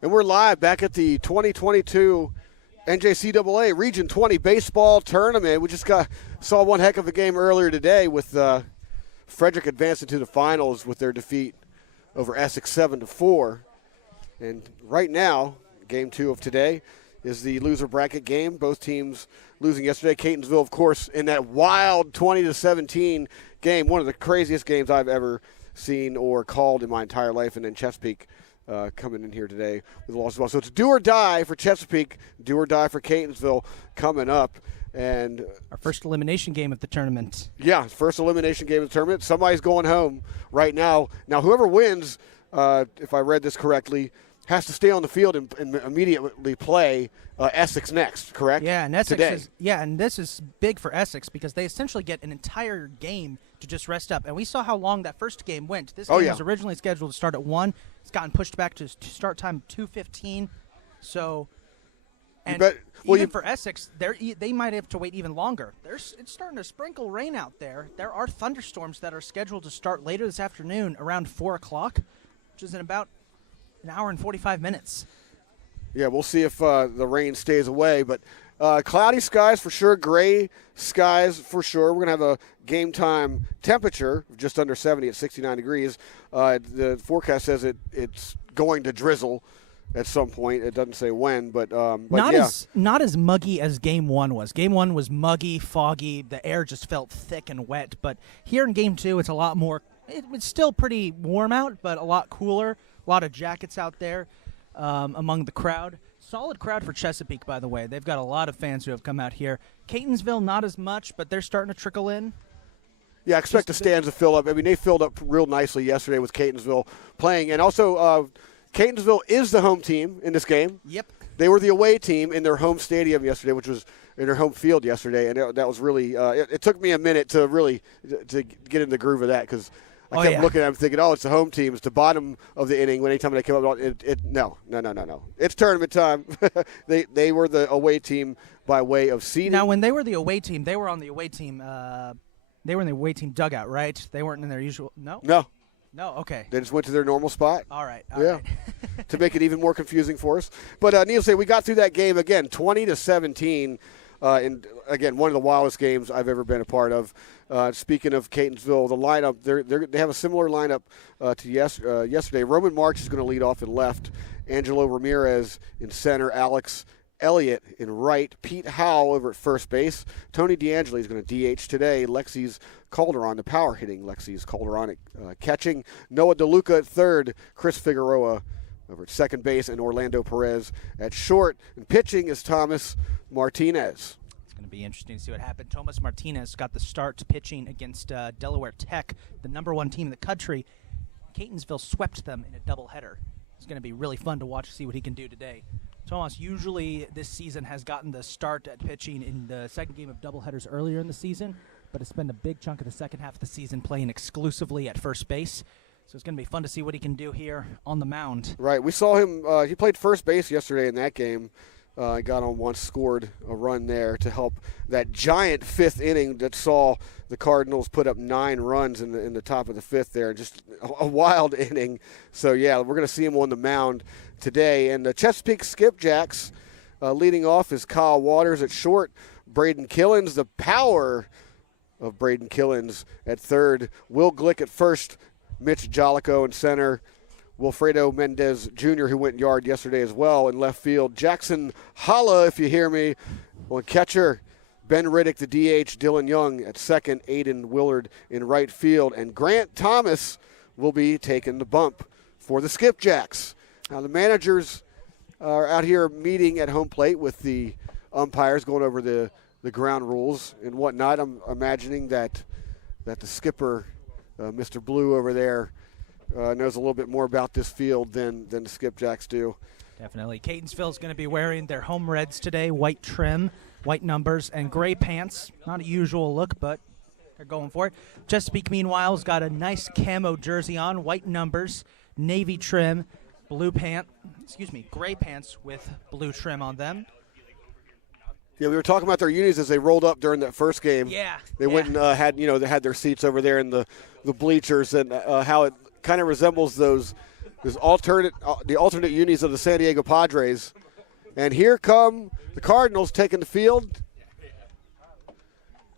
And we're live back at the 2022 NJCAA Region 20 baseball tournament. We just saw one heck of a game earlier today with Frederick advancing to the finals with their defeat over Essex 7-4. And right now, game 2 of today is the loser bracket game. Both teams losing yesterday. Catonsville, of course, in that wild 20-17 game, one of the craziest games I've ever seen or called in my entire life. And then Chesapeake coming in here today with a loss as well. So it's do or die for Chesapeake, do or die for Catonsville coming up. And our first elimination game of the tournament. Yeah, first elimination game of the tournament. Somebody's going home right now. Now, whoever wins, if I read this correctly, has to stay on the field and immediately play Essex next, correct? Yeah, and Essex today. and this is big for Essex because they essentially get an entire game to just rest up. And we saw how long that first game went. This game was originally scheduled to start at 1. It's gotten pushed back to start time 2:15. So, and for Essex, they might have to wait even longer. It's starting to sprinkle rain out there. There are thunderstorms that are scheduled to start later this afternoon around 4 o'clock, which is in about an hour and 45 minutes. Yeah, we'll see if the rain stays away. But cloudy skies for sure, gray skies for sure. We're going to have a game time temperature of just under 70 at 69 degrees. The forecast says it's going to drizzle at some point. It doesn't say when, but not as muggy as Game 1 was. Game 1 was muggy, foggy. The air just felt thick and wet. But here in Game 2, it's a lot more. It's still pretty warm out, but a lot cooler. A lot of jackets out there among the crowd. Solid crowd for Chesapeake, by the way. They've got a lot of fans who have come out here. Catonsville, not as much, but they're starting to trickle in. Yeah, I expect the stands to fill up. I mean, they filled up real nicely yesterday with Catonsville playing. And also, Catonsville is the home team in this game. Yep. They were the away team in their home stadium yesterday, which was in their home field yesterday. And that was really it took me a minute to really to get in the groove of that because I kept looking at them thinking, it's the home team. It's the bottom of the inning. When anytime they came up, no. It's tournament time. They were the away team by way of seeding. Now, when they were the away team, they were on the away team. They were in the away team dugout, right? They weren't in their usual. No. No. Okay. They just went to their normal spot. All right. To make it even more confusing for us. But needless to say, we got through that game again, 20-17. And again, one of the wildest games I've ever been a part of. Speaking of Catonsville, the lineup, they have a similar lineup to yesterday. Roman March is going to lead off in left. Angelo Ramirez in center. Alex Elliott in right. Pete Howell over at first base. Tony DeAngeli is going to DH today. Lexi's Calderon, the power hitting Lexi's Calderon catching. Noah DeLuca at third. Chris Figueroa over at second base, and Orlando Perez at short. And pitching is Thomas Martinez. It's going to be interesting to see what happened. Thomas Martinez got the start pitching against Delaware Tech, the #1 team in the country. Catonsville swept them in a doubleheader. It's going to be really fun to watch, see what he can do today. Thomas usually this season has gotten the start at pitching in the second game of doubleheaders earlier in the season, but it's been a big chunk of the second half of the season playing exclusively at first base. So it's going to be fun to see what he can do here on the mound. Right. We saw him. He played first base yesterday in that game. Got on once, scored a run there to help that giant fifth inning that saw the Cardinals put up 9 runs in the top of the fifth there. Just a wild inning. So, yeah, we're going to see him on the mound today. And the Chesapeake Skipjacks leading off is Kyle Waters at short. Braden Killens, the power of Braden Killens at third. Will Glick at first. Mitch Jolico in center. Wilfredo Mendez Jr., who went yard yesterday as well in left field. Jackson Holla, if you hear me, on catcher. Ben Riddick, the DH. Dylan Young at second. Aiden Willard in right field. And Grant Thomas will be taking the bump for the Skipjacks. Now, the managers are out here meeting at home plate with the umpires, going over the ground rules and whatnot. I'm imagining that the skipper, Mr. Blue over there, knows a little bit more about this field than the Skipjacks do. Definitely. Catonsville is going to be wearing their home reds today, white trim, white numbers, and gray pants. Not a usual look, but they're going for it. Chesapeake, meanwhile, has got a nice camo jersey on, white numbers, navy trim, gray pants with blue trim on them. Yeah, we were talking about their unis as they rolled up during that first game. They went and they had their seats over there in the bleachers, and how it kind of resembles those the alternate unis of the San Diego Padres. And here come the Cardinals taking the field.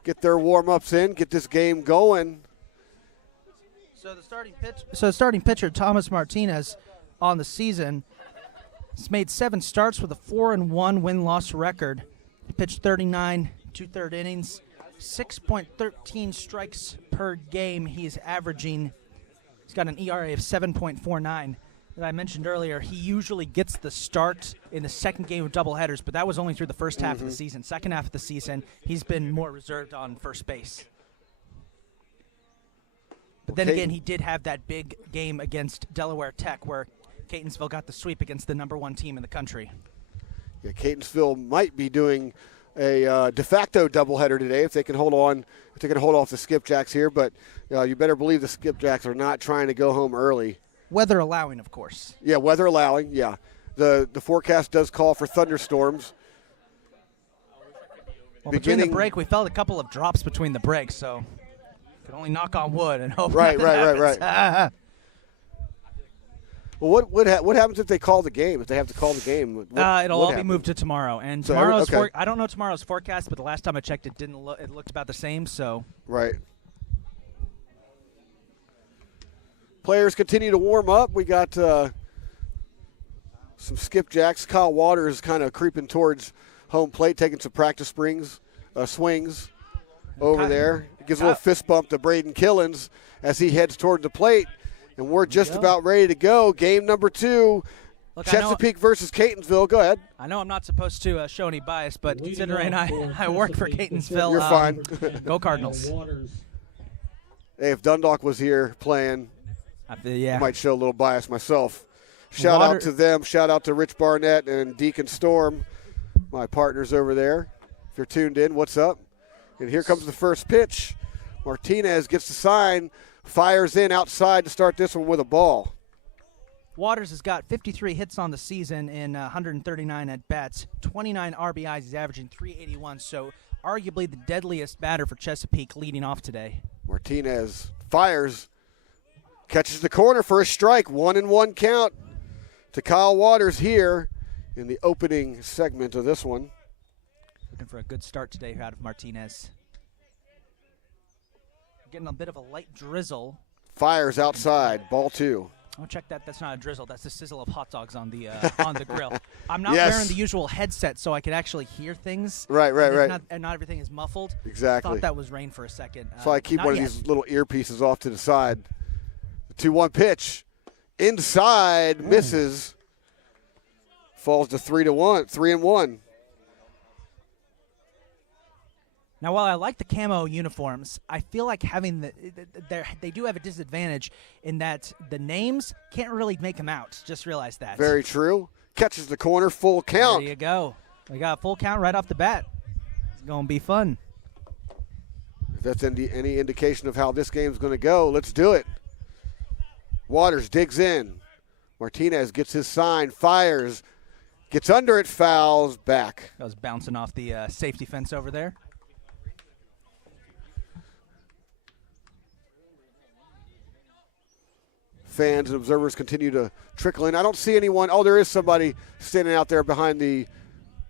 Get their warm-ups in, get this game going. So the starting pitcher, Thomas Martinez, on the season, has made 7 starts with a 4-1 win-loss record. He pitched 39 2/3 innings, 6.13 strikes per game. He's averaging. He's got an ERA of 7.49. As I mentioned earlier, he usually gets the start in the second game of doubleheaders, but that was only through the first half of the season. Second half of the season, he's been more reserved on first base. But then again, he did have that big game against Delaware Tech where Catonsville got the sweep against the #1 team in the country. Yeah, Catonsville might be doing a de facto doubleheader today if they can hold on, if they can hold off the Skipjacks here. But you better believe the Skipjacks are not trying to go home early. Weather allowing, of course. Yeah, weather allowing. Yeah, the forecast does call for thunderstorms. Well, between the break, we felt a couple of drops between the breaks, so could only knock on wood and hope. Right. Well, what happens if they call the game? If they have to call the game, it'll all be moved to tomorrow. And tomorrow's I don't know tomorrow's forecast, but the last time I checked, it didn't. It looked about the same. So right. Players continue to warm up. We got some skipjacks. Kyle Waters kind of creeping towards home plate, taking some practice swings over there. He gives a little fist bump to Braden Killens as he heads toward the plate. And we're just about ready to go. Game number 2, Chesapeake versus Catonsville. Go ahead. I know I'm not supposed to show any bias, but considering I work for Catonsville, you're fine. Go Cardinals. Hey, if Dundalk was here playing, I might show a little bias myself. Shout out to them. Shout out to Rich Barnett and Deacon Storm, my partners over there. If you're tuned in, what's up? And here comes the first pitch. Martinez gets the sign. Fires in outside to start this one with a ball. Waters has got 53 hits on the season in 139 at-bats, 29 RBIs. He's averaging 381, so arguably the deadliest batter for Chesapeake leading off today. Martinez fires, catches the corner for a strike, 1-1 count to Kyle Waters here in the opening segment of this one. Looking for a good start today out of Martinez. Getting a bit of a light drizzle. Fires outside, ball 2. I'll check that. That's not a drizzle. That's the sizzle of hot dogs on the grill. I'm not wearing the usual headset, so I can actually hear things. Right. And not everything is muffled. Exactly. I thought that was rain for a second. So I keep one of these little earpieces off to the side. The 2-1 pitch. Inside, misses. Falls to 3-1. Now, while I like the camo uniforms, I feel like having they do have a disadvantage in that the names can't really make them out. Just realize that. Very true. Catches the corner, full count. There you go. We got a full count right off the bat. It's going to be fun. If that's any indication of how this game's going to go, let's do it. Waters digs in. Martinez gets his sign, fires, gets under it, fouls, back. That was bouncing off the safety fence over there. Fans and observers continue to trickle in. I don't see anyone. Oh, there is somebody standing out there behind the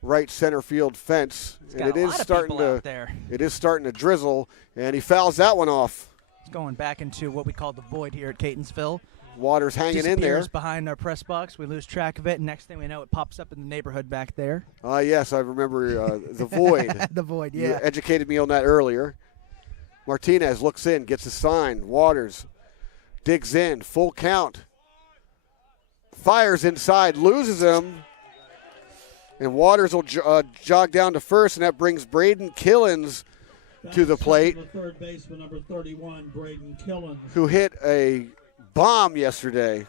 right center field fence, and it is starting to drizzle, and he fouls that one off. It's going back into what we call the void here at Catonsville. Waters hanging in there. Behind our press box. We lose track of it, and next thing we know, it pops up in the neighborhood back there. Yes, I remember the void. The void, yeah. You educated me on that earlier. Martinez looks in, gets a sign. Waters digs in, full count. Fires inside, loses him. And Waters will jog down to first, and that brings Braden Killens to the plate. Third baseman, number 31, Braden Killens, who hit a bomb yesterday.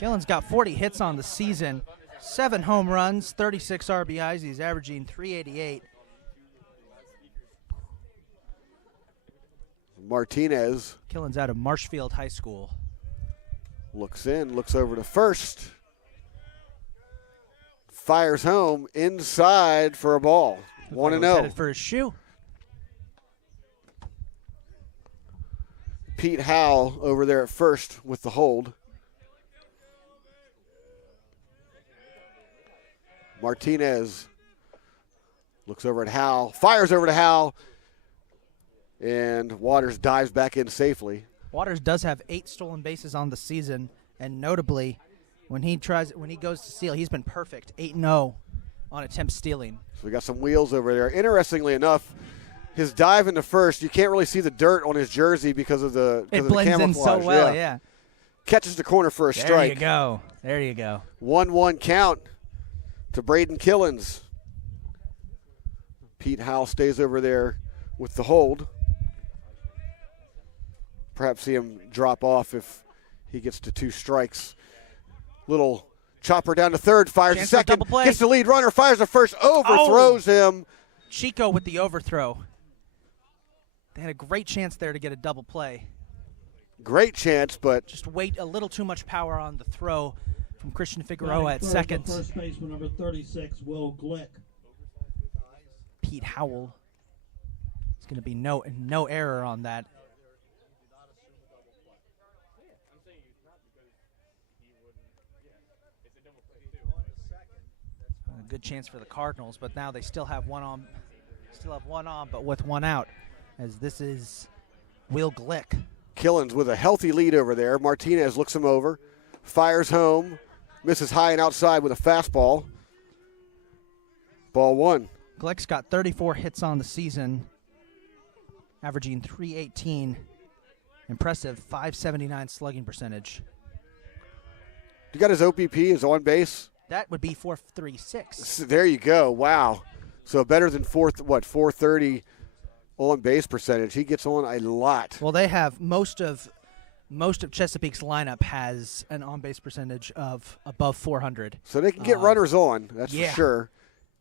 Killens got 40 hits on the season, 7 home runs, 36 RBIs. He's averaging 388. Martinez. Killens out of Marshfield High School. Looks in, looks over to first. Fires home inside for a ball. 1-0. Headed for his shoe. Pete Howell over there at first with the hold. Martinez looks over at Howell, fires over to Howell, and Waters dives back in safely. Waters does have 8 stolen bases on the season, and notably, when he goes to steal, he's been perfect, 8-0 on attempt stealing. So we got some wheels over there. Interestingly enough, his dive into first, you can't really see the dirt on his jersey because of the It blends in so well, yeah. Catches the corner for a strike. There you go. There you go. 1-1 count to Braden Killens. Pete Howell stays over there with the hold. Perhaps see him drop off if he gets to 2 strikes. Little chopper down to third, fires Chance to second, gets the lead runner, fires the first, overthrows him. Chico with the overthrow. They had a great chance there to get a double play. Great chance, but just wait a little too much power on the throw from Christian Figueroa at second. First baseman number 36, Will Glick. Pete Howell. It's going to be no error on that. A good chance for the Cardinals, but now they still have one on. But with 1 out, as this is Will Glick. Killens with a healthy lead over there. Martinez looks him over, fires home, misses high and outside with a fastball. Ball 1. Glick's got 34 hits on the season, averaging .318. Impressive, .579 slugging percentage. You got his OBP, his on base? That would be .436. There you go. Wow. So better than 430 on base percentage. He gets on a lot. Well, they have most of Chesapeake's lineup has an on base percentage of above 400. So they can get runners on. That's for sure.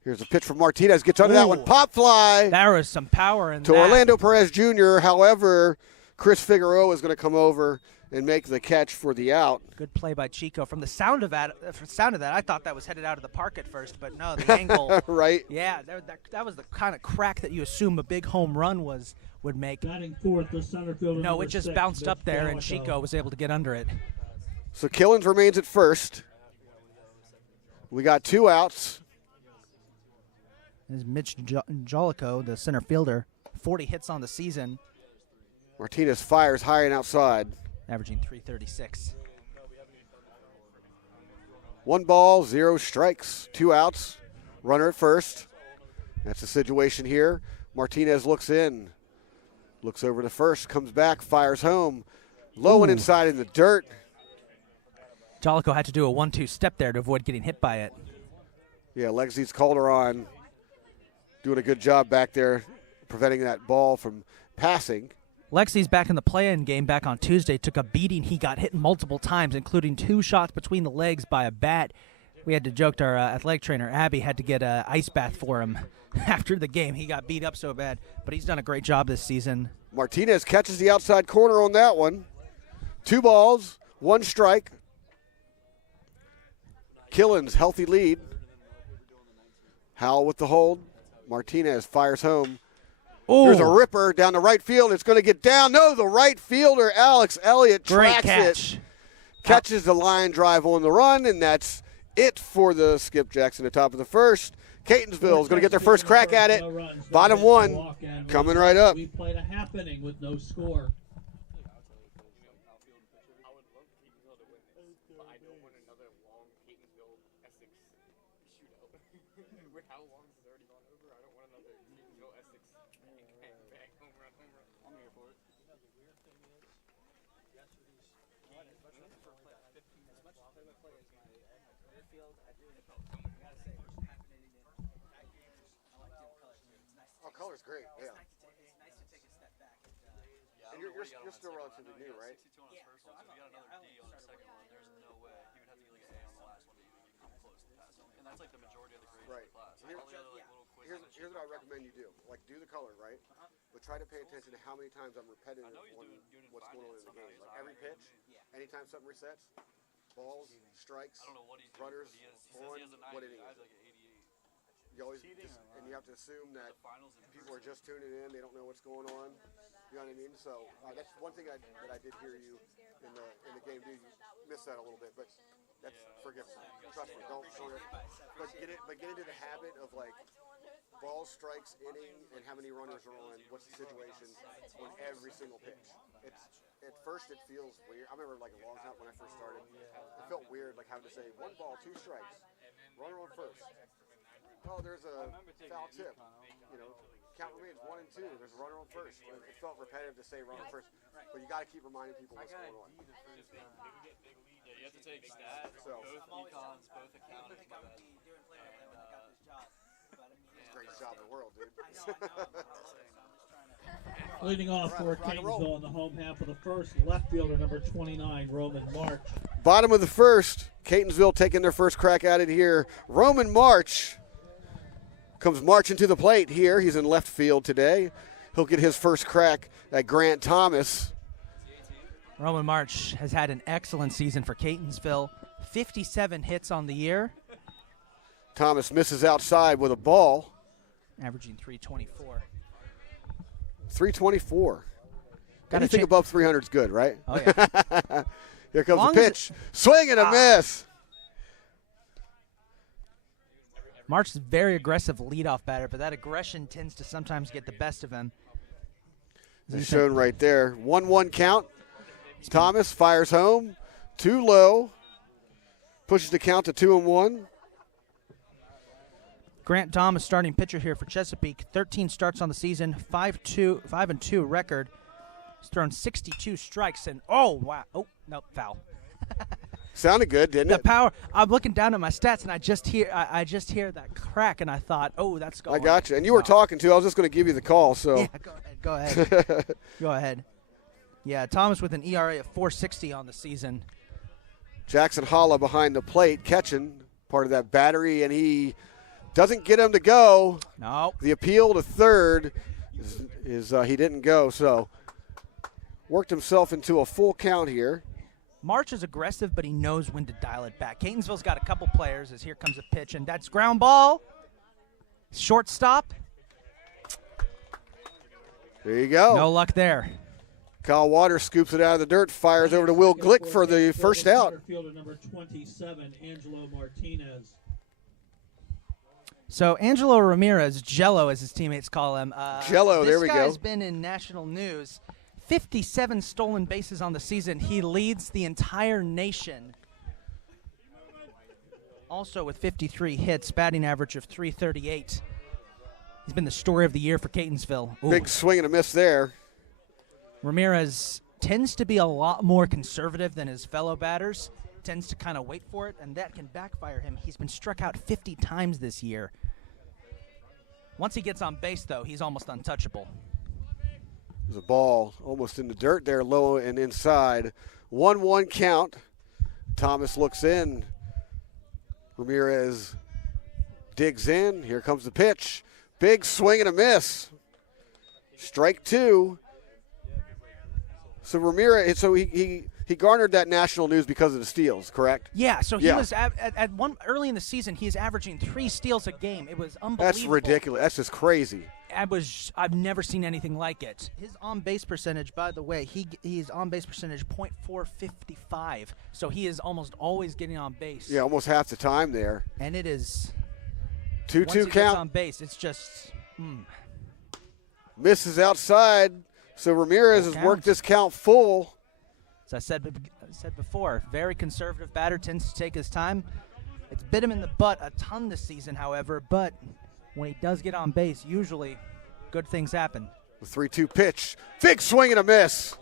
Here's a pitch from Martinez. Gets under that one. Pop fly. There was some power in that. To Orlando Perez Jr. However, Chris Figueroa is going to come over and make the catch for the out. Good play by Chico. From the sound of that, I thought that was headed out of the park at first, but no, the angle. Right. Yeah, that was the kind of crack that you assume a big home run would make. Batting fourth, the center fielder. No, it just 6, bounced up there, and Calico. Chico was able to get under it. So Killens remains at first. We got 2 outs. This is Mitch Jolico, the center fielder, 40 hits on the season. Martinez fires high and outside. Averaging .336. 1 ball, 0 strikes, 2 outs. Runner at first. That's the situation here. Martinez looks in. Looks over to first, comes back, fires home. Low and inside in the dirt. Jolico had to do a 1-2 step there to avoid getting hit by it. Yeah, Legacy's Calderon doing a good job back there preventing that ball from passing. Lexi's back in the play-in game back on Tuesday. Took a beating. He got hit multiple times, including 2 shots between the legs by a bat. We had to joke to our athletic trainer, Abby, had to get an ice bath for him after the game. He got beat up so bad, but he's done a great job this season. Martinez catches the outside corner on that one. 2 balls, 1 strike. Killens, healthy lead. Howell with the hold. Martinez fires home. There's a ripper down the right field. It's going to get down. No, the right fielder, Alex Elliott, tracks it. Catches the line drive on the run, and that's it for the Skipjacks in the top of the first. Catonsville is going to get their first crack at it. Bottom 1 coming right up. We played a half inning with no score. Oh, color's great, yeah. And you're still relatively new, right? Yeah, so if he got another D on the second one, there's no way. He would have to get like an A on the last one to even come close to pass him. And that's like the majority of the grades in the class. All the other like little quizzes. Here's what I recommend you do. Like, do the color, right? But try to pay attention to how many times I'm repetitive on what's going on in the game. Like every pitch, anytime something resets, balls, strikes, runners, on, what inning is it? You always and you have to assume that people are just tuning in. They don't know what's going on. You know what I mean? So that's one thing that I did hear you in the game. You missed that a little bit, but That's forgivable. Trust me, don't. But get into the habit of like ball strikes, inning, and how many runners are on. What's the situation on every single pitch? It's at first it feels weird. I remember like a long time when I first started, it felt weird like having to say 1 ball, 2 strikes, runner on first. Oh, there's a foul tip. You know, count remains 1 and 2. There's a runner on first. It felt repetitive to say runner on first, but you got to keep reminding people what's going on. Yeah, you have to take stats, So, both econs, both accountants. greatest job in the world, dude. Leading off for Catonsville in the home half of the first, left fielder number 29, Roman March. Bottom of the first, Catonsville taking their first crack at it here. Roman March comes marching to the plate here. He's in left field today. He'll get his first crack at Grant Thomas. Roman March has had an excellent season for Catonsville. 57 hits on the year. Thomas misses outside with a ball. Averaging 324. 324. Gotta Anything check- above 300 is good, right? Oh, yeah. Here comes Long the as pitch. Swing and a miss. March is a very aggressive leadoff batter, but that aggression tends to sometimes get the best of him. It's shown right there. 1-1 count. Thomas fires home. Too low. Pushes the count to 2-1. Grant Thomas, starting pitcher here for Chesapeake. 13 starts on the season, 5-2 record. He's thrown 62 strikes, and oh wow, oh no, foul. Sounded good, didn't The it? power. I'm looking down at my stats, and I just hear that crack, and I thought, oh, that's going. I got you. And you were talking too. I was just going to give you the call. So. Yeah, go ahead. Go ahead. Yeah, Thomas with an ERA of 4.60 on the season. Jackson Holla behind the plate, catching part of that battery, and he doesn't get him to go. No. The appeal to third is he didn't go, so worked himself into a full count here. March is aggressive, but he knows when to dial it back. Catonsville's got a couple players as here comes a pitch, and that's ground ball. Shortstop. There you go. No luck there. Kyle Waters scoops it out of the dirt, fires over to Will Glick for the first out. Center fielder number 27, Angelo Martinez. So Angelo Ramirez, Jello as his teammates call him. Jello, there we go. This guy's been in national news. 57 stolen bases on the season. He leads the entire nation. Also with 53 hits, batting average of 338. He's been the story of the year for Catonsville. Ooh. Big swing and a miss there. Ramirez tends to be a lot more conservative than his fellow batters. Tends to kind of wait for it, and that can backfire him. He's been struck out 50 times this year. Once he gets on base, though, he's almost untouchable. There's a ball almost in the dirt there, low and inside. 1-1 count. Thomas looks in. Ramirez digs in. Here comes the pitch. Big swing and a miss. Strike 2. So Ramirez, so he garnered that national news because of the steals, correct? Yeah, so he was at one early in the season. He's averaging 3 steals a game. It was unbelievable. That's ridiculous. That's just crazy. I've never seen anything like it. His on base percentage, by the way, he's on base percentage .455. So he is almost always getting on base. Yeah, almost half the time there. And it is 2-2 once he count. gets on base, it's just Misses outside. So Ramirez has worked this count full. As I said before, very conservative batter, tends to take his time. It's bit him in the butt a ton this season, however, but when he does get on base, usually good things happen. The 3-2 pitch. Big swing and a miss.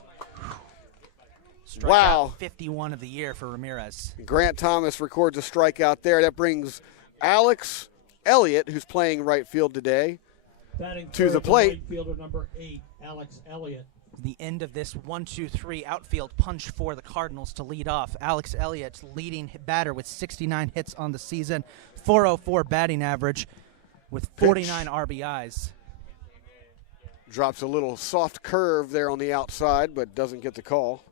Strikeout 51 of the year for Ramirez. Grant Thomas records a strikeout there. That brings Alex Elliott, who's playing right field today, to the plate. Right fielder number 8, Alex Elliott. The end of this 1-2-3 outfield punch for the Cardinals to lead off. Alex Elliott's leading batter with 69 hits on the season, 404 batting average with 49 RBIs. Drops a little soft curve there on the outside, but doesn't get the call.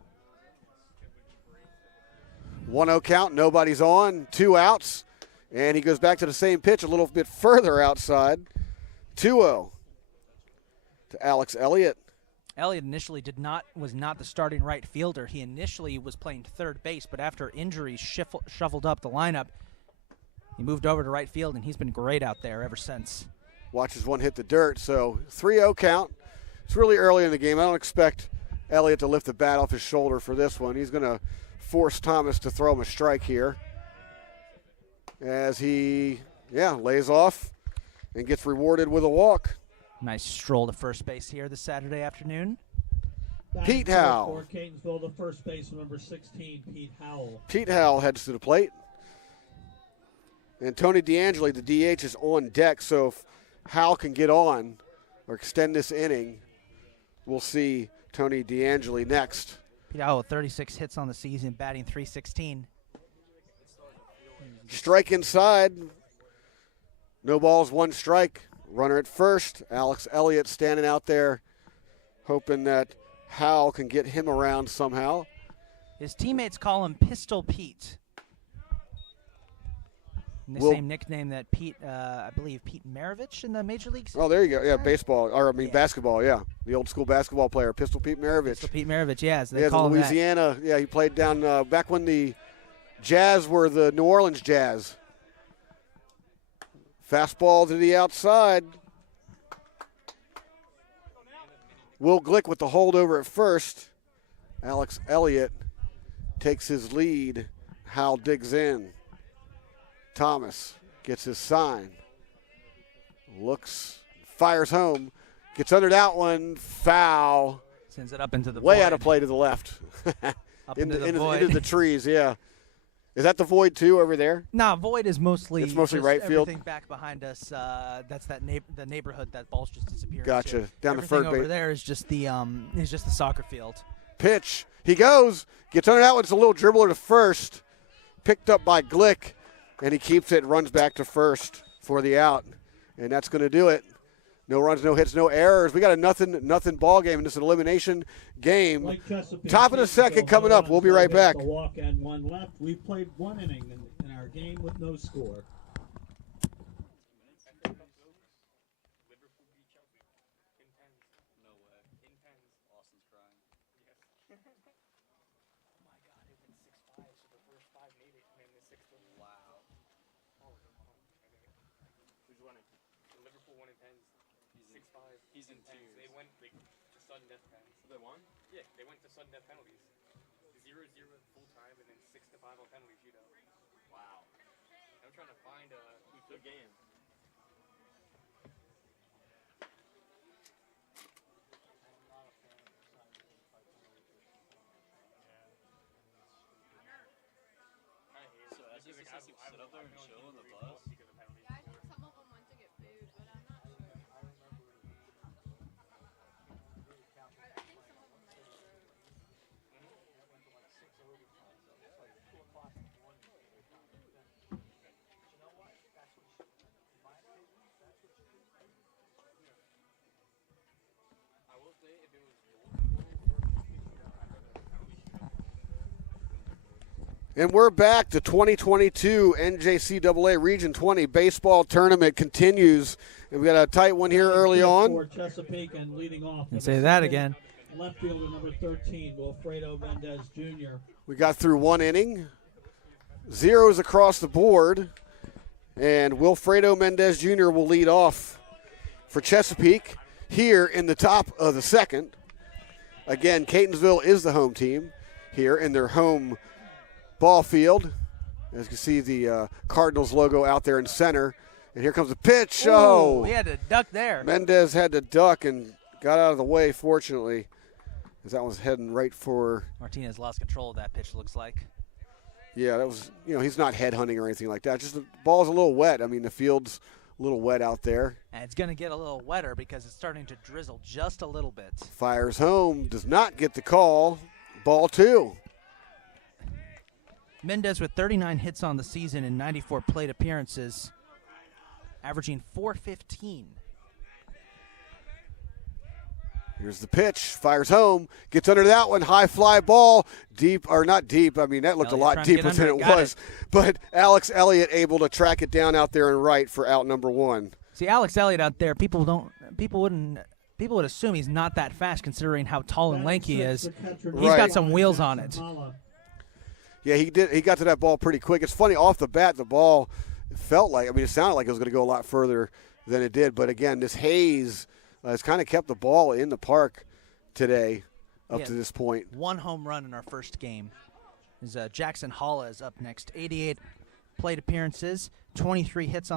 1-0 count, nobody's on, 2 outs, and he goes back to the same pitch a little bit further outside. 2-0 to Alex Elliott. Elliott initially was not the starting right fielder. He initially was playing third base, but after injuries shuffled up the lineup, he moved over to right field, and he's been great out there ever since. Watches one hit the dirt, so 3-0 count. It's really early in the game. I don't expect Elliott to lift the bat off his shoulder for this one. He's going to force Thomas to throw him a strike here as he, lays off and gets rewarded with a walk. Nice stroll to first base here this Saturday afternoon. Pete Howell. For Catonsville, the first baseman, number 16, Pete Howell. Pete Howell heads to the plate. And Tony DeAngeli, the DH, is on deck, so if Howell can get on or extend this inning, we'll see Tony DeAngeli next. Pete Howell, 36 hits on the season, batting .316. Strike inside. No balls, one strike. Runner at first. Alex Elliott standing out there, hoping that Howell can get him around somehow. His teammates call him Pistol Pete. And the same nickname that I believe Pete Maravich in the major leagues. Oh, there you go. Yeah, basketball. Yeah, the old school basketball player, Pistol Pete Maravich. Pistol Pete Maravich, yeah. So they call Louisiana. Him that. Yeah, he played down back when the Jazz were the New Orleans Jazz. Fastball to the outside. Will Glick with the holdover at first. Alex Elliott takes his lead. Howell digs in. Thomas gets his sign. Looks, fires home. Gets under that one. Foul. Sends it up into the way void. Out of play to the left. Up into the void. Into the trees, yeah. Is that the void too over there? No, void is mostly. It's mostly right field. Everything back behind us. That's the neighborhood that ball's just disappearing. Gotcha. To. Down the third base. Over there is just the soccer field. Pitch. He goes. Gets under that one. It's a little dribbler to first. Picked up by Glick, and he keeps it. Runs back to first for the out, and that's going to do it. No runs, no hits, no errors. We got a nothing ball game in this elimination game. Like Top of the second coming up. We'll be right back. A walk and one left. We played one inning in our game with no score. He's in tears. They went to sudden death penalties. They won? Yeah, they went to sudden death penalties. 0-0 at full time and then 6-5 on penalty shootout. Wow. I'm trying to find a good game. So as you sit up there and chill in the bus? Yeah, I think some of them went to get food, but I'm not sure. I think some of them might have. I will say if it was And we're back. The 2022 NJCAA Region 20 baseball tournament continues. And we got a tight one here early on. For Chesapeake and leading off. And say that again. Left fielder number 13, Wilfredo Mendez Jr. We got through one inning. Zeros across the board. And Wilfredo Mendez Jr. will lead off for Chesapeake here in the top of the second. Again, Catonsville is the home team here in their home ball field. As you can see the Cardinals logo out there in center. And here comes the pitch. Oh, he had to duck there. Mendez had to duck and got out of the way, fortunately, as that was heading right for. Martinez lost control of that pitch, looks like. Yeah, that was, he's not headhunting or anything like that. Just the ball's a little wet. I mean, the field's a little wet out there. And it's going to get a little wetter because it's starting to drizzle just a little bit. Fires home, does not get the call. Ball two. Mendez with 39 hits on the season and 94 plate appearances, averaging .415. Here's the pitch, fires home, gets under that one, high fly ball, deep, or not deep, I mean, that looked a lot deeper than it was. But Alex Elliott able to track it down out there and right for out number one. See, Alex Elliott out there, people wouldn't people would assume he's not that fast considering how tall and lanky he is. He's Right. got some wheels on it. Yeah, he did. He got to that ball pretty quick. It's funny, off the bat, the ball felt like, it sounded like it was going to go a lot further than it did. But again, this haze has kind of kept the ball in the park today up to this point. 1 home run in our first game. Jackson Holla is up next. 88 plate appearances, 23 hits,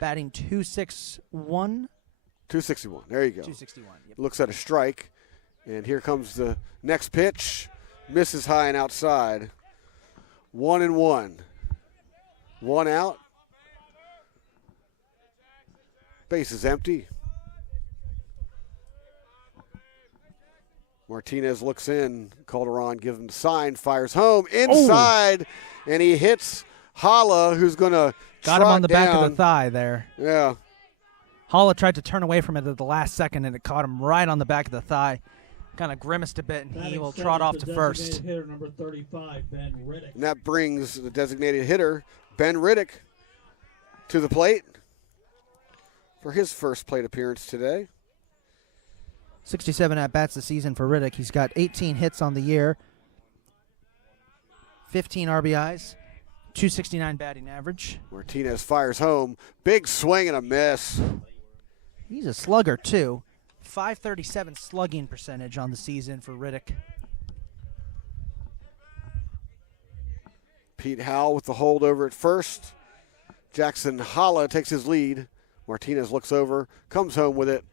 batting 261. 261. There you go. 261. Yep. Looks at a strike, and here comes the next pitch. Misses high and outside. 1-1. 1 out. Base is empty. Martinez looks in. Calderon gives him the sign, fires home, inside, and he hits Holla, who's going to got him on the back of the thigh there. Yeah. Holla tried to turn away from it at the last second, and it caught him right on the back of the thigh. Kind of grimaced a bit, and he will trot off to first. Hitter number 35, Ben Riddick. And that brings the designated hitter, Ben Riddick, to the plate for his first plate appearance today. 67 at-bats this season for Riddick. He's got 18 hits on the year, 15 RBIs, 269 batting average. Martinez fires home. Big swing and a miss. He's a slugger, too. 537 slugging percentage on the season for Riddick. Pete Howell with the holdover at first. Jackson Holla takes his lead. Martinez looks over, comes home with it.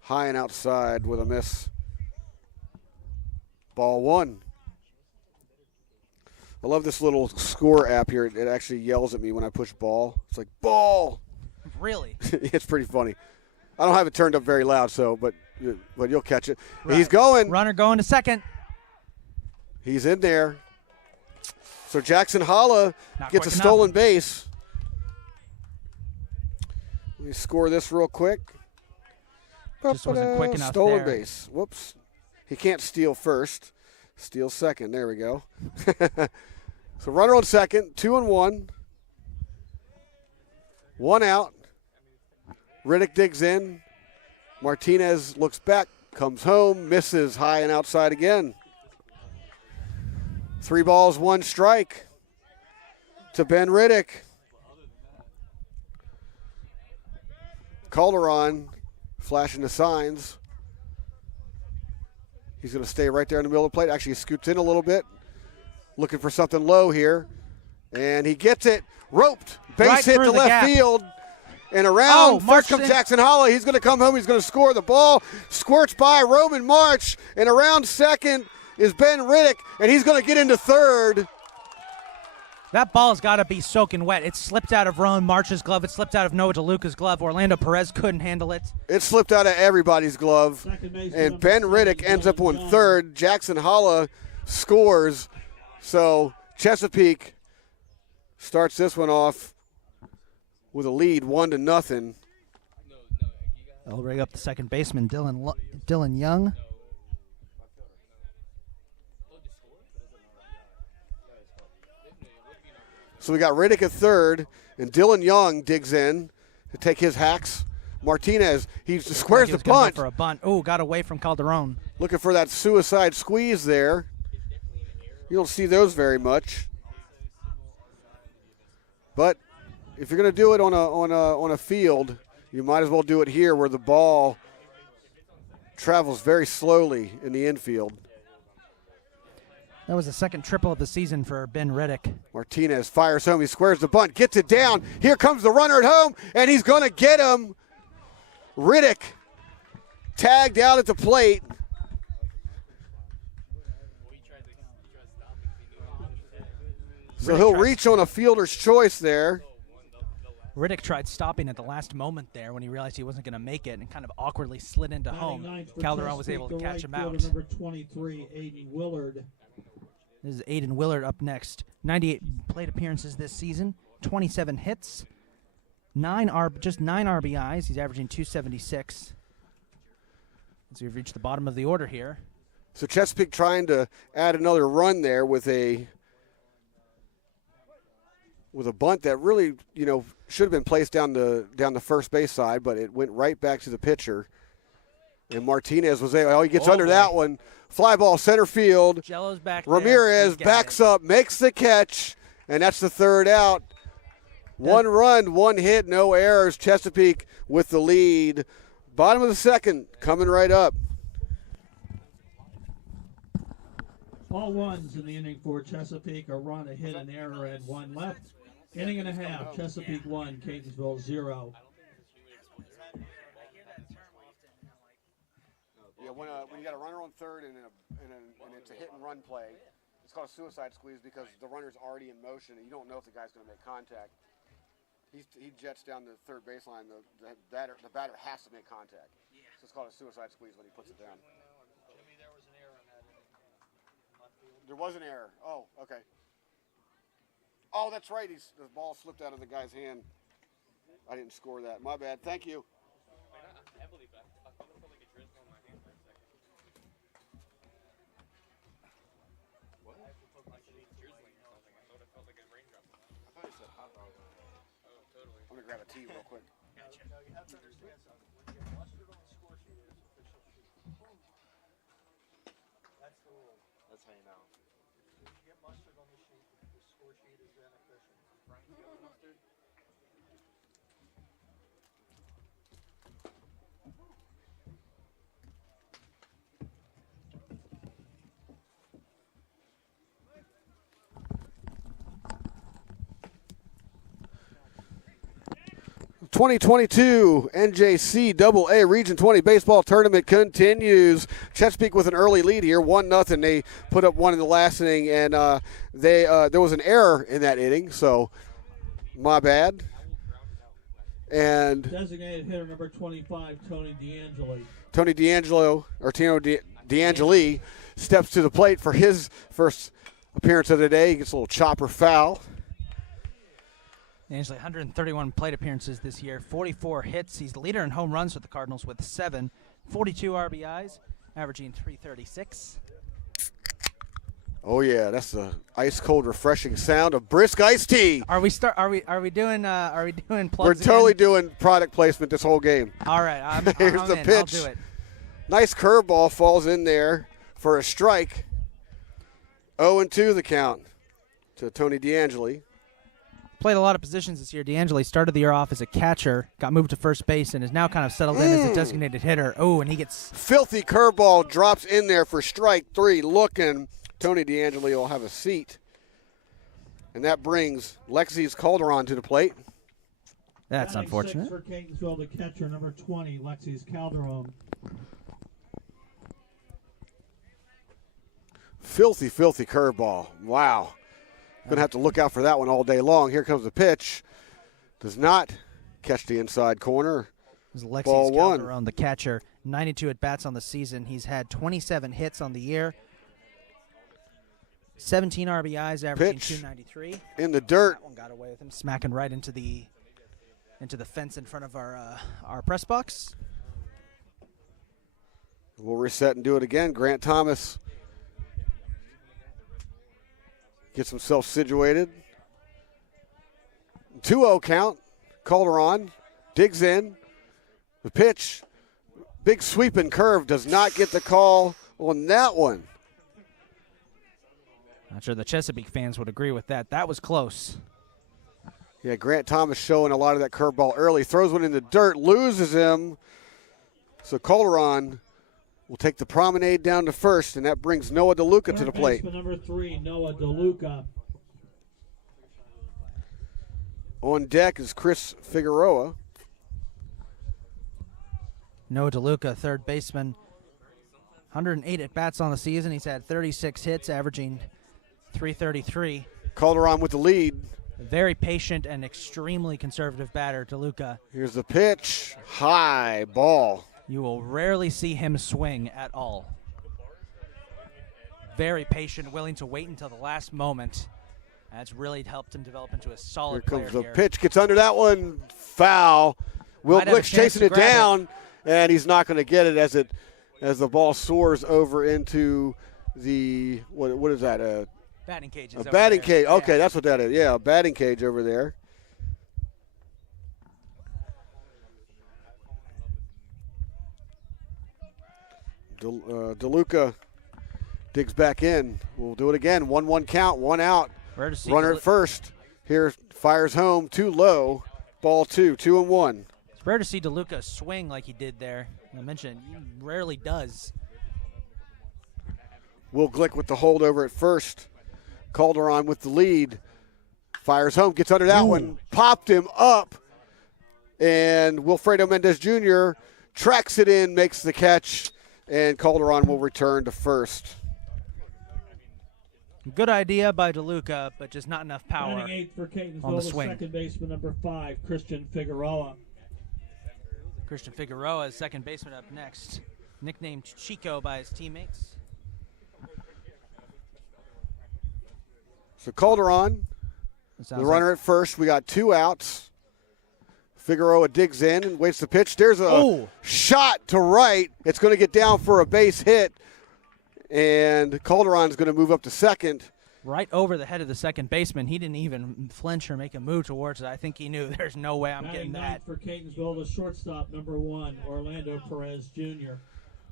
High and outside with a miss. Ball 1. I love this little score app here. It actually yells at me when I push ball. It's like, ball! Really? It's pretty funny. I don't have it turned up very loud, but you'll catch it. Right. He's going. Runner going to second. He's in there. So Jackson Holla Not gets a quick stolen enough. base. Let me score this real quick. Just wasn't quick enough Stolen there. base. Whoops. He can't steal first. Steal second. There we go. So runner on second. 2-1. 1 out. Riddick digs in. Martinez looks back, comes home, misses high and outside again. 3 balls, 1 strike to Ben Riddick. Calderon flashing the signs. He's going to stay right there in the middle of the plate. Actually, he scoots in a little bit, looking for something low here. And he gets it. Roped. Base Right hit through to the left gap. field. And around, first March comes in. Jackson Holla. He's going to come home. He's going to score the ball. Squirts by Roman March. And around second is Ben Riddick. And he's going to get into third. That ball's got to be soaking wet. It slipped out of Rowan March's glove. It slipped out of Noah DeLuca's glove. Orlando Perez couldn't handle it. It slipped out of everybody's glove. And Ben Riddick ends up on third. Jackson Holla scores. So Chesapeake starts this one off with a lead, 1-0. They'll ring up the second baseman, Dylan Young. So we got Riddick at third, and Dylan Young digs in to take his hacks. Martinez, he squares He the was gonna go bunt. for a bunt. Oh, got away from Calderon. Looking for that suicide squeeze there. You don't see those very much. But if you're going to do it on a field, you might as well do it here where the ball travels very slowly in the infield. That was the second triple of the season for Ben Riddick. Martinez fires home. He squares the bunt, gets it down. Here comes the runner at home, and he's going to get him. Riddick tagged out at the plate. So he'll reach on a fielder's choice there. Riddick tried stopping at the last moment there when he realized he wasn't going to make it and kind of awkwardly slid into home. Calderon was able to catch him out. Number 23, Aiden Willard. This is Aiden Willard up next. 98 plate appearances this season, 27 hits, just 9 RBIs. He's averaging 276. So we've reached the bottom of the order here. So Chesapeake trying to add another run there with a with a bunt that really, should have been placed down the first base side, but it went right back to the pitcher. And Martinez was able. Oh, he gets under that one. Fly ball center field. Jello's back. Ramirez backs up, makes the catch, and that's the third out. 1 run, 1 hit, no errors. Chesapeake with the lead. Bottom of the second, coming right up. All ones in the inning for Chesapeake. A run, a hit, an error, and 1 left. Inning and a half. Chesapeake 1, Catonsville 0. Yeah, when you got a runner on third and it's a hit and run play, it's called a suicide squeeze because the runner's already in motion and you don't know if the guy's going to make contact. He jets down the third baseline. The batter has to make contact. So it's called a suicide squeeze when he puts it down. Jimmy, there was an error on that inning. There was an error. Oh, okay. Oh, that's right. The ball slipped out of the guy's hand. I didn't score that. My bad. Thank you. Heavily back. I thought it felt like a drizzle on my hand for a second. What? I felt like it was drizzling or something. I thought it felt like a raindrop. I thought you said hot dog. Oh, totally. I'm going to grab a tea real quick. No, you have to understand something. When you get mustard on the score sheet, it's official sheet. That's the rule. That's how you know. If you get mustard on the sheet, the score sheet is then official. Frank, you got the mustard? 2022 NJCAA Region 20 baseball tournament continues. Chesapeake with an early lead here, 1-0. They put up 1 in the last inning, and there was an error in that inning, so my bad. And Designated hitter number 25, Tony D'Angeli steps to the plate for his first appearance of the day. He gets a little chopper foul. Angeli, 131 plate appearances this year, 44 hits. He's the leader in home runs with the Cardinals with 7, 42 RBIs, averaging 336. Oh yeah, that's the ice cold, refreshing sound of brisk iced tea. Are we doing plugs? We're totally again? doing product placement this whole game. All right, Here's I'm the in. pitch. I'll do it. Nice curveball falls in there for a strike. 0-2 the count to Tony D'Angeli. Played a lot of positions this year. D'Angeli started the year off as a catcher, got moved to first base, and is now kind of settled in as a designated hitter. Oh, and he gets filthy curveball drops in there for strike 3. Looking, Tony D'Angeli will have a seat, and that brings Lexi's Calderon to the plate. That's unfortunate. For Catonsville, the catcher number 20, Lexi's Calderon. Filthy curveball. Wow. Going to have to look out for that one all day long. Here comes the pitch. Does not catch the inside corner. This is Lexi's Ball 1. Calderon, the catcher. 92 at-bats on the season. He's had 27 hits on the year. 17 RBIs, averaging Pitch 293. in the dirt. That one got away with him, smacking right into the fence in front of our press box. We'll reset and do it again. Grant Thomas gets himself situated. 2-0 count. Calderon digs in. The pitch, big sweeping curve, does not get the call on that one. Not sure the Chesapeake fans would agree with that. That was close. Yeah, Grant Thomas showing a lot of that curveball early. Throws one in the dirt, loses him. So Calderon will take the promenade down to first, and that brings Noah DeLuca to the plate. Number 3, Noah DeLuca. On deck is Chris Figueroa. Noah DeLuca, third baseman. 108 at-bats on the season. He's had 36 hits, averaging 333. Calderon with the lead. Very patient and extremely conservative batter, DeLuca. Here's the pitch. High ball. You will rarely see him swing at all. Very patient, willing to wait until the last moment. That's really helped him develop into a solid player. Here comes the here. pitch. Gets under that one. Foul. Will Might have a Blix chance chasing to it grab down, and he's not going to get it as the ball soars over into the what is that? Batting cage. A batting cage. Okay, yeah. that's what that is. Yeah, a batting cage over there. DeLuca digs back in. We'll do it again. 1-1 count, 1 out. Runner at first. Here fires home, too low. Ball 2, 2-1. It's rare to see DeLuca swing like he did there. I mentioned he rarely does. Will Glick with the holdover at first. Calderon with the lead. Fires home, gets under that one. Popped him up. And Wilfredo Mendez Jr. tracks it in, makes the catch. And Calderon will return to first. Good idea by DeLuca, but just not enough power Batting eighth for Catonsville, on the swing. second baseman number 5, Christian Figueroa. Christian Figueroa is second baseman up next, nicknamed Chico by his teammates. So Calderon, the runner at first. We got 2 outs. Figueroa digs in and waits the pitch. There's a shot to right. It's going to get down for a base hit. And Calderon's going to move up to second. Right over the head of the second baseman. He didn't even flinch or make a move towards it. I think he knew there's no way I'm getting that. For Catonsville, the shortstop number 1, Orlando Perez Jr.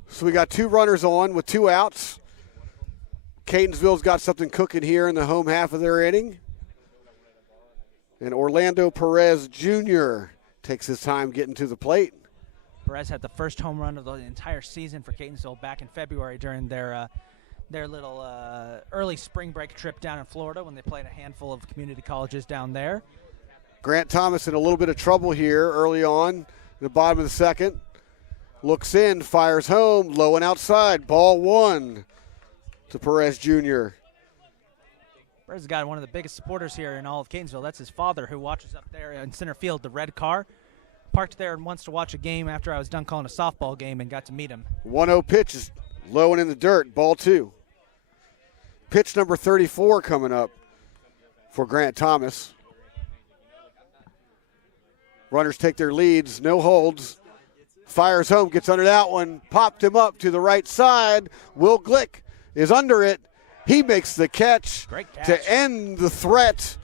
So we got 2 runners on with 2 outs. Catonsville's got something cooking here in the home half of their inning. And Orlando Perez Jr. takes his time getting to the plate. Perez had the first home run of the entire season for Catonsville back in February during their little early spring break trip down in Florida when they played a handful of community colleges down there. Grant Thomas in a little bit of trouble here early on in the bottom of the second. Looks in, fires home, low and outside. Ball 1 to Perez Jr. Perez has got one of the biggest supporters here in all of Catonsville. That's his father who watches up there in center field, the red car. Parked there and wants to watch a game after I was done calling a softball game and got to meet him. 1-0 pitch is low and in the dirt. Ball 2. Pitch number 34 coming up for Grant Thomas. Runners take their leads. No holds. Fires home. Gets under that one. Popped him up to the right side. Will Glick is under it. He makes the catch. Great catch to end the threat.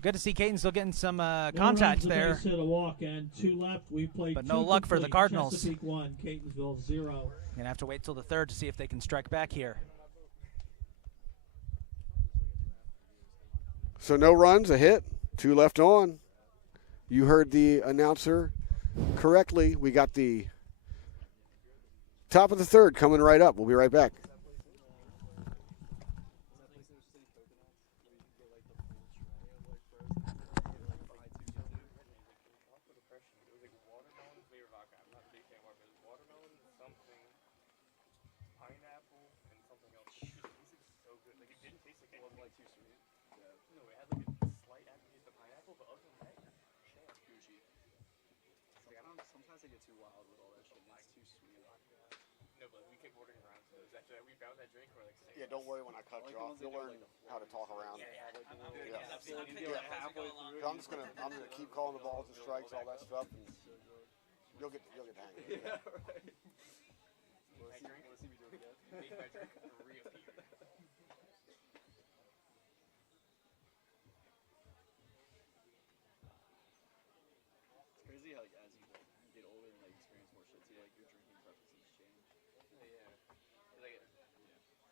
Good to see Catonsville getting some contact there. Hit a walk and 2 left. We played but no luck for the Cardinals. Chesapeake 1, Catonsville 0. Gonna have to wait till the third to see if they can strike back here. So no runs, a hit, 2 left on. You heard the announcer correctly. We got the top of the third coming right up. We'll be right back. Sometimes I get too wild with all that shit. It's too sweet. No, but we kept ordering around to those. After that, we found that drink. We're like, Yeah, don't worry when I cut you off. You'll learn how to talk around. I'm just gonna keep calling the balls and strikes, all that stuff, and you'll get the hang of it. Yeah, right. let's see me do it again. Make my drink reappear. It's crazy how, like, as you get older and like experience more shit too, like your drinking preferences change. Yeah. Like,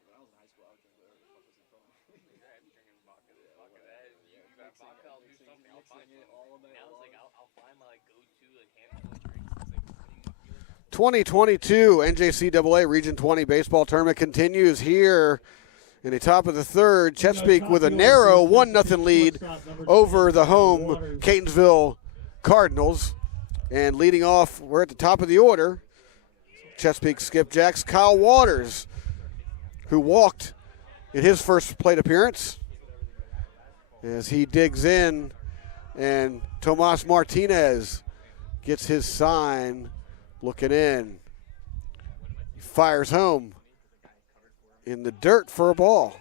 When I was in high school, I would drink whatever the fuck was in front of me. yeah, I'd be drinking vodka. Vodka that. You got vodka, I'll do something. I'll find it something. all night Now it's like, long. I'll find my like go-to like handful of drinks. It's like, what do you 2022 NJCAA Region 20 baseball tournament continues here in the top of the third. Chesapeake with a narrow 1-0 lead over the home Catonsville Cardinals. And leading off, we're at the top of the order. Chesapeake skipjacks Kyle Waters, who walked in his first plate appearance, as he digs in, and Tomas Martinez gets his sign looking in. He fires home in the dirt for a ball.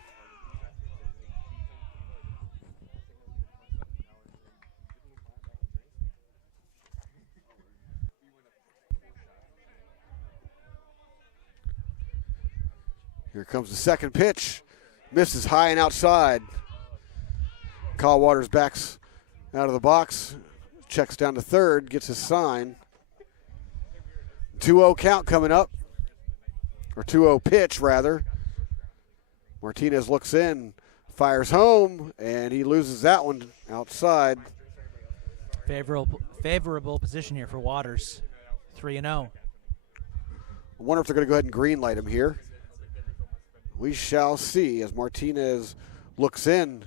Here comes the second pitch. Misses high and outside. Kyle Waters backs out of the box. Checks down to third. Gets his sign. 2-0 count coming up. Or 2-0 pitch, rather. Martinez looks in. Fires home. And he loses that one outside. Favorable position here for Waters. 3-0. I wonder if they're going to go ahead and green light him here. We shall see as Martinez looks in.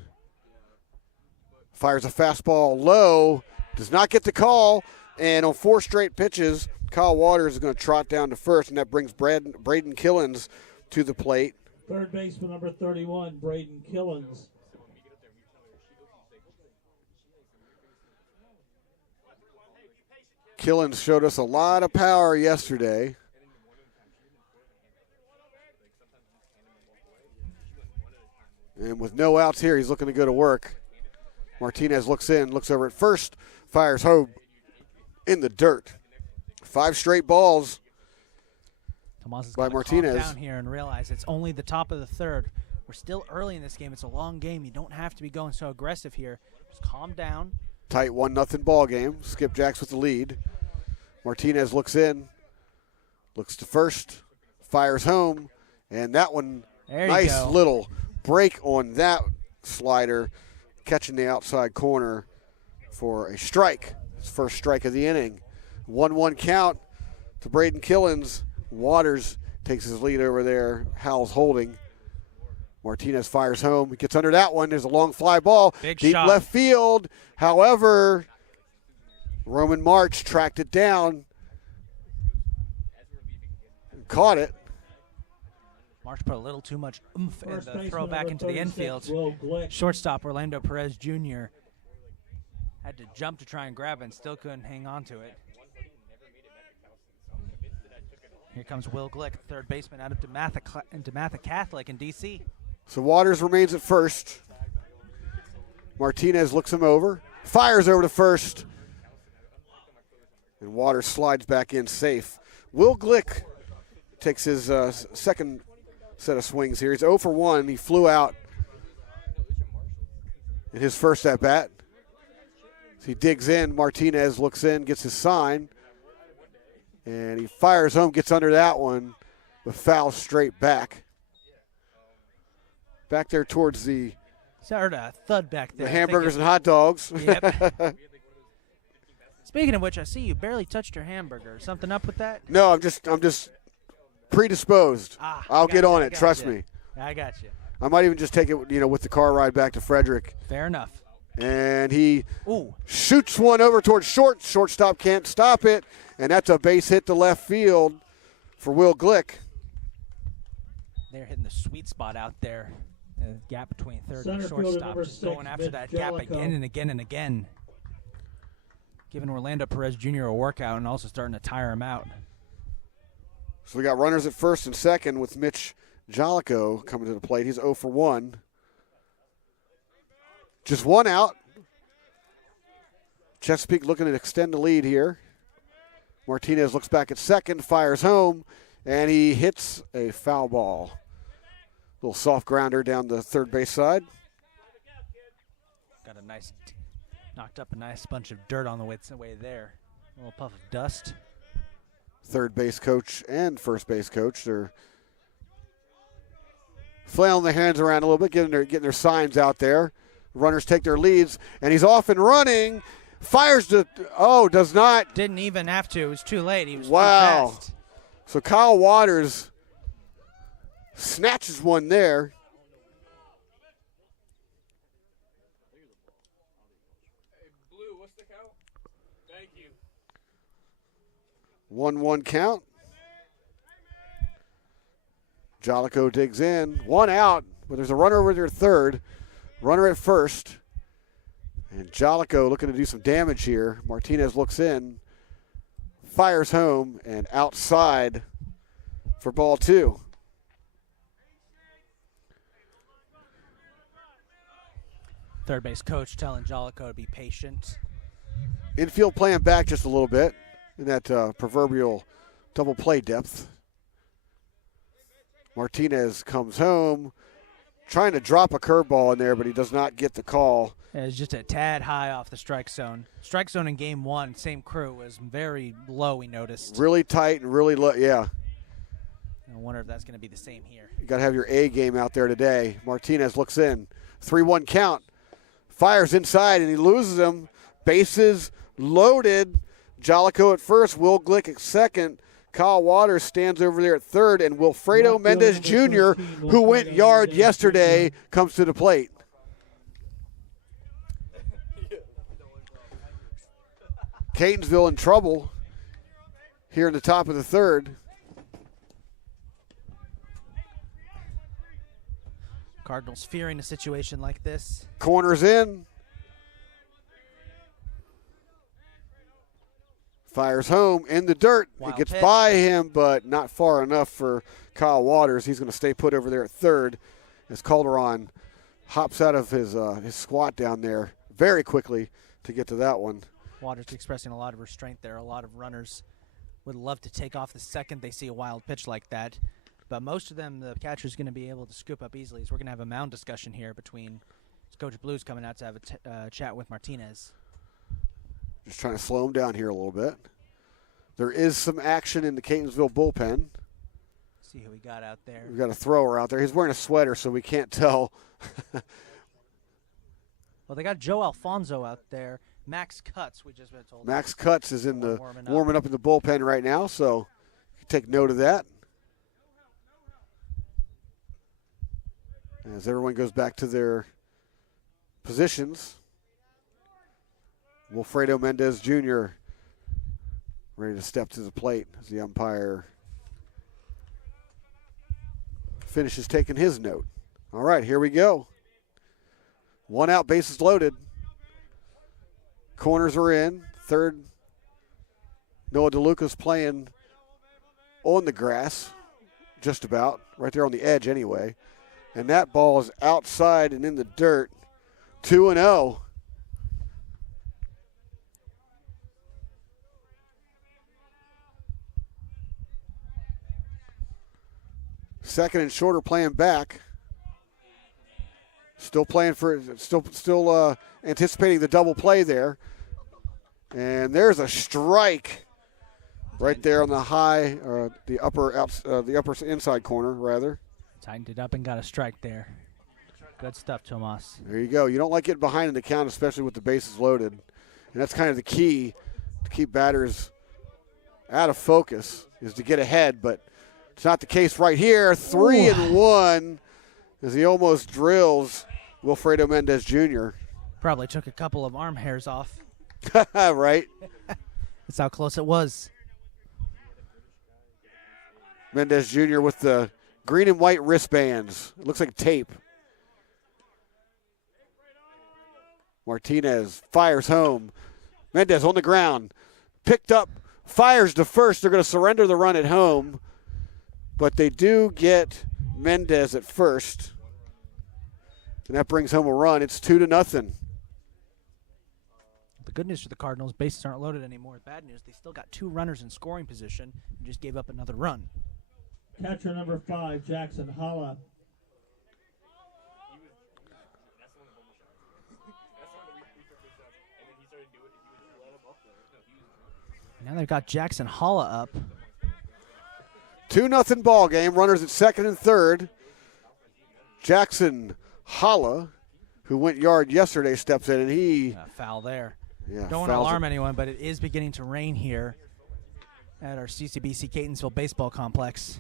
Fires a fastball low. Does not get the call. And on 4 straight pitches, Kyle Waters is going to trot down to first, and that brings Braden Killens to the plate. Third baseman number 31, Braden Killens. Killens showed us a lot of power yesterday. And with no outs here, he's looking to go to work. Martinez looks in, looks over at first, fires home in the dirt. 5 straight balls Tomas is by going to Martinez. calm down here and realize it's only the top of the third. We're still early in this game. It's a long game. You don't have to be going so aggressive here. Just calm down. Tight 1-0 ball game. Skipjacks with the lead. Martinez looks in, looks to first, fires home, and that one, nice little break on that slider, catching the outside corner for a strike. His first strike of the inning. 1-1 count to Braden Killens. Waters takes his lead over there. Howell's holding. Martinez fires home. He gets under that one. There's a long fly ball. Big deep shot. Left field. However, Roman March tracked it down. Caught it. March put a little too much oomph in First the baseman throw back number into the 36, infield. Will Glick. Shortstop Orlando Perez Jr. had to jump to try and grab it and still couldn't hang on to it. Here comes Will Glick, third baseman out of DeMatha Catholic in D.C. So Waters remains at first. Martinez looks him over. Fires over to first. And Waters slides back in safe. Will Glick takes his second set of swings here. He's 0 for 1. He flew out in his first at-bat. So he digs in. Martinez looks in, gets his sign. And he fires home, gets under that one, but fouls straight back. Back there towards the Heard a thud back there. hamburgers and hot dogs. Yep. Speaking of which, I see you barely touched your hamburger. Something up with that? No, I'm just predisposed. I'll get on it. Trust me. I got you. I might even just take it, with the car ride back to Frederick. Fair enough. And he Ooh. shoots one over towards short. Shortstop can't stop it, and that's a base hit to left field for Will Glick. They're hitting the sweet spot out there. The gap between third Center and fielder shortstop. number Just 6, going after Mitch that gap Jellicoe. again and again and again. Giving Orlando Perez Jr. a workout and also starting to tire him out. So we got runners at first and second with Mitch Jellicoe coming to the plate. He's 0 for 1. Just one out. Chesapeake looking to extend the lead here. Martinez looks back at second, fires home, and he hits a foul ball. Little soft grounder down the third base side. Got a nice, knocked up a nice bunch of dirt on the way there. A little puff of dust. Third base coach and first base coach, they're flailing their hands around a little bit, getting their signs out there. Runners take their leads, and he's off and running. Fires does not. Didn't even have to. It was too late. He was too Wow. fast. So Kyle Waters snatches one there. Hey, Blue, what's the count? Thank you. 1-1 count. Jellicoe digs in. One out, but there's a runner over there at third. Runner at first. And Jellicoe looking to do some damage here. Martinez looks in, fires home, and outside for ball 2. Third base coach telling Jellicoe to be patient. Infield playing back just a little bit in that proverbial double play depth. Martinez comes home, trying to drop a curveball in there, but he does not get the call. Yeah, it's just a tad high off the strike zone. Strike zone in game one, same crew, was very low, we noticed. Really tight and really low, yeah. I wonder if that's going to be the same here. You got to have your A game out there today. Martinez looks in. 3-1 count. Fires inside, and he loses him. Bases loaded. Jolico at first, Will Glick at second. Kyle Waters stands over there at third, and Wilfredo Mendez Jr., who went yard yesterday, comes to the plate. Catonsville in trouble here in the top of the third. Cardinals fearing a situation like this. Corners in. Fires home in the dirt. Wild It gets pitch. by him, but not far enough for Kyle Waters. He's going to stay put over there at third as Calderon hops out of his squat down there very quickly to get to that one. Waters expressing a lot of restraint there. A lot of runners would love to take off the second they see a wild pitch like that. But most of them, the catcher's going to be able to scoop up easily. So we're going to have a mound discussion here between Coach Blues coming out to have a chat with Martinez. Just trying to slow him down here a little bit. There is some action in the Catonsville bullpen. See who we got out there. We've got a thrower out there. He's wearing a sweater, so we can't tell. Well, they got Joe Alfonso out there. Max Cutts, we just been told. Max Cutts is in the warming up in the bullpen right now, so you take note of that. As everyone goes back to their positions, Wilfredo Mendez Jr. ready to step to the plate as the umpire finishes taking his note. All right, here we go. 1 out, bases loaded. Corners are in. Third, Noah DeLuca's playing on the grass, just about, right there on the edge anyway. And that ball is outside and in the dirt. 2-0. Second and shorter playing back. Still playing for, still anticipating the double play there. And there's a strike right there on the high, the upper inside corner rather. Tightened it up and got a strike there. Good stuff, Tomas. There you go. You don't like getting behind in the count, especially with the bases loaded. And that's kind of the key to keep batters out of focus, is to get ahead. But it's not the case right here. 3-1 as he almost drills Wilfredo Mendez Jr. Probably took a couple of arm hairs off. Right. That's how close it was. Mendez Jr. with the green and white wristbands. It looks like tape. Martinez fires home. Mendez on the ground. Picked up, fires to first. They're going to surrender the run at home. But they do get Mendez at first. And that brings home a run. It's 2-0. The good news for the Cardinals, bases aren't loaded anymore. Bad news, they still got 2 runners in scoring position and just gave up another run. Catcher number 5, Jackson Holla. Now they've got Jackson Holla up. 2-0 ball game. Runners at second and third. Jackson Holla, who went yard yesterday, steps in, and he Foul there. yeah, Don't want to fouls alarm it. anyone, but it is beginning to rain here at our CCBC Catonsville baseball complex.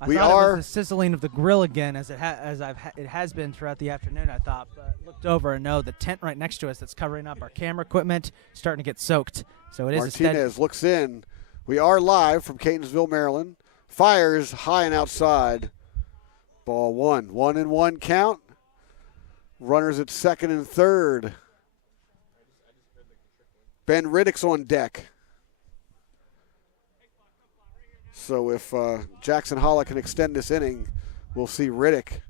I We thought are- it was the sizzling of the grill again, as it has been throughout the afternoon. I thought, but looked over and know the tent right next to us that's covering up our camera equipment starting to get soaked. So it is a steady. Martinez looks in. We are live from Catonsville, Maryland. Fires high and outside. Ball 1. 1-1 count. Runners at second and third. Ben Riddick's on deck. So if Jackson Holla can extend this inning, we'll see Riddick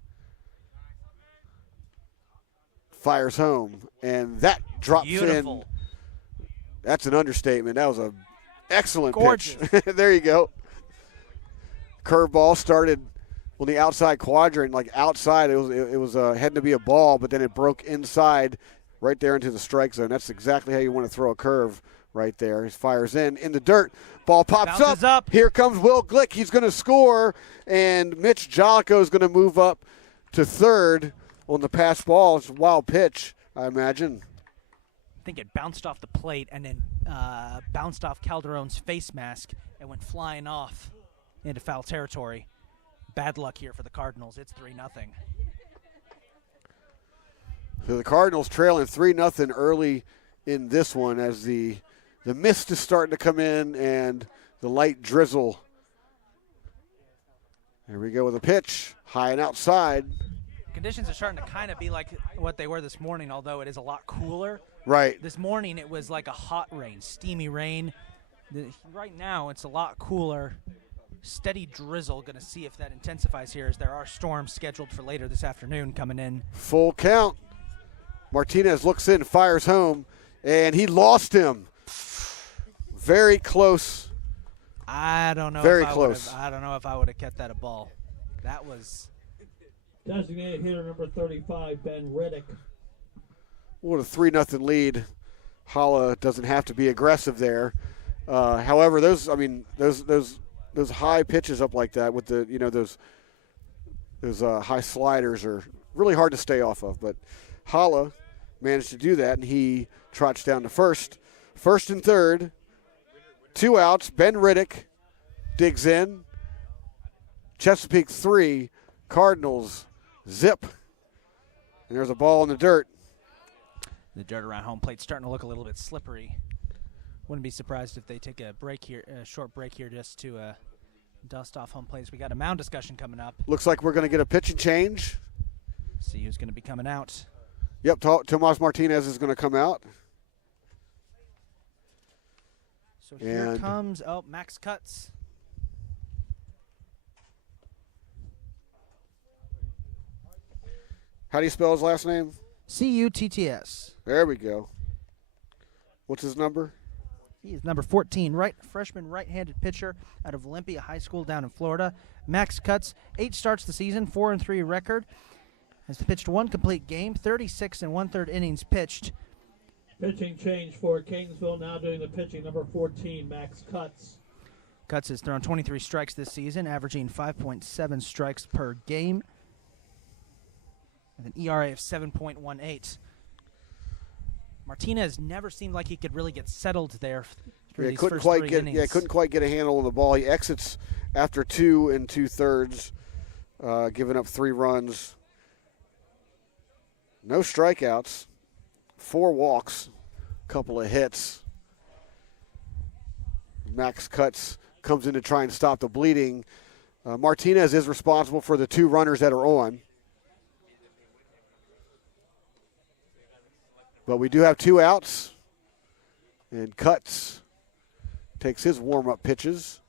fires home. And that drops Beautiful. in. That's an understatement. That was an excellent Gorgeous. pitch. There you go. Curveball started on the outside quadrant, like outside, it was heading to be a ball, but then it broke inside right there into the strike zone. That's exactly how you want to throw a curve right there. He fires in the dirt. Ball pops up. Here comes Will Glick. He's going to score, and Mitch Jolico is going to move up to third on the pass ball. It's a wild pitch, I imagine. I think it bounced off the plate and then bounced off Calderon's face mask and went flying off into foul territory. Bad luck here for the Cardinals. It's 3-0. So the Cardinals trailing 3-0 early in this one as the mist is starting to come in and the light drizzle. Here we go with a pitch, high and outside. Conditions are starting to kind of be like what they were this morning, although it is a lot cooler. Right. This morning it was like a hot rain, steamy rain. Right now it's a lot cooler. Steady drizzle. Going to see if that intensifies here as there are storms scheduled for later this afternoon coming in. Full count. Martinez looks in, fires home, and he lost him. Very close. I don't know. Very close. I don't know if I would have kept that a ball. That was. Designated hitter number 35, Ben Riddick. What a 3-0 lead. Holla doesn't have to be aggressive there. However, those high pitches up like that with those high sliders are really hard to stay off of. But Holla managed to do that, and he trots down to first. First and third, 2 outs. Ben Riddick digs in. Chesapeake 3, Cardinals zip. And there's a ball in the dirt. The dirt around home plate starting to look a little bit slippery. Wouldn't be surprised if they take a break here, a short break here, just to dust off home plates. We got a mound discussion coming up. Looks like we're going to get a pitching change. See who's going to be coming out. Yep, Tomas Martinez is going to come out. So here comes Max Cutts. How do you spell his last name? Cutts. There we go. What's his number? He is number 14, freshman right-handed pitcher out of Olympia High School down in Florida. Max Cutts, 8 starts the season, 4-3 record. Has pitched 1 complete game, 36 1/3 innings pitched. Pitching change for Catonsville, now doing the pitching, number 14, Max Cutts. Cutts has thrown 23 strikes this season, averaging 5.7 strikes per game, with an ERA of 7.18. Martinez never seemed like he could really get settled there through these first 3 innings. Yeah, couldn't quite get a handle on the ball. He exits after 2 2/3, giving up 3 runs. No strikeouts, 4 walks, couple of hits. Max Cutts comes in to try and stop the bleeding. Martinez is responsible for the 2 runners that are on. But we do have 2 outs, and Cutts takes his warm-up pitches.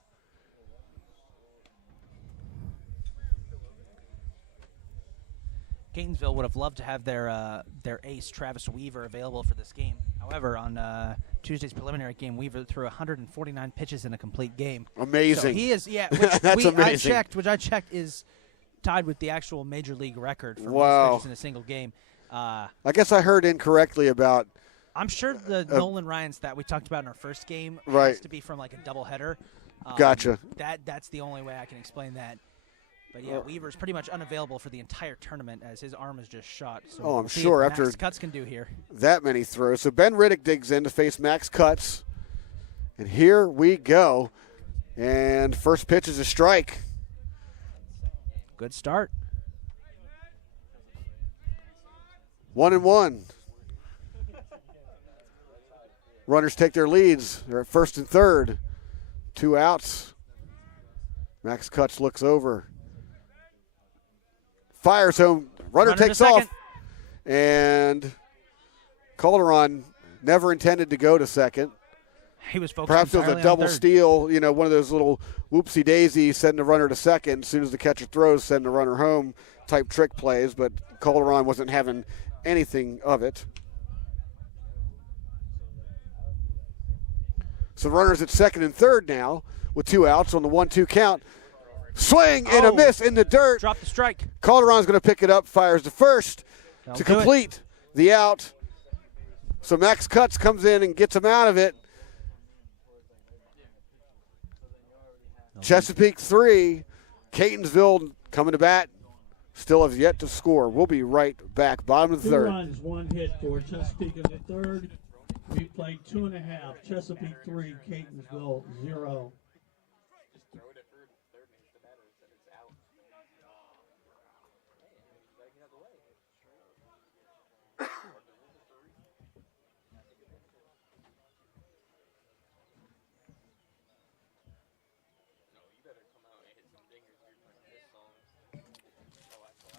Catonsville would have loved to have their ace, Travis Weaver, available for this game. However, on Tuesday's preliminary game, Weaver threw 149 pitches in a complete game. Amazing. So he is, That's amazing. Which I checked is tied with the actual major league record for wow. most pitches in a single game. I guess I heard incorrectly about. I'm sure the Nolan Ryan stat we talked about in our first game right. has to be from like a doubleheader. Gotcha. That's the only way I can explain that. But yeah, Weaver's pretty much unavailable for the entire tournament as his arm is just shot. So I'm sure what after Max Cutts can do here. That many throws. So Ben Riddick digs in to face Max Cutts. And here we go. And first pitch is a strike. Good start. 1-1. Runners take their leads. They're at first and third. 2 outs. Max Cutts looks over. Fires home. Runner takes off. And Calderon never intended to go to second. He was focused perhaps it was a double steal, one of those little whoopsie-daisy, send the runner to second. As soon as the catcher throws, send the runner home type trick plays. But Calderon wasn't having anything of it. So runners at second and third now with 2 outs on the 1-2 count. Swing and a miss in the dirt. Drop the strike. Calderon's going to pick it up, fires to first to do it. complete the out. So Max Cutts comes in and gets him out of it. Chesapeake 3, Catonsville coming to bat. Still have yet to score. We'll be right back. Bottom of the 2 third. runs, 1 hit for Chesapeake in the third. We played 2.5. Chesapeake 3, Catonsville 0.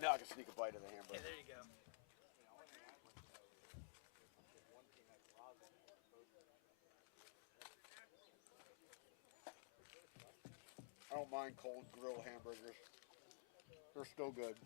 Now I can sneak a bite of the hamburger. There you go. I don't mind cold grill hamburgers. They're still good.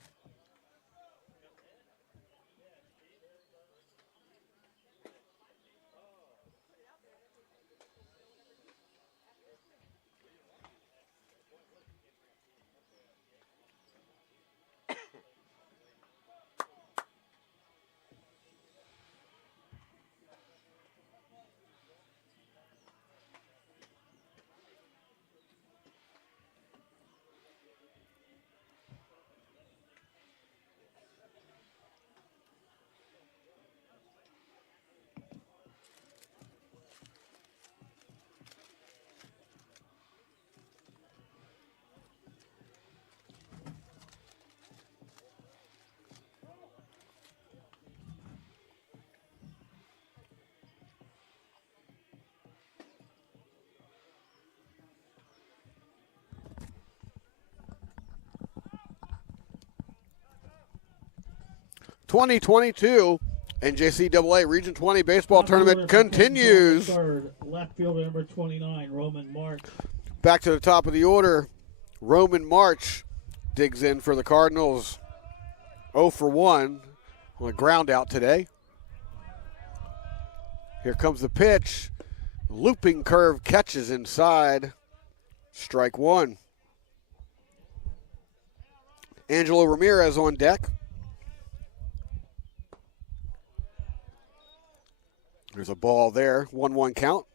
(2022) NJCAA Region 20 baseball tournament continues. Third, left fielder number 29, Roman March. Back to the top of the order. Roman March digs in for the Cardinals. 0 for 1 on a ground out today. Here comes the pitch. Looping curve catches inside. Strike 1. Angelo Ramirez on deck. There's a ball there. 1-1 count.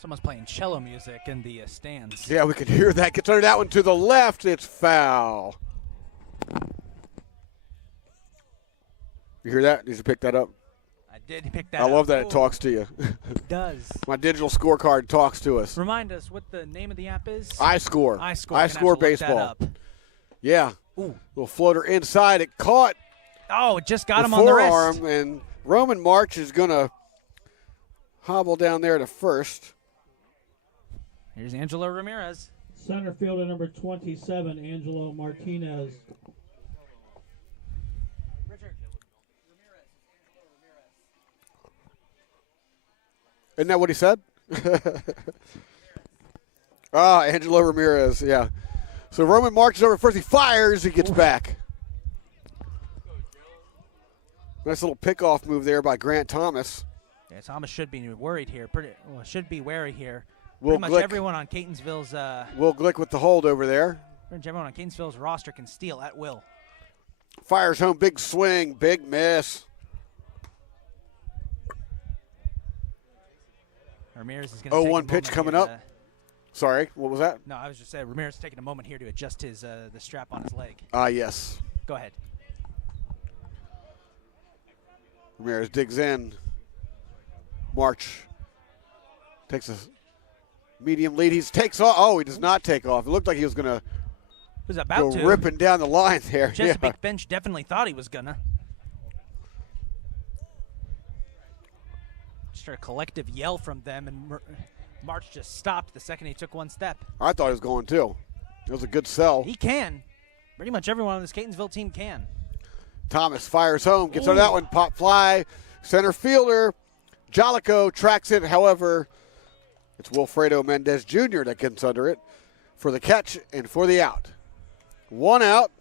Someone's playing cello music in the stands. Yeah, we can hear that. Gets under that one to the left. It's foul. You hear that? Did you pick that up? I did pick that I up. love that it talks to you. It does. My digital scorecard talks to us. Remind us what the name of the app is. iScore. iScore. iScore baseball. Yeah. Ooh. Little floater inside. It caught Oh, it just got the him on the wrist. forearm, and Roman March is going to hobble down there to first. Here's Angelo Ramirez. Center fielder number 27, Angelo Martinez. Isn't that what he said? Angelo Ramirez, yeah. So Roman March is over first. He fires. He gets back. Nice little pickoff move there by Grant Thomas. Yeah, Thomas should be worried here. Should be wary here. Will Pretty much Glick, everyone on Catonsville's Will Glick with the hold over there. pretty much everyone on Catonsville's roster can steal at will. Fires home. Big swing. Big miss. Ramirez is going to 0-1 pitch coming up. Sorry, what was that? No, I was just saying Ramirez is taking a moment here to adjust his the strap on his leg. Yes. Go ahead. Ramirez digs in. March takes a medium lead. He takes off. Oh, he does not take off. It looked like he was going to Was about go to. ripping down the line there. Chesapeake bench definitely thought he was gonna. Just a collective yell from them, and March just stopped the second he took one step. I thought he was going too. It was a good sell. He can. Pretty much everyone on this Catonsville team can. Thomas fires home, gets on that one, pop fly. Center fielder, Jolico tracks it. However, it's Wilfredo Mendez Jr. that gets under it for the catch and for the out. 1 out.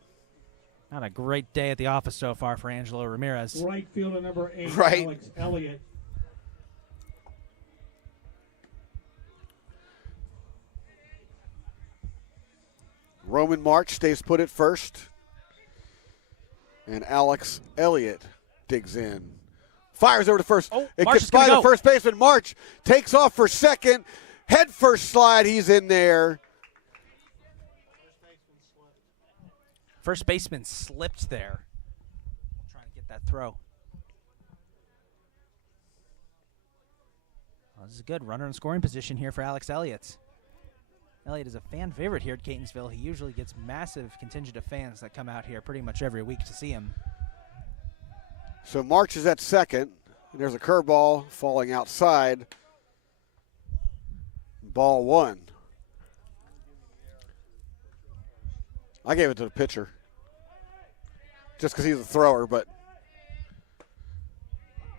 Not a great day at the office so far for Angelo Ramirez. Right fielder number 8, Right. Alex Elliott. Roman March stays put at first. And Alex Elliott digs in. Fires over to first. Oh, it March gets is gonna by the go. first baseman. March takes off for second. Head first slide. He's in there. First baseman slipped there. Trying to get that throw. Well, this is a good runner in scoring position here for Alex Elliott. Elliott is a fan favorite here at Catonsville. He usually gets massive contingent of fans that come out here pretty much every week to see him. So March is at second. And there's a curveball falling outside. Ball 1. I gave it to the pitcher. Just because he's a thrower, but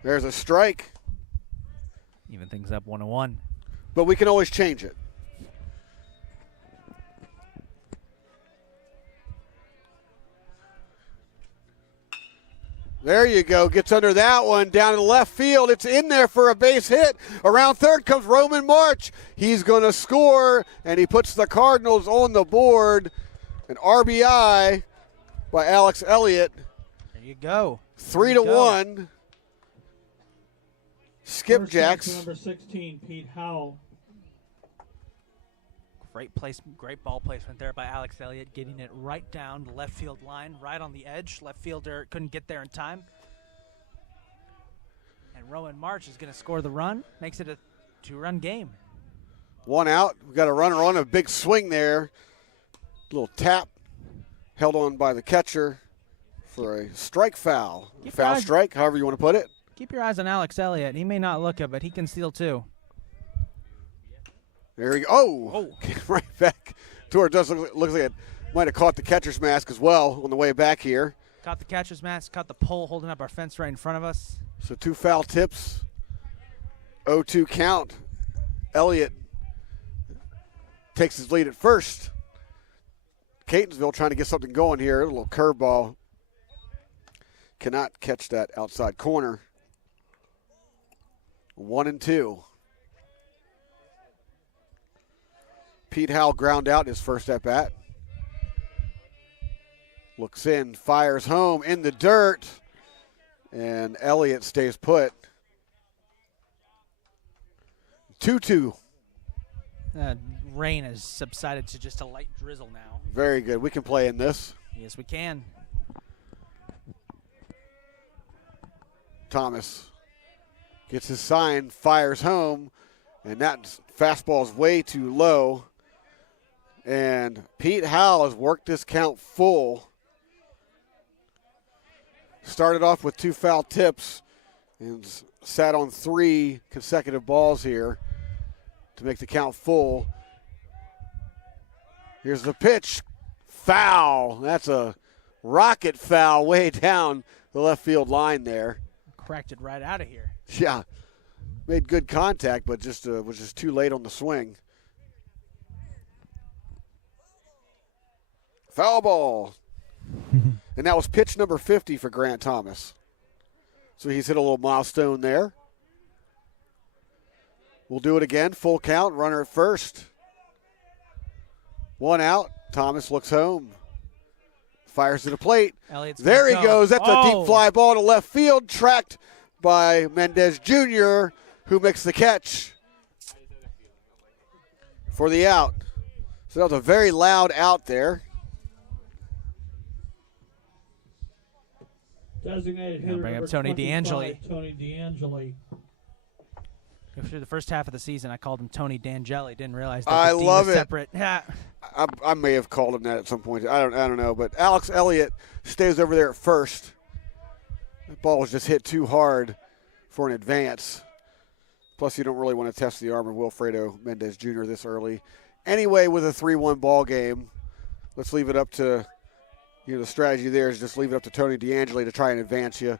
there's a strike. Even things up 1-1. But we can always change it. There you go. Gets under that one. Down to the left field. It's in there for a base hit. Around third comes Roman March. He's going to score, and he puts the Cardinals on the board. An RBI by Alex Elliott. There you go. 3-1. Skipjacks. First number 16, Pete Howell. Great ball placement there by Alex Elliott, getting it right down the left field line, right on the edge. Left fielder couldn't get there in time. And Rowan March is going to score the run, makes it a 2-run game. 1 out. We've got a runner on, a big swing there. Little tap held on by the catcher for a strike foul. Foul strike, however you want to put it. Keep your eyes on Alex Elliott. He may not look it, but he can steal too. There you go. Oh. Right back to where it does look like it might have caught the catcher's mask as well on the way back here. Caught the catcher's mask, caught the pole holding up our fence right in front of us. So 2 foul tips. 0-2 count. Elliott takes his lead at first. Catonsville trying to get something going here. A little curveball. Cannot catch that outside corner. 1-2. Pete Howell ground out his first at bat. Looks in, fires home in the dirt, and Elliott stays put. 2-2. Rain has subsided to just a light drizzle now. Very good. We can play in this. Yes, we can. Thomas gets his sign, fires home, and that fastball is way too low. And Pete Howell has worked this count full. Started off with 2 foul tips and sat on 3 consecutive balls here to make the count full. Here's the pitch. Foul. That's a rocket foul way down the left field line there. Cracked it right out of here. Yeah. Made good contact, but just was just too late on the swing. Foul ball. And that was pitch number 50 for Grant Thomas. So he's hit a little milestone there. We'll do it again. Full count. Runner at first. 1 out. Thomas looks home. Fires to the plate. There he goes. That's a deep fly ball to left field. Tracked by Mendez Jr., who makes the catch for the out. So that was a very loud out there. Designated hitter bring up number Tony 25, DeAngeli. Tony DeAngeli. Through the first half of the season, I called him Tony D'Angeli. Didn't realize that I the D love was it. separate. I may have called him that at some point. I don't know. But Alex Elliott stays over there at first. That ball was just hit too hard for an advance. Plus, you don't really want to test the arm of Wilfredo Mendez Jr. this early. Anyway, with a 3-1 ball game, let's leave it up to, the strategy there is just leave it up to Tony DeAngeli to try and advance you.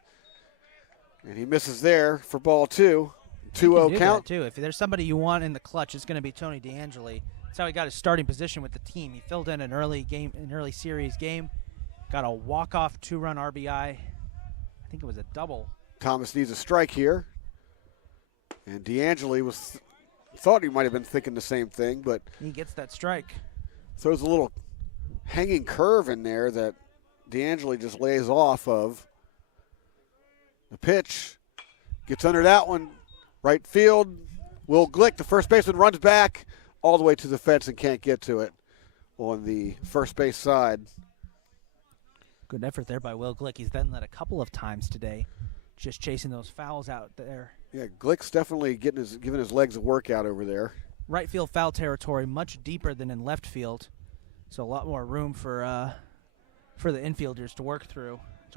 And he misses there for ball 2. 2-0 count. Too. If there's somebody you want in the clutch, it's going to be Tony DeAngeli. That's how he got his starting position with the team. He filled in an early series game, got a walk-off 2-run RBI. I think it was a double. Thomas needs a strike here. And DeAngeli thought he might have been thinking the same thing, but he gets that strike. throws a little hanging curve in there that DeAngeli just lays off of. The pitch gets under that one. Right field. Will Glick, the first baseman, runs back all the way to the fence and can't get to it on the first base side. Good effort there by Will Glick. He's done that a couple of times today, just chasing those fouls out there. Yeah, Glick's definitely giving his legs a workout over there. Right field foul territory, much deeper than in left field, so a lot more room for the infielders to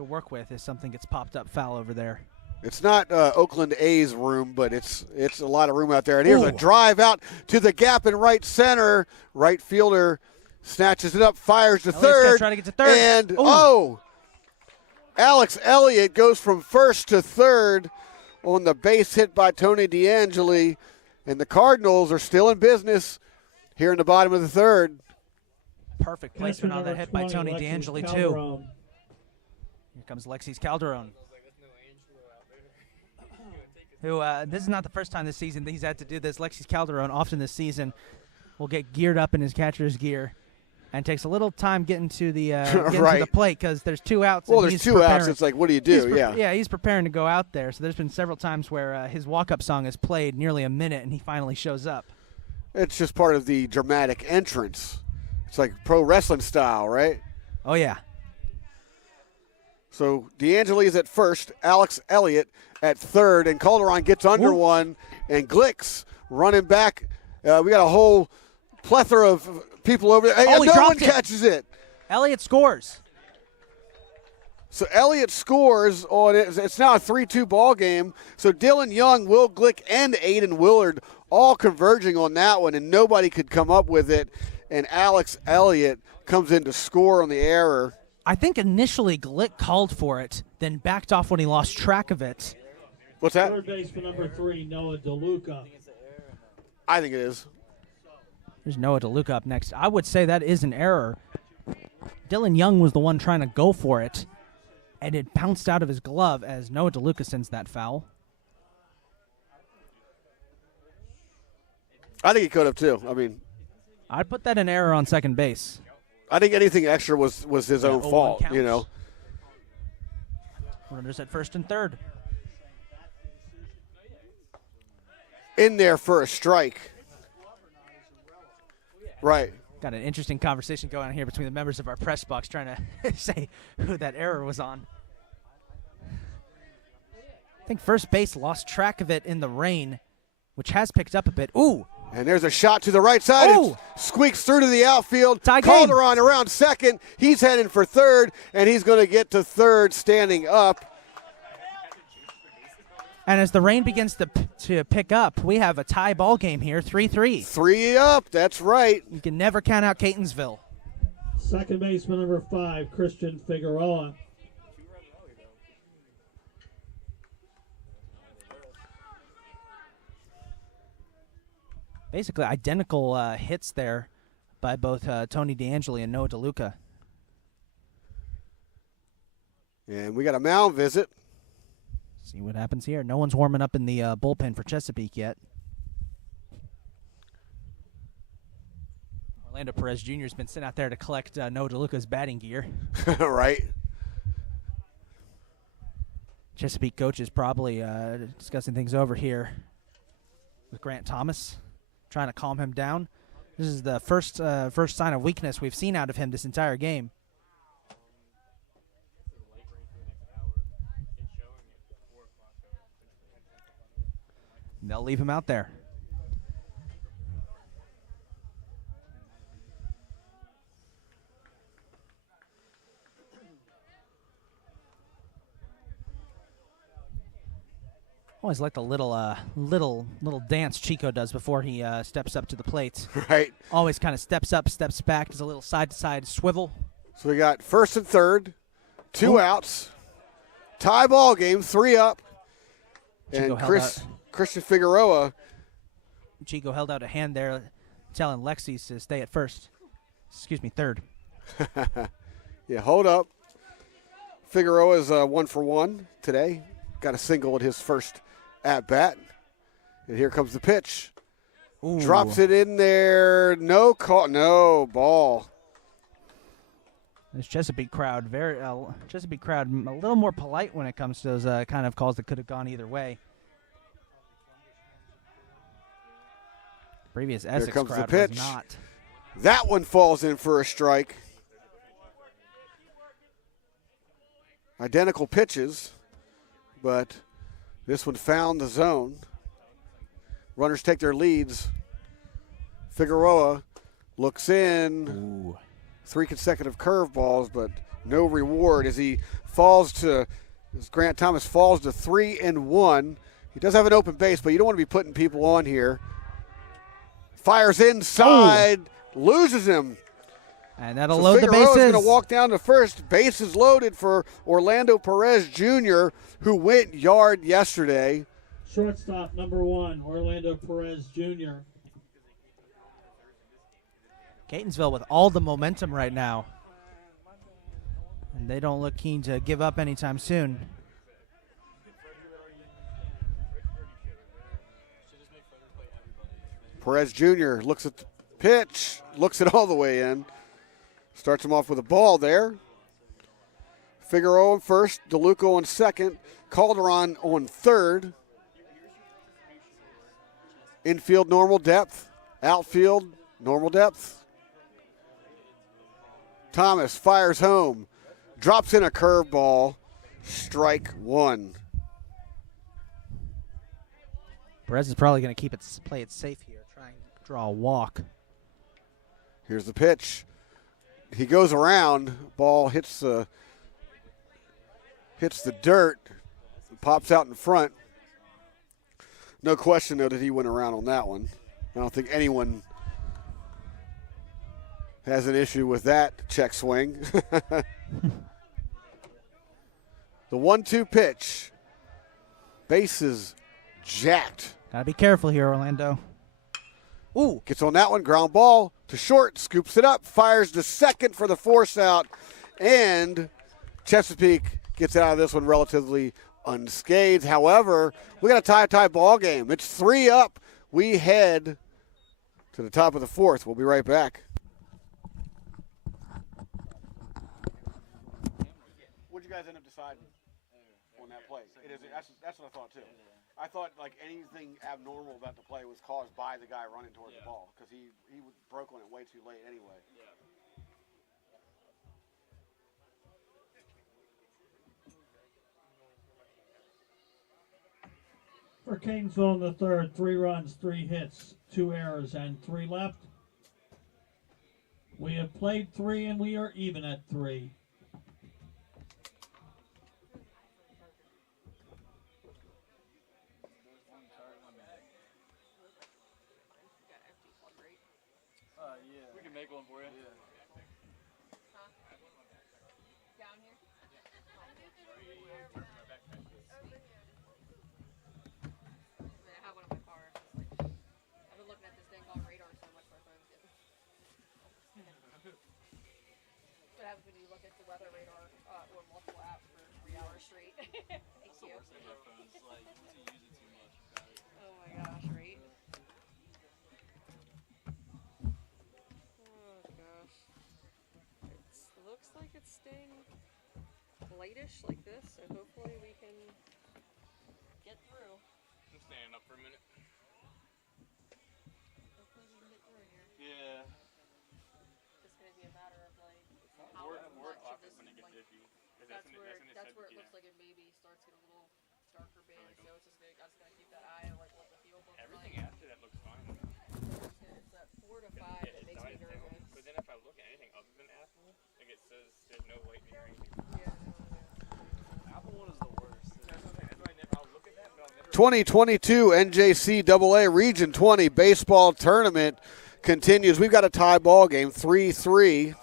work with if something gets popped up foul over there. It's not Oakland A's room, but it's a lot of room out there. And here's a drive out to the gap in right center. Right fielder snatches it up, fires to third. Try to get to third. And, Alex Elliott goes from first to third on the base hit by Tony DeAngeli. And the Cardinals are still in business here in the bottom of the third. Perfect placement on that hit by Tony DeAngeli, too. Here comes Alexis Calderon. Who this is not the first time this season that he's had to do this. Alexis Calderon often this season will get geared up in his catcher's gear and takes a little time getting to the to the plate because there's 2 outs. Well, there's 2 outs. It's like, what do you do? He's preparing to go out there. So there's been several times where his walk-up song is played nearly a minute and he finally shows up. It's just part of the dramatic entrance. It's like pro wrestling style, right? Oh, yeah. So DeAngeli is at first, Alex Elliott at third, and Calderon gets under one, and Glick's running back. We got a whole plethora of people over there. Hey, no one catches it. Elliott scores. So Elliott scores on it. It's now a 3-2 ball game. So Dylan Young, Will Glick, and Aiden Willard all converging on that one, and nobody could come up with it. And Alex Elliott comes in to score on the error. I think initially Glick called for it, then backed off when he lost track of it. What's that? Third baseman number 3, Noah DeLuca. I think it is. There's Noah DeLuca up next. I would say that is an error. Dylan Young was the one trying to go for it, and it bounced out of his glove as Noah DeLuca sends that foul. I think he could have, too. I mean, I'd put that in error on second base. I think anything extra was his own fault, you know. Runners at first and third. In there for a strike. Right. Got an interesting conversation going on here between the members of our press box trying to say who that error was on. I think first base lost track of it in the rain, which has picked up a bit. Ooh. And there's a shot to the right side. Oh. It squeaks through to the outfield. Tie game. Calderon around second. He's heading for third, and he's going to get to third standing up. And as the rain begins to pick up, we have a tie ball game here, 3-3. 3 up, that's right. You can never count out Catonsville. Second baseman number 5, Christian Figueroa. Basically identical hits there by both Tony DeAngeli and Noah DeLuca. And we got a mound visit. See what happens here. No one's warming up in the bullpen for Chesapeake yet. Orlando Perez Jr. has been sent out there to collect Noah DeLuca's batting gear. Right. Chesapeake coach is probably discussing things over here with Grant Thomas, trying to calm him down. This is the first sign of weakness we've seen out of him this entire game. And they'll leave him out there. Always like the little dance Chico does before he steps up to the plate. Right. Always kind of steps up, steps back, does a little side-to-side swivel. So we got first and third, 2 outs, tie ball game, 3 up, and Christian Figueroa. Chico held out a hand there, telling Lexis to stay at first. Excuse me, third. Yeah, hold up. Figueroa is 1 for 1 today. Got a single at his first at-bat. And here comes the pitch. Ooh. Drops it in there. No call. No ball. This Chesapeake crowd, Chesapeake crowd, a little more polite when it comes to those kind of calls that could have gone either way. Previous Essex comes crowd the pitch. was not. That one falls in for a strike. Identical pitches, but this one found the zone. Runners take their leads. Figueroa looks in. Ooh. 3 consecutive curveballs, but no reward as Grant Thomas falls to 3-1. He does have an open base, but you don't want to be putting people on here. Fires inside, loses him. And that'll load the Figueroa's bases. going to walk down to first. Bases loaded for Orlando Perez Jr., who went yard yesterday. Shortstop number 1, Orlando Perez Jr. Catonsville with all the momentum right now. And they don't look keen to give up anytime soon. Perez Jr. looks at the pitch, looks it all the way in. Starts him off with a ball there. Figueroa on first, DeLuca on second, Calderon on third. Infield normal depth, outfield normal depth. Thomas fires home, drops in a curveball, strike 1. Perez is probably going to play it safe here, try and draw a walk. Here's the pitch. He goes around, ball hits the dirt, pops out in front. No question, though, that he went around on that one. I don't think anyone has an issue with that check swing. The 1-2 pitch. Bases jacked. Gotta be careful here, Orlando. Ooh. Gets on that one, ground ball to short, scoops it up, fires to second for the force out, and Chesapeake gets out of this one relatively unscathed. However, we got a tie ball game. It's 3 up. We head to the top of the 4th. We'll be right back. What'd you guys end up deciding on that play? That's what I thought too. I thought like anything abnormal about the play was caused by the guy running towards the ball because he broke on it way too late anyway. For Catonsville in the third, 3 runs, 3 hits, 2 errors, and 3 left. We have played 3 and we are even at 3. We can make one for you. I have one in my car. I've been looking at this thing on radar so much my phone's getting. What happens when you look at the weather radar or multiple apps for 3 hours straight? Thank you. Oh my gosh, right? Oh gosh. It looks like it's staying lightish like this, so hopefully we can get through. I'm standing up for a minute. Hopefully we can get through here. Yeah. It's gonna be a matter of like how More much of office this when it gets like iffy. that's where it looks like it maybe starts getting a little darker big. So it's just gonna keep that eye on like what the field looks Everything like. after that looks fine. It's that 4 to 5 that makes me nervous. But then if I look at anything other than Apple, like it says there's no lightning or anything. Yeah. Apple one is the worst. I'll look at that, but I'll never 2022 NJCAA Region 20 baseball tournament continues. We've got a tie ball game, 3-3.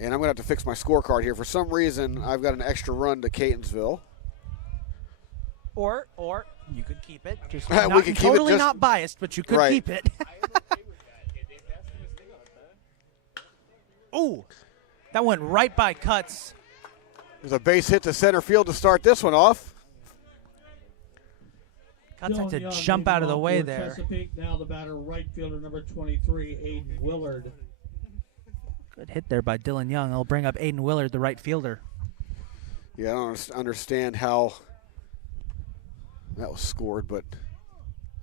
And I'm going to have to fix my scorecard here. For some reason, I've got an extra run to Catonsville. Or you could keep it. Just We not, could keep it totally just- not biased, but you could Right. keep it. Ooh, that went right by Cuts. There's a base hit to center field to start this one off. Cutts had Dylan to Young jump leading out of the off way for there. Chesapeake, now the batter, right fielder number 23, Aiden Willard. Good hit there by Dylan Young. I'll bring up Aiden Willard, the right fielder. Yeah, I don't understand how that was scored, but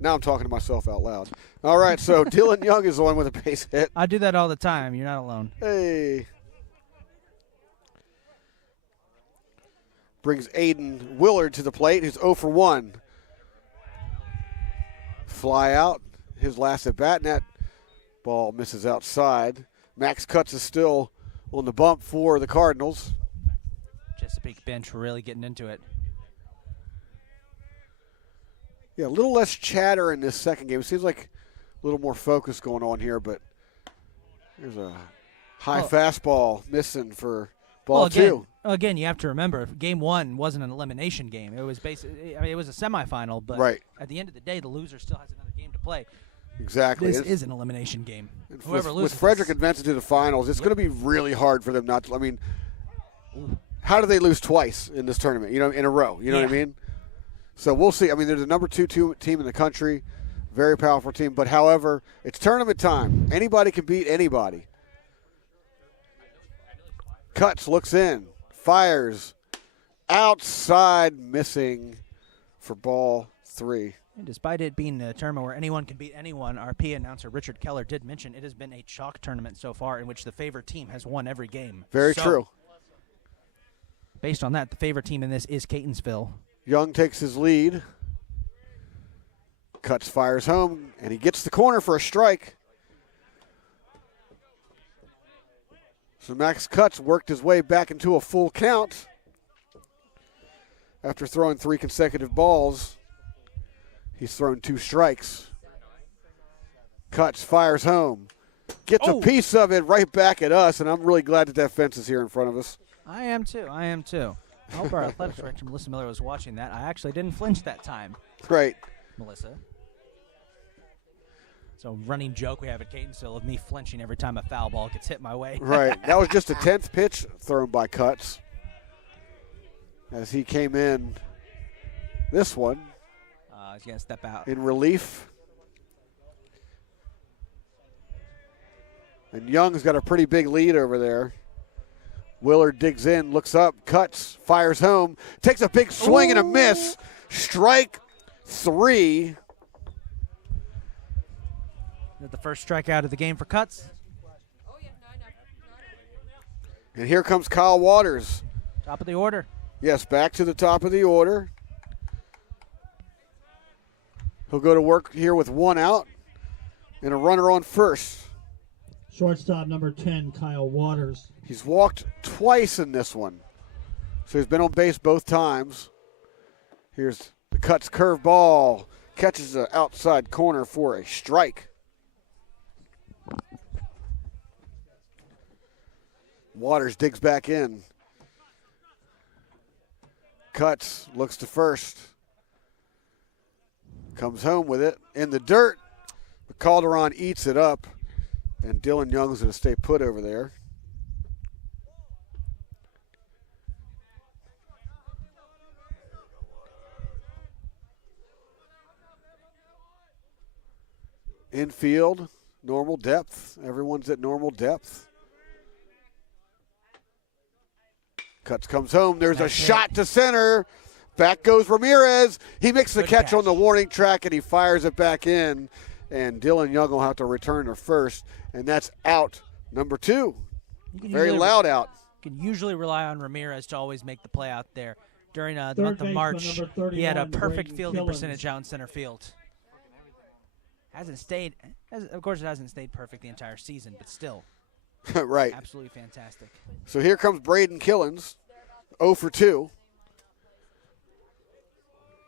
now I'm talking to myself out loud. All right, so Dylan Young is the one with a base hit. I do that all the time. You're not alone. Hey. Brings Aiden Willard to the plate. He's 0 for 1. Fly out. His last at bat, and that ball misses outside. Max Cutts is still on the bump for the Cardinals. Chesapeake bench really getting into it. Yeah, a little less chatter in this second game. It seems like a little more focus going on here, but there's a high fastball missing for ball two. Again, you have to remember, Game 1 wasn't an elimination game. It was basically, I mean, it was a semifinal, but at the end of the day, the loser still has another game to play. Exactly. This is an elimination game. Whoever with loses. Frederick advancing to the finals, it's going to be really hard for them not to. I mean, how do they lose twice in this tournament? You know, in a row. You know what I mean? So we'll see. I mean, they're the number 2 team in the country, very powerful team. But however, it's tournament time. Anybody can beat anybody. Cutts looks in, fires, outside, missing for ball 3. And despite it being a tournament where anyone can beat anyone, our PA announcer Richard Keller did mention it has been a chalk tournament so far in which the favorite team has won every game. Very true. Based on that, the favorite team in this is Catonsville. Young takes his lead. Cutts fires home, and he gets the corner for a strike. So Max Cutts worked his way back into a full count after throwing 3 consecutive balls. He's thrown 2 strikes. Cutts fires home. Gets a piece of it right back at us, and I'm really glad that fence is here in front of us. I am too. I hope our athletics director, Melissa Miller, was watching that. I actually didn't flinch that time. Great. Melissa. So running joke we have at Catonsville of me flinching every time a foul ball gets hit my way. Right. That was just a 10th pitch thrown by Cutts as he came in this one. He's going to step out. In relief. And Young's got a pretty big lead over there. Willard digs in, looks up, Cutts, fires home, takes a big swing and a miss. Strike 3. Is that the first strikeout of the game for Cutts? Oh, yeah, no. And here comes Kyle Waters. Top of the order. Yes, back to the top of the order. He'll go to work here with 1 out and a runner on first. Shortstop number 10, Kyle Waters. He's walked twice in this one. So he's been on base both times. Here's the Cutts curveball. Catches the outside corner for a strike. Waters digs back in. Cutts looks to first. Comes home with it in the dirt. But Calderon eats it up. And Dylan Young's going to stay put over there. Infield, normal depth. Everyone's at normal depth. Cutts comes home. There's a shot to center. Back goes Ramirez. He makes the catch on the warning track, and he fires it back in. And Dylan Young will have to return to first, and that's out number 2. Very loud out. You can usually rely on Ramirez to always make the play out there. During the month of March, he had a perfect fielding percentage out in center field. Hasn't stayed, of course it hasn't stayed perfect the entire season, but still. Right. Absolutely fantastic. So here comes Braden Killens, 0 for 2.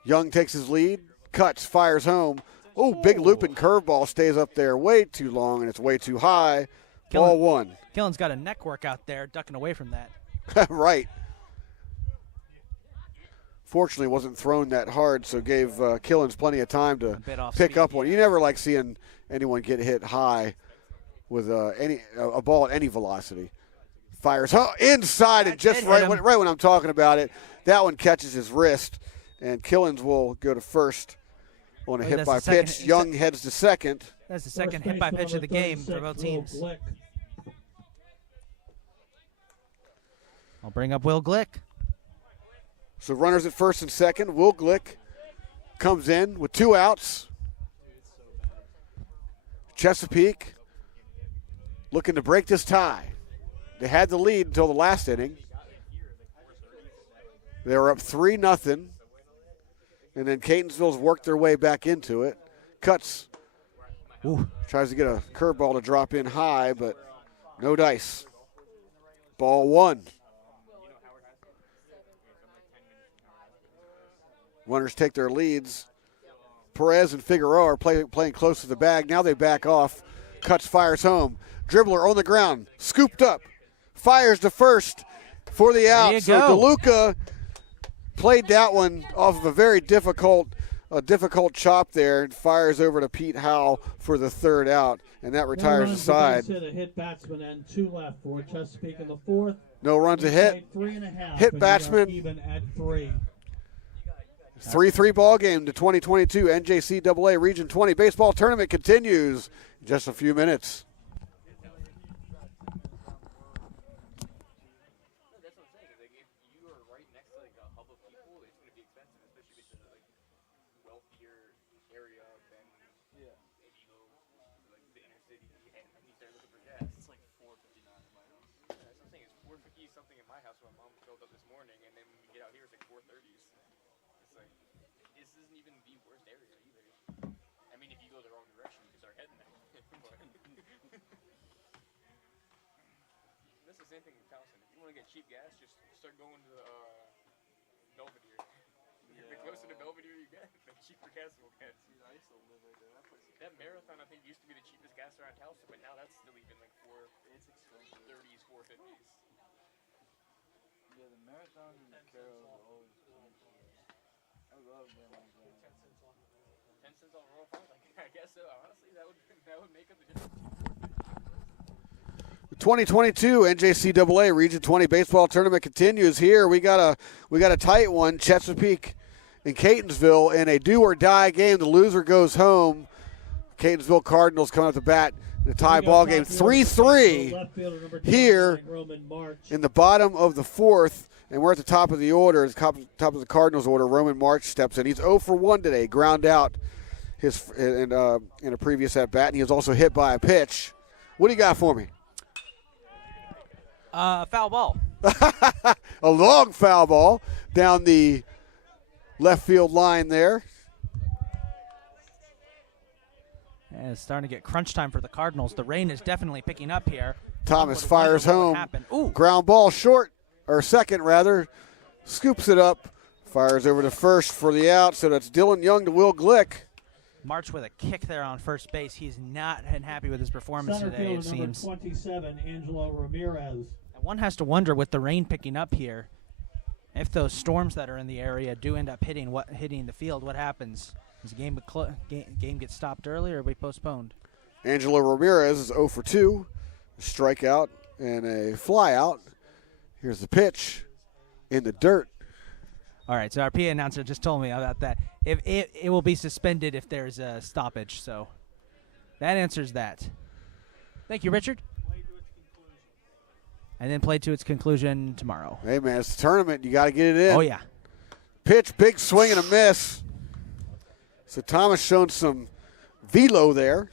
Young takes his lead. Cutts, fires home. Oh, big looping curveball stays up there way too long, and it's way too high. Ball 1. Killen's got a neck work out there, ducking away from that. Right. Fortunately, wasn't thrown that hard, so gave Killens plenty of time to pick up one. You never like seeing anyone get hit high with a ball at any velocity. Fires inside, and just right when I'm talking about it, that one catches his wrist, and Killens will go to first on a Oh, hit that's by the second pitch. hit. Young heads to second. That's the second First hit by base pitch of the number game for 36, both Will teams. Glick. I'll bring up Will Glick. So runners at first and second. Will Glick comes in with 2 outs. Chesapeake looking to break this tie. They had the lead until the last inning. They were up 3-0. And then Catonsville's worked their way back into it. Cuts. Ooh. Tries to get a curveball to drop in high, but no dice. Ball 1. Runners take their leads. Perez and Figueroa are playing close to the bag. Now they back off. Cuts, fires home. Dribbler on the ground. Scooped up. Fires to first for the out. you So go. DeLuca played that one off of a very difficult chop there and fires over to Pete Howell for the 3rd out. And that retires the side. Hit a hit batsman and 2 left for Chesapeake in the 4th. No runs a hit. 3.5. Hit and we are batsman. even at 3. 3-3 ball game to 2022 NJCAA Region 20 baseball tournament continues in just a few minutes. No, that's what I'm saying. Like, if you are right next to like a hub of people, it's going to be expensive, especially if it's in a like wealthier area than if you go to like the inner city and you start looking for gas. It's like 4.59 in my house. Yeah, that's what I'm saying. It's 450 something in my house where my mom filled up this morning, and then when we get out here, it's like 430s. It's like this isn't even the worst area either. I mean, if you go the wrong direction, you can start heading there. But that's the same thing with Townsend. If you want to get cheap gas, just start going to Belvedere. The closer to Belvedere you get, the cheaper gas will get. Dude, I used to live right there. That place is That Marathon, I think, used to be the cheapest gas around Towson, but now that's still even like it's expensive. 430s, 450s. Yeah, the marathon and the Carol are always I love them like that. 10 cents on roll phone? Like, I guess so. Honestly, that would make up the difference. The 2022 NJCAA Region 20 baseball tournament continues here. We got a tight one, Chesapeake and Catonsville, in a do or die game. The loser goes home. Catonsville Cardinals come up to bat in a tie ball game, 3-3 here in the bottom of the 4th, and we're at the top of the order, top of the Cardinals order. Roman March steps in. He's 0 for 1 today, ground out in a previous at bat, and he was also hit by a pitch. What do you got for me? Foul ball. A long foul ball down the left field line there. And it's starting to get crunch time for the Cardinals. The rain is definitely picking up here. Thomas One would fires wonder what would home. happen. Ooh. Ground ball short, or second rather. Scoops it up. Fires over to first for the out. So that's Dylan Young to Will Glick. March with a kick there on first base. He's not happy with his performance Center today, it fielder number seems. 27, Angelo Ramirez. And one has to wonder, with the rain picking up here, if those storms that are in the area do end up hitting the field, what happens? Does the game get stopped early or be postponed? Angelo Ramirez is 0 for 2. A strikeout and a fly out. Here's the pitch in the dirt. All right, so our PA announcer just told me about that. If it will be suspended if there's a stoppage, so that answers that. Thank you, Richard. And then play to its conclusion tomorrow. Hey, man, it's the tournament. You got to get it in. Oh, yeah. Pitch, big swing and a miss. So Thomas showing some velo there,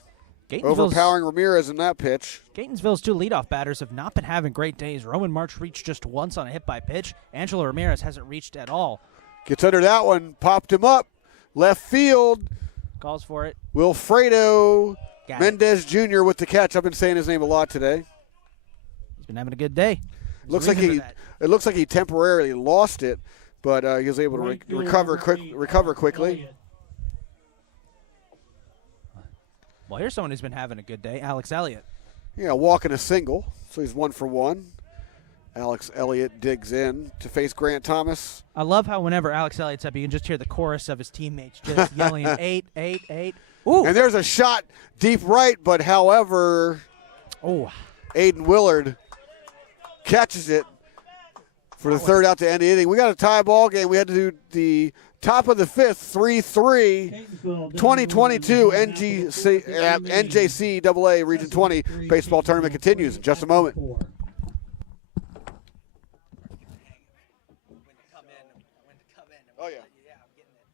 overpowering Ramirez in that pitch. Catonsville's 2 leadoff batters have not been having great days. Roman March reached just once on a hit by pitch. Angelo Ramirez hasn't reached at all. Gets under that one, popped him up. Left field. Calls for it. Wilfredo Got Mendez Jr. with the catch. I've been saying his name a lot today. He's been having a good day. Looks like he temporarily lost it, but he was able to recover quickly. Well, here's someone who's been having a good day, Alex Elliott. Yeah, walking a single, so he's 1 for 1. Alex Elliott digs in to face Grant Thomas. I love how whenever Alex Elliott's up, you can just hear the chorus of his teammates just yelling, 8, 8, 8. Ooh. And there's a shot deep right, but however, Aiden Willard catches it for the 3rd out to end the inning. We got a tie ball game. We had to do the Top of the fifth, 3-3. Catonsville, 2022 down NJCAA Region 20 baseball tournament continues in just a moment. When to come in. Oh, yeah. Yeah, I'm getting it.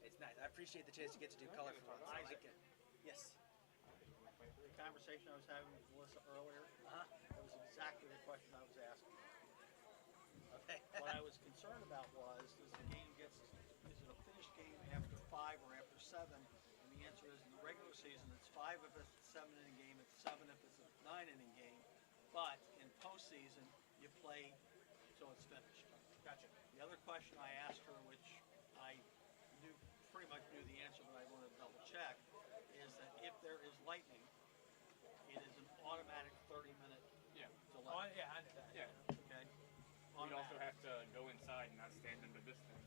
It's nice. I appreciate the chance to get to do color for fun. I like it. Yes. The conversation I was having with Melissa earlier, that was exactly the question I was asking. Okay. What I was concerned about was, is it a finished game after 5 or after 7? And the answer is, in the regular season, it's 5 if it's a 7-inning game, it's 7 if it's a 9-inning game. But in postseason, you play till it's finished. Gotcha. The other question I asked her, which I pretty much knew the answer, but I wanted to double check, is that if there is lightning, it is an automatic 30-minute delay. Oh, yeah, I know that. Yeah. Okay. We'd also have to go inside and not stand under this thing.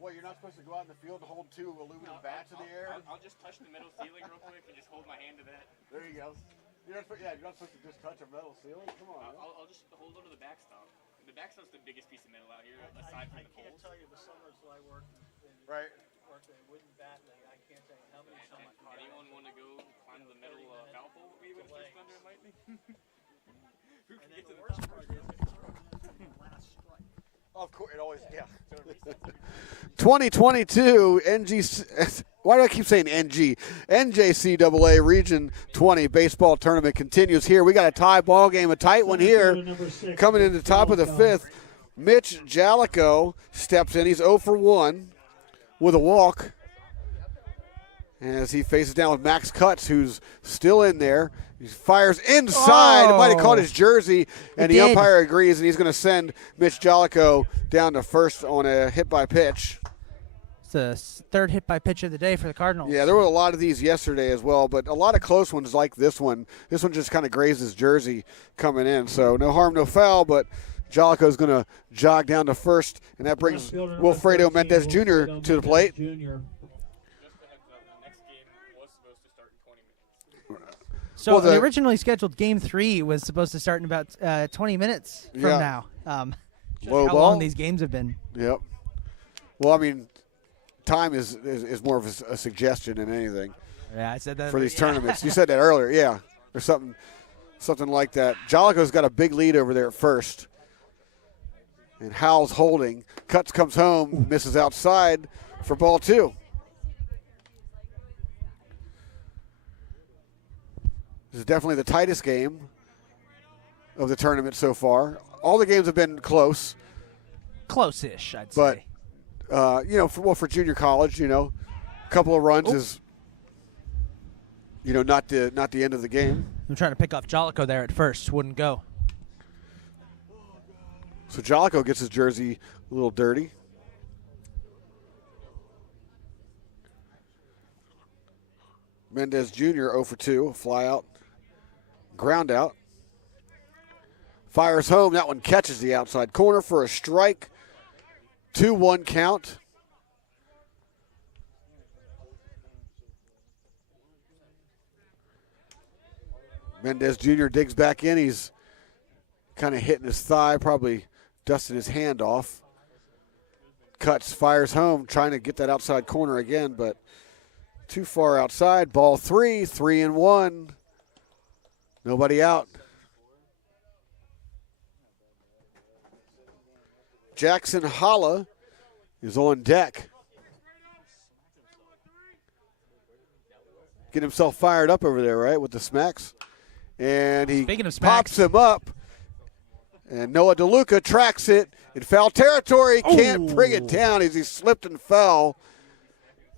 Well, you're not supposed to go out in the field to hold 2 aluminum bats in the air? I'll just touch the metal ceiling real quick and just hold my hand to that. There you go. You're not supposed to just touch a metal ceiling? Come on. I'll just hold onto the backstop. The backstop's the biggest piece of metal out here, aside from I the can't poles. tell you the summers that I worked Right. worked a wooden bat league. I can't tell you how many summers. Anyone want to go climb the metal foul pole with me when it's thunder and lightning? Who can And get then to the the worst top part first? is the last strike. Of course, it always, yeah. 2022 NGC, why do I keep saying NG? NJCAA Region 20 baseball tournament continues here. We got a tie ball game, a tight one here. Coming in the top of the fifth, Mitch Jallico steps in. He's 0 for 1 with a walk as he faces down with Max Cutts, who's still in there. He fires inside. It might have caught his jersey, and the umpire agrees, and he's going to send Mitch Jallico down to first on a hit by pitch. It's the third hit by pitch of the day for the Cardinals. Yeah, there were a lot of these yesterday as well, but a lot of close ones like this one. This one just kind of grazed his jersey coming in, so no harm, no foul, but Jallico's going to jog down to first, and that brings Wilfredo Mendez Jr. to the plate. So the originally scheduled Game 3 was supposed to start in about 20 minutes from now. How long these games have been. Yep. Well, I mean, time is more of a suggestion than anything. Yeah, I said that for these tournaments. You said that earlier, yeah, or something like that. Jallico's got a big lead over there at first, and Howell's holding. Cutts comes home, misses outside for ball 2. This is definitely the tightest game of the tournament so far. All the games have been close. Close-ish, I'd say. But, for junior college, a couple of runs is, not the end of the game. I'm trying to pick off Jallico there at first. Wouldn't go. So Jallico gets his jersey a little dirty. Mendez Jr. 0 for 2, a fly out. Ground out. Fires home. That one catches the outside corner for a strike. 2-1 count. Mendez Jr. digs back in. He's kind of hitting his thigh, probably dusting his hand off. Cutts, fires home, trying to get that outside corner again, but too far outside. Ball 3, 3-1. Nobody out. Jackson Holla is on deck. Get himself fired up over there, right, with the smacks. And he pops him up. And Noah DeLuca tracks it in foul territory. Can't bring it down as he slipped and fell.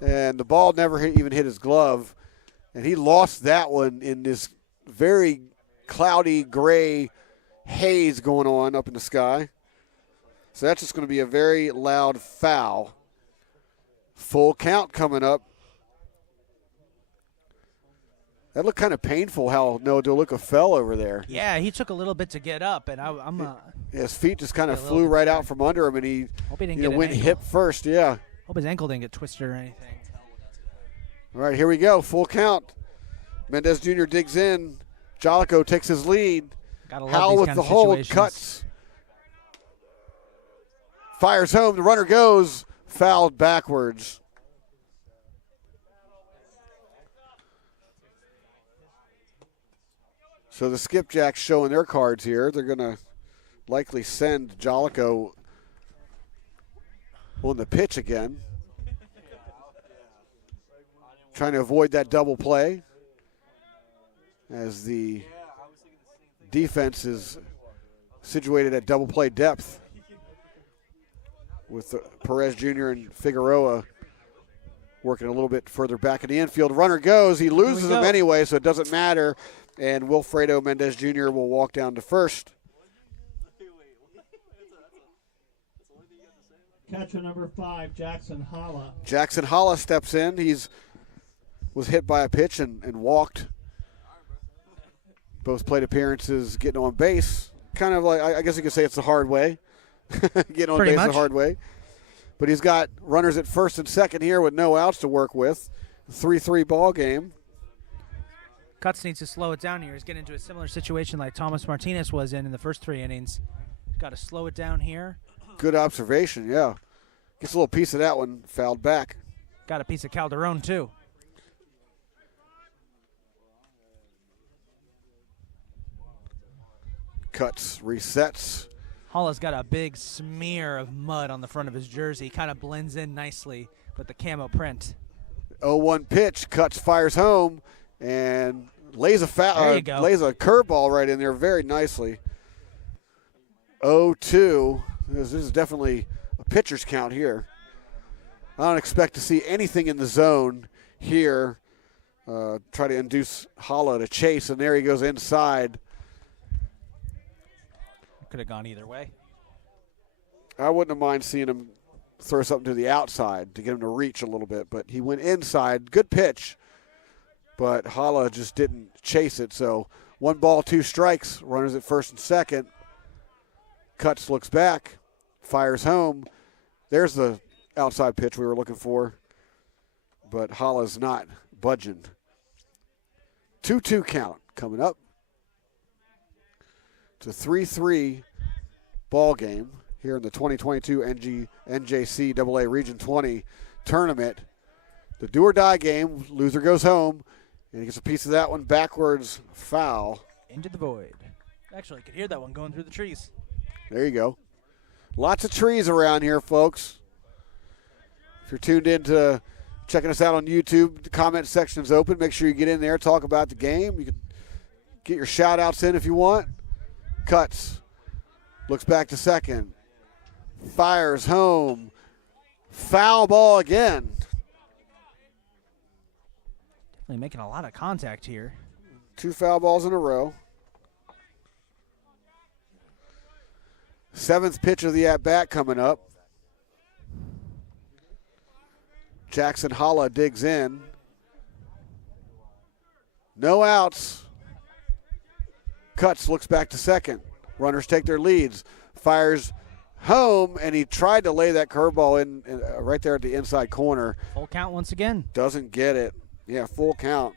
And the ball never even hit his glove. And he lost that one in this very cloudy gray haze going on up in the sky. So that's just going to be a very loud foul. Full count coming up. That looked kind of painful how Noah DeLuca fell over there. Yeah, he took a little bit to get up, and his feet just kind of flew right out from under him, and he went hip first, yeah. Hope his ankle didn't get twisted or anything. All right, here we go, full count. Mendez Jr. digs in. Jallico takes his lead. Howell with the hold, Cutts. Fires home, the runner goes. fouled backwards. So the Skipjacks showing their cards here. They're going to likely send Jolico on the pitch again. Trying to avoid that double play as the defense is situated at double play depth with Perez Jr. and Figueroa working a little bit further back in the infield. Runner goes. He loses him anyway, so it doesn't matter. And Wilfredo Mendez Jr. will walk down to first. Catcher number 5, Jackson Holla. Jackson Holla steps in. Was hit by a pitch and walked. Both plate appearances, getting on base. Kind of like, I guess you could say it's the hard way. Getting on Pretty base much. the hard way. But he's got runners at first and second here with no outs to work with. 3-3 ball game. Cutts needs to slow it down here. He's getting into a similar situation like Thomas Martinez was in the first 3 innings. Got to slow it down here. Good observation, yeah. Gets a little piece of that one, fouled back. Got a piece of Calderon, too. Cutts, resets. Holla's got a big smear of mud on the front of his jersey. Kind of blends in nicely with the camo print. 0-1 pitch. Cutts fires home and lays a lays a curveball right in there very nicely. 0-2. This is definitely a pitcher's count here. I don't expect to see anything in the zone here. Try to induce Holla to chase, and there he goes inside. Could have gone either way. I wouldn't have mind seeing him throw something to the outside to get him to reach a little bit, but he went inside. Good pitch, but Holla just didn't chase it. So 1 ball, 2 strikes. Runners at first and second. Cutts looks back, fires home. There's the outside pitch we were looking for, but Holla's not budging. 2-2 count coming up. It's a 3-3 ball game here in the 2022 NJCAA Region 20 tournament. The do-or-die game. Loser goes home, and he gets a piece of that one backwards, foul. Into the void. Actually, I could hear that one going through the trees. There you go. Lots of trees around here, folks. If you're tuned in to checking us out on YouTube, the comment section is open. Make sure you get in there, talk about the game. You can get your shout-outs in if you want. Cutts. Looks back to second. Fires home. Foul ball again. Definitely making a lot of contact here. 2 foul balls in a row. 7th pitch of the at-bat coming up. Jackson Holla digs in. No outs. Cutts looks back to second. Runners take their leads. Fires home, and he tried to lay that curveball in right there at the inside corner. Full count once again. Doesn't get it. Yeah, full count.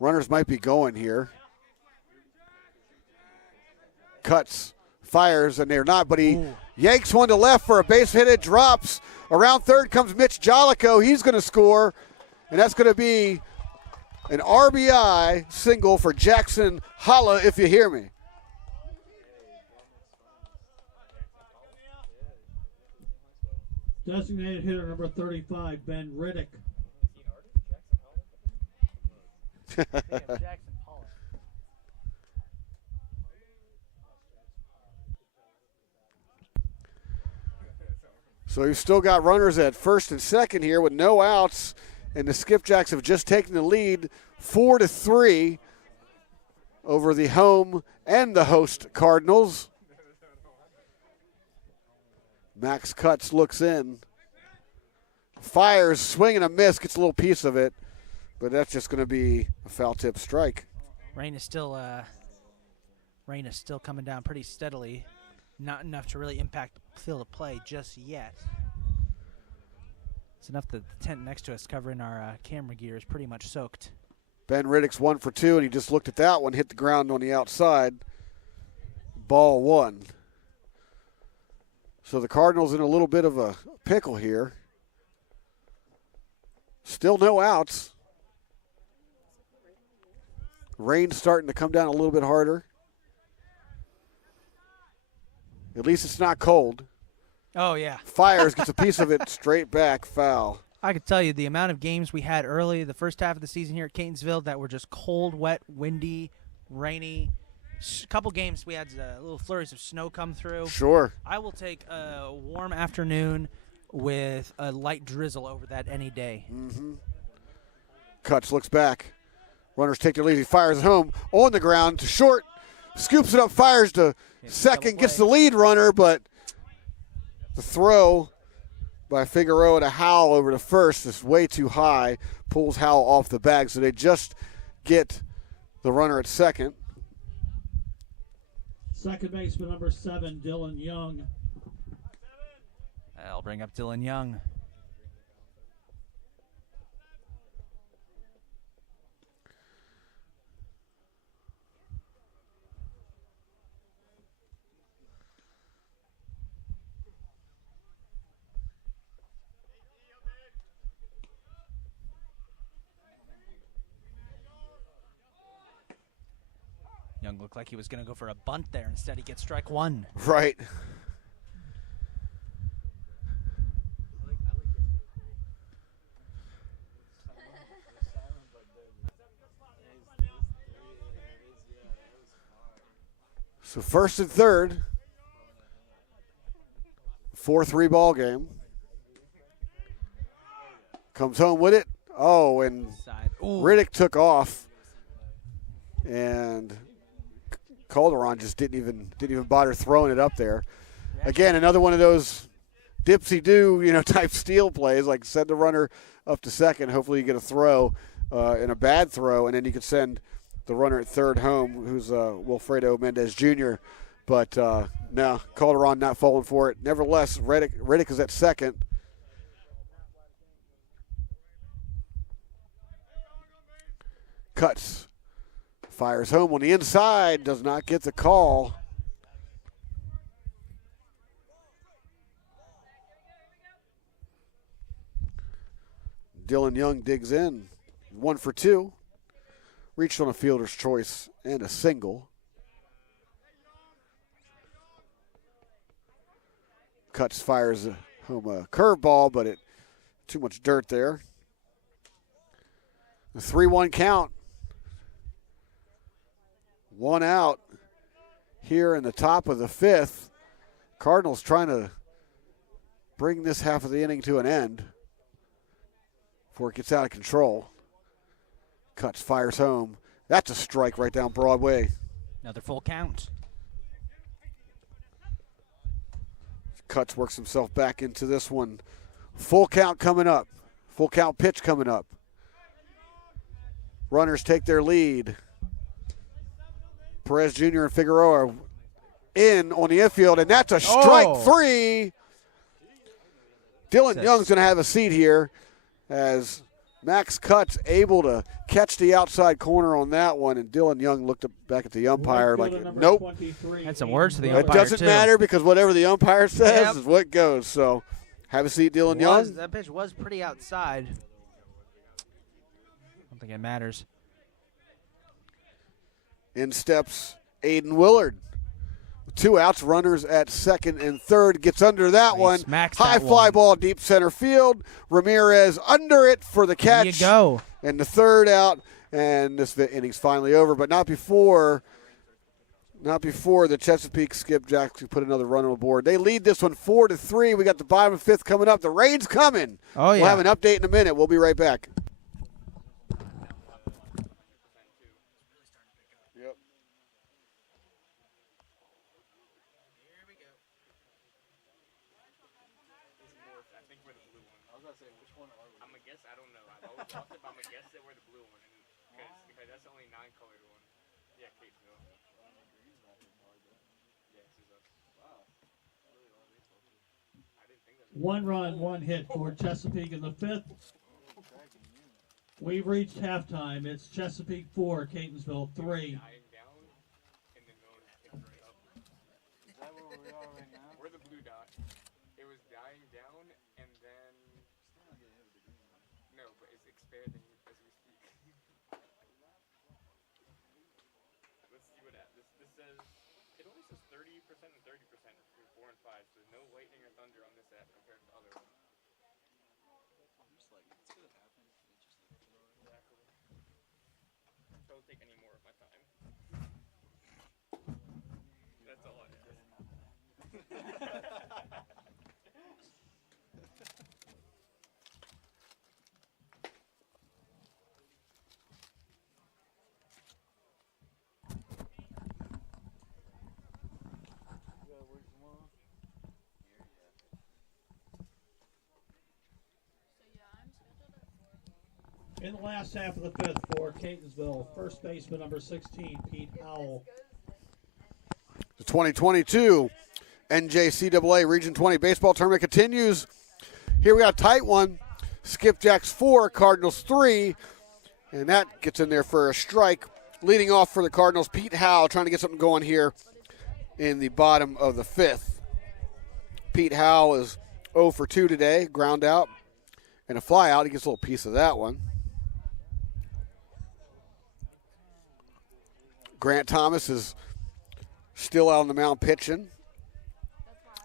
Runners might be going here. Cutts, fires, and they're not, but he yanks one to left for a base hit. It drops. Around third comes Mitch Jolico. He's going to score, and that's going to be an RBI single for Jackson Holla, if you hear me. Designated hitter number 35, Ben Riddick. So you've still got runners at first and second here with no outs, and the Skipjacks have just taken the lead 4-3 over the home and the host Cardinals. Max Cutts looks in, fires, swing and a miss, gets a little piece of it, but that's just going to be a foul tip strike. Rain is still coming down pretty steadily. Not enough to really impact the field of play just yet. It's enough that the tent next to us covering our camera gear is pretty much soaked. Ben Riddick's 1 for 2, and he just looked at that one, hit the ground on the outside. Ball 1. So the Cardinals in a little bit of a pickle here. Still no outs. Rain's starting to come down a little bit harder. At least it's not cold. Oh, yeah. Fires gets a piece of it straight back, foul. I could tell you the amount of games we had early, the first half of the season here at Catonsville, that were just cold, wet, windy, rainy. A couple games we had little flurries of snow come through. Sure. I will take a warm afternoon with a light drizzle over that any day. Mm-hmm. Cuts, looks back. Runners take their lead. He fires home on the ground to short. Scoops it up, fires to second, gets the lead runner, but the throw by Figueroa to Howell over to first is way too high. Pulls Howell off the bag, so they just get the runner at second. Second baseman number 7, Dylan Young. I'll bring up Dylan Young. Young looked like he was going to go for a bunt there. Instead, he gets strike 1. Right. So first and third. 4-3 ball game. Comes home with it. Oh, and Riddick took off. And Calderon just didn't even bother throwing it up there. Again, another one of those dipsy-do, type steal plays, like send the runner up to second. Hopefully you get a throw and a bad throw, and then you can send the runner at third home, who's Wilfredo Mendez Jr. But no, Calderon not falling for it. Nevertheless, Riddick is at second. Cuts. Fires home on the inside, does not get the call. Dylan Young digs in, 1 for 2. Reached on a fielder's choice and a single. Cuts, fires home a curveball, but too much dirt there. The 3-1 count. 1 out here in the top of the 5th. Cardinals trying to bring this half of the inning to an end before it gets out of control. Cuts, fires home. That's a strike right down Broadway. Another full count. Cuts, works himself back into this one. Full count coming up. Full count pitch coming up. Runners take their lead. Perez Jr. and Figueroa in on the infield, and that's a strike 3. Dylan Young's going to have a seat here as Max Cuts able to catch the outside corner on that one, and Dylan Young looked back at the umpire like, nope. Had some words to the umpire, It doesn't matter because whatever the umpire says is what goes. So have a seat, Dylan Young. That pitch was pretty outside. I don't think it matters. In steps Aiden Willard. 2 outs, runners at second and third. Gets under that one. High fly ball, deep center field. Ramirez under it for the catch. There you go. And the third out, and this inning's finally over, but not before the Chesapeake skipjack to put another run on the board. They lead this one 4-3. We got the bottom of 5th coming up. The rain's coming. Oh, yeah. We'll have an update in a minute. We'll be right back. Because that's the only 9-colored one. Yeah, Catonsville. Yeah, this is us. Wow. I didn't think 1 run, 1 hit for Chesapeake in the 5th. We've reached halftime. It's Chesapeake 4, Catonsville 3. Dying down, and then going up. Is that where we are right now? We're the blue dot. It was dying down, and then no, but it's expanding as we speak. Let's see what this says. It only says 30% and 30% for 4 and 5. So no lightning or thunder on this app compared to other ones. I'm just like, if it's gonna happen, it's just like Exactly. Don't take any more of my time. That's all I ask. In the last half of the 5th for Catonsville, first baseman number 16, Pete Howell. The 2022 NJCAA Region 20 baseball tournament continues. Here we got a tight one. Skipjacks 4, Cardinals 3, and that gets in there for a strike. Leading off for the Cardinals, Pete Howell trying to get something going here in the bottom of the 5th. Pete Howell is 0 for 2 today, ground out and a fly out. He gets a little piece of that one. Grant Thomas is still out on the mound pitching.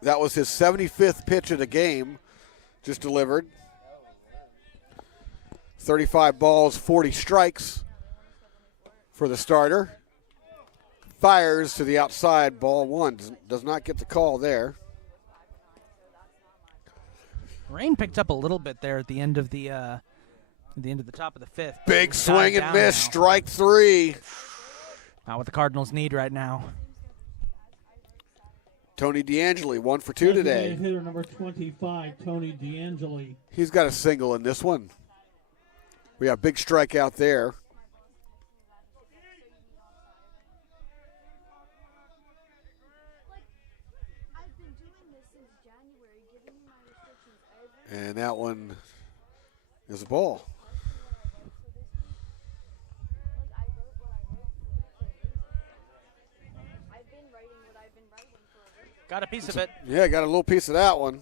That was his 75th pitch of the game, just delivered. 35 balls, 40 strikes for the starter. Fires to the outside, ball 1. Does not get the call there. Rain picked up a little bit there at the end of the top of the 5th. Big swing and miss, now. strike 3. Not what the Cardinals need right now. Tony DeAngeli, 1 for 2 today. Designated hitter number 25, Tony DeAngeli. He's got a single in this one. We have big strikeout there. And that one is a ball. Got a piece of it. Yeah, got a little piece of that one.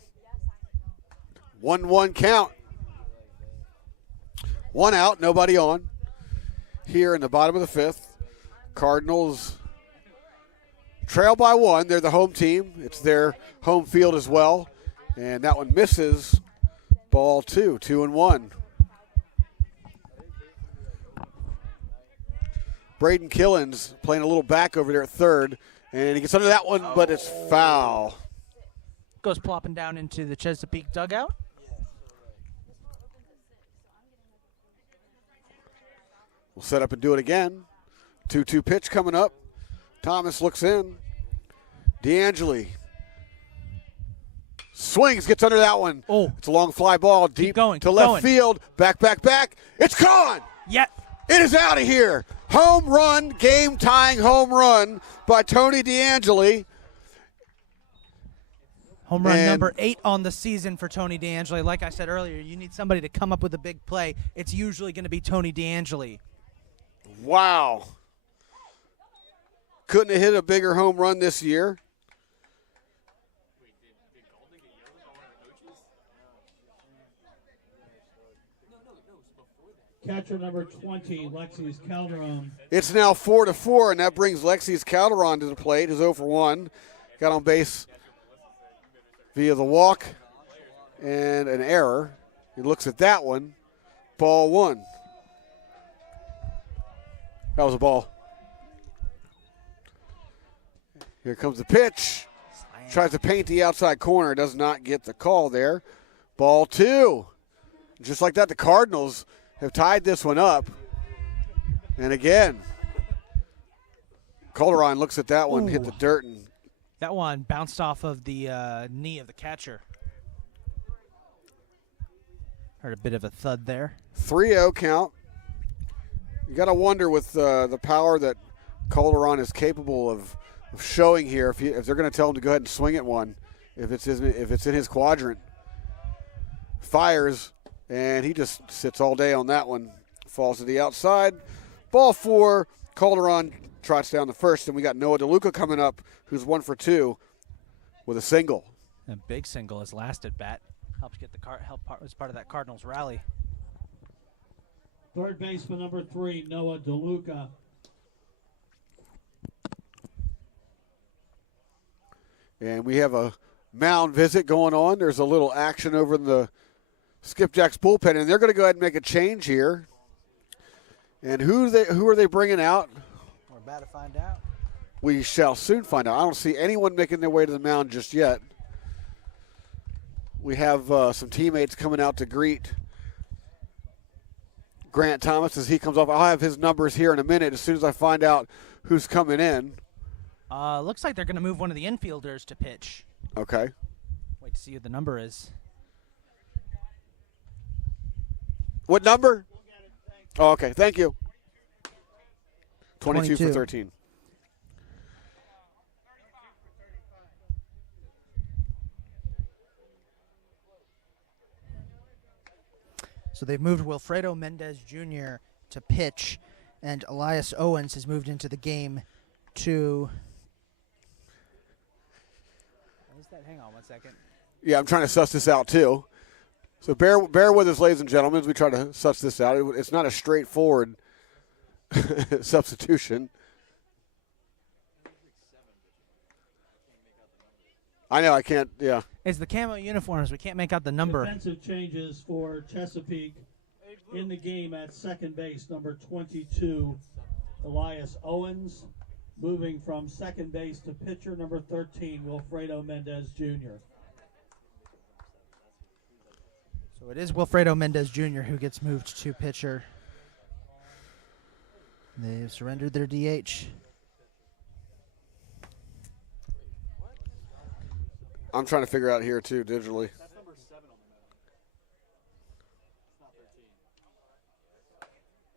1-1 count. 1 out, nobody on. Here in the bottom of the 5th, Cardinals trail by 1. They're the home team. It's their home field as well. And that one misses. Ball 2, 2-1. Braden Killens playing a little back over there at third. And he gets under that one, but it's foul. Goes plopping down into the Chesapeake dugout. We'll set up and do it again. 2-2 pitch coming up. Thomas looks in. DeAngeli swings, gets under that one. Oh. It's a long fly ball deep going, to left going. field. Back. It's gone. Yeah. It is out of here. Home run, game-tying home run by Tony DeAngeli. Home run number 8 on the season for Tony DeAngeli. Like I said earlier, you need somebody to come up with a big play. It's usually going to be Tony DeAngeli. Wow. Couldn't have hit a bigger home run this year. Catcher number 20, Lexis Calderon. It's now 4-4, and that brings Lexis Calderon to the plate. He's 0 for 1. Got on base via the walk and an error. He looks at that one. Ball 1. That was a ball. Here comes the pitch. Tries to paint the outside corner. Does not get the call there. Ball 2. Just like that, the Cardinals have tied this one up. And again, Calderon looks at that one, hit the dirt. And that one bounced off of the knee of the catcher. Heard a bit of a thud there. 3-0 count. You got to wonder with the power that Calderon is capable of showing here, if they're going to tell him to go ahead and swing at one, if it's in his quadrant. fires, and he just sits all day on that one. Falls to the outside. Ball 4. Calderon trots down the first, and we got Noah DeLuca coming up, who's 1 for 2 with a single. A big single his last at bat. Helped get the was part of that Cardinals rally. Third baseman number 3, Noah DeLuca. And we have a mound visit going on. There's a little action over in the Skipjack's bullpen, and they're going to go ahead and make a change here. And who are they bringing out? We're about to find out. We shall soon find out. I don't see anyone making their way to the mound just yet. We have some teammates coming out to greet Grant Thomas as he comes off. I'll have his numbers here in a minute as soon as I find out who's coming in. Looks like they're going to move one of the infielders to pitch. Okay. Wait to see who the number is. What number? Oh, okay. Thank you. 22 for 13. So they've moved Wilfredo Mendez Jr. to pitch, and Elias Owens has moved into the game to... What is that? Hang on 1 second. Yeah, I'm trying to suss this out too. So bear with us, ladies and gentlemen, as we try to suss this out. It's not a straightforward substitution. I know, I can't, yeah. It's the camo uniforms. We can't make out the number. Defensive changes for Chesapeake in the game at second base, number 22, Elias Owens. Moving from second base to pitcher, number 13, Wilfredo Mendez Jr. So it is Wilfredo Mendez Jr. who gets moved to pitcher. They've surrendered their DH. I'm trying to figure out here too, digitally. That's number 7 on the medal. It's not 13.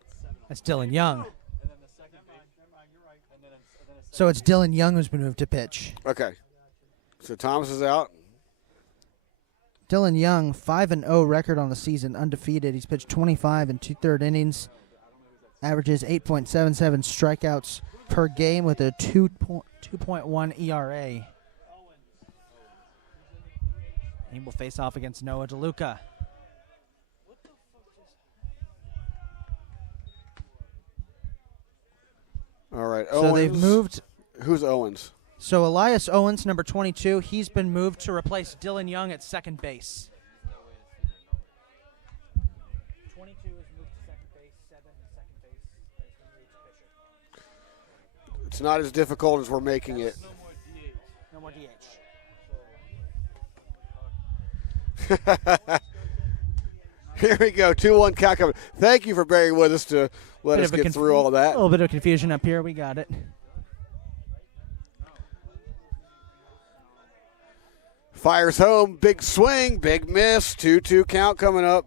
It's 7 on That's Dylan Young. And then the second base. You're right. And then a So it's Dylan Young who's been moved to pitch. Okay. So Thomas is out. Dylan Young, 5-0 record on the season, undefeated. He's pitched 25 and 2/3 innings, averages 8.77 strikeouts per game with a 2.1 ERA. He will face off against Noah DeLuca. All right. So Owens. they've moved. Who's Owens? So Elias Owens, number 22, he's been moved to replace Dylan Young at second base. 22 is moved to second base, 7 to second base, as he moves to pitcher. It's not as difficult as we're making it. No more DH. Here we go, 2-1 count coming. Thank you for bearing with us to let us get through all A that. little bit of confusion up here. We got it. Fires home, big swing, big miss, 2-2 count coming up.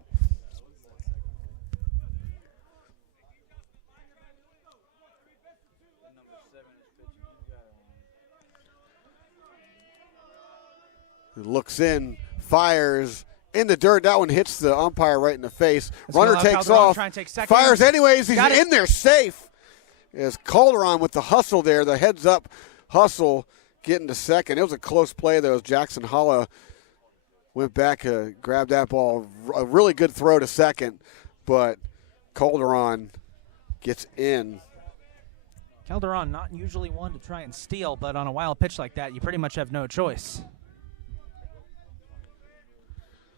Looks in, fires in the dirt. That one hits the umpire right in the face. Runner takes off, fires anyways. He's in there safe. As Calderon with the hustle there, the heads up hustle, getting to second. It was a close play, though, as Jackson Holla went back, grabbed that ball. A really good throw to second, but Calderon gets in. Calderon, not usually one to try and steal, but on a wild pitch like that, you pretty much have no choice.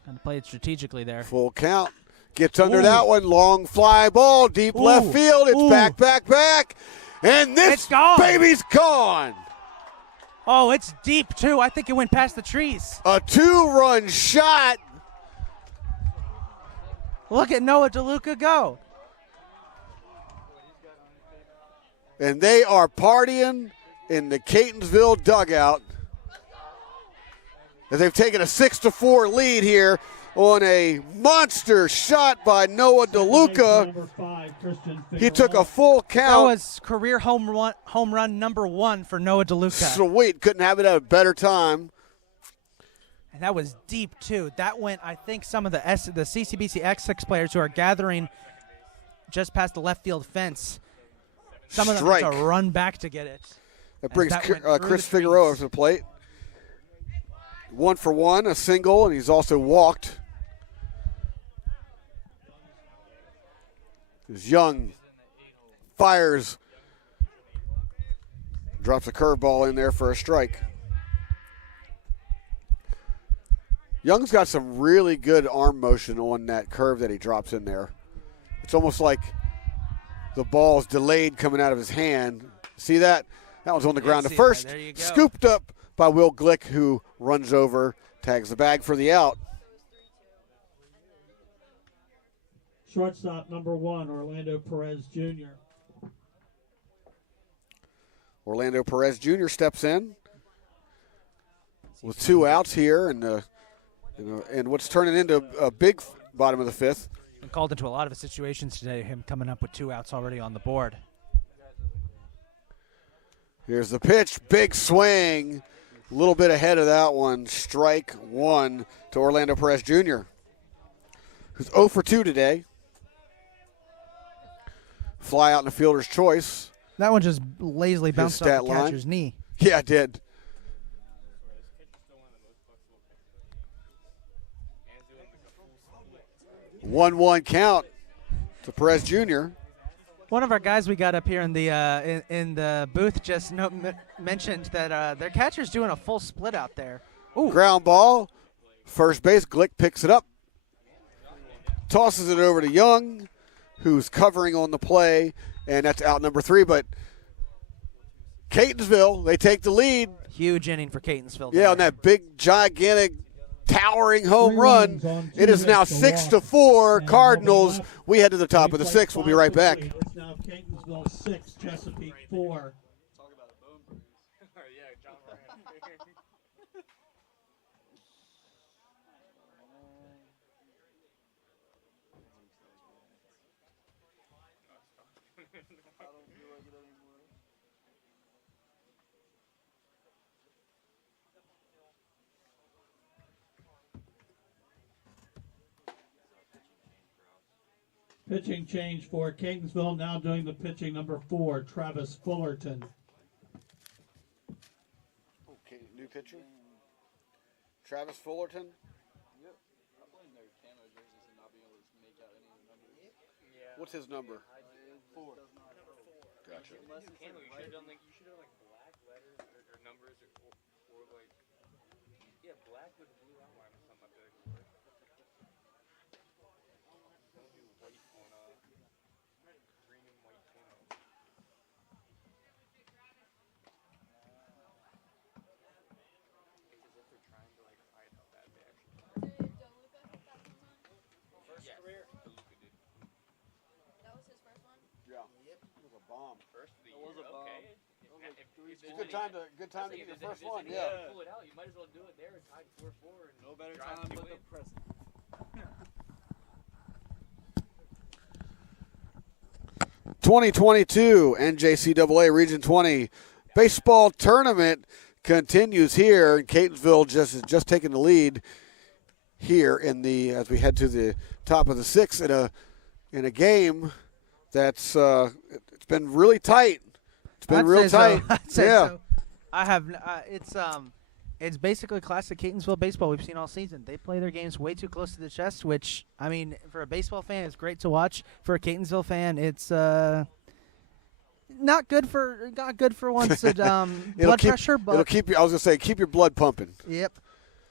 Kind of played strategically there. Full count. Gets under that one. Long fly ball, deep left field. It's back. And this baby's gone. Oh, it's deep, too. I think it went past the trees. A 2-run shot. Look at Noah DeLuca go. And they are partying in the Catonsville dugout as they've taken a 6-4 lead here on a monster shot by Noah DeLuca. He took a full count. That was career home run number 1 for Noah DeLuca. Sweet. Couldn't have it at a better time. And that was deep, too. That went, I think, some of the CCBC Essex players who are gathering just past the left field fence. Some of them had to run back to get it. That brings Chris Figueroa to the plate. 1 for 1, a single, and he's also walked. As Young fires, drops a curveball in there for a strike. Young's got some really good arm motion on that curve that he drops in there. It's almost like the ball's delayed coming out of his hand. See that? That one's on the ground to first. Scooped up by Will Glick, who runs over, tags the bag for the out. Shortstop number 1, Orlando Perez Jr. Orlando Perez Jr. steps in with 2 outs here, and what's turning into a big bottom of the 5th. Been called into a lot of situations today, him coming up with 2 outs already on the board. Here's the pitch, big swing, a little bit ahead of that one. Strike 1 to Orlando Perez Jr., who's 0 for 2 today. Fly out in the fielder's choice. That one just lazily bounced off the catcher's knee. Yeah, it did. 1-1 count to Perez Jr. One of our guys we got up here in the booth just mentioned that their catcher's doing a full split out there. Ooh. Ground ball, first base. Glick picks it up, tosses it over to Young, who's covering on the play, and that's out number 3. But Catonsville, they take the lead. Huge inning for Catonsville. Yeah, on that big, gigantic, towering home run. It is now 6-4 Cardinals. We head to the top of the 6th. We'll be right back. It's now Catonsville 6, Chesapeake 4. Talk about a bone bruise. Yeah, John Moran. I don't feel like it anymore. Pitching change for Catonsville, now doing the pitching number 4, Travis Fullerton. Okay, new pitcher. Travis Fullerton. Yep. I'm playing their camo jerseys and not being able to make out any of the numbers. Yeah. What's his number? 4. Gotcha. Unless it's Camo, like you should have done like black letters or numbers or like black with blue outline or something like that. Don't do white on green and white camo. It's as if they're trying to like hide how bad they actually are. First Yes, career. DeLuca did. That was his first one? Yeah. It was a bomb. First of the It year. was a bomb. Okay. It's a good time to get your first one. Yeah. Pull it out. You might as well do it there. Tied 4-4. And no better drive time to but the it. present. '22 NJCAA Region 20 baseball tournament continues here, and Catonsville just taking the lead here as we head to the top of the 6th in a game that's it's been really tight. It's been real tight. So. I have it's basically classic Catonsville baseball we've seen all season. They play their games way too close to the chest, which I mean, for a baseball fan, it's great to watch. For a Catonsville fan, it's not good for one's blood pressure. But it'll keep you. I was gonna say, keep your blood pumping. Yep.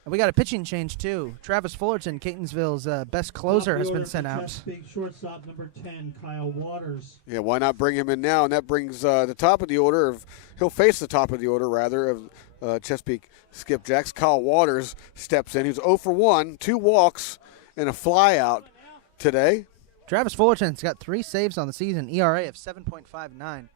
And we got a pitching change too. Travis Fullerton, Catonsville's best closer, has been sent out. Chesapeake shortstop number 10, Kyle Waters. Yeah, why not bring him in now? And that brings the top of the order he'll face the top of the order rather of Chesapeake skipjacks. Kyle Waters steps in. He's 0 for 1, 2 walks and a fly out today. Travis Fullerton's got 3 saves on the season, ERA of 7.59.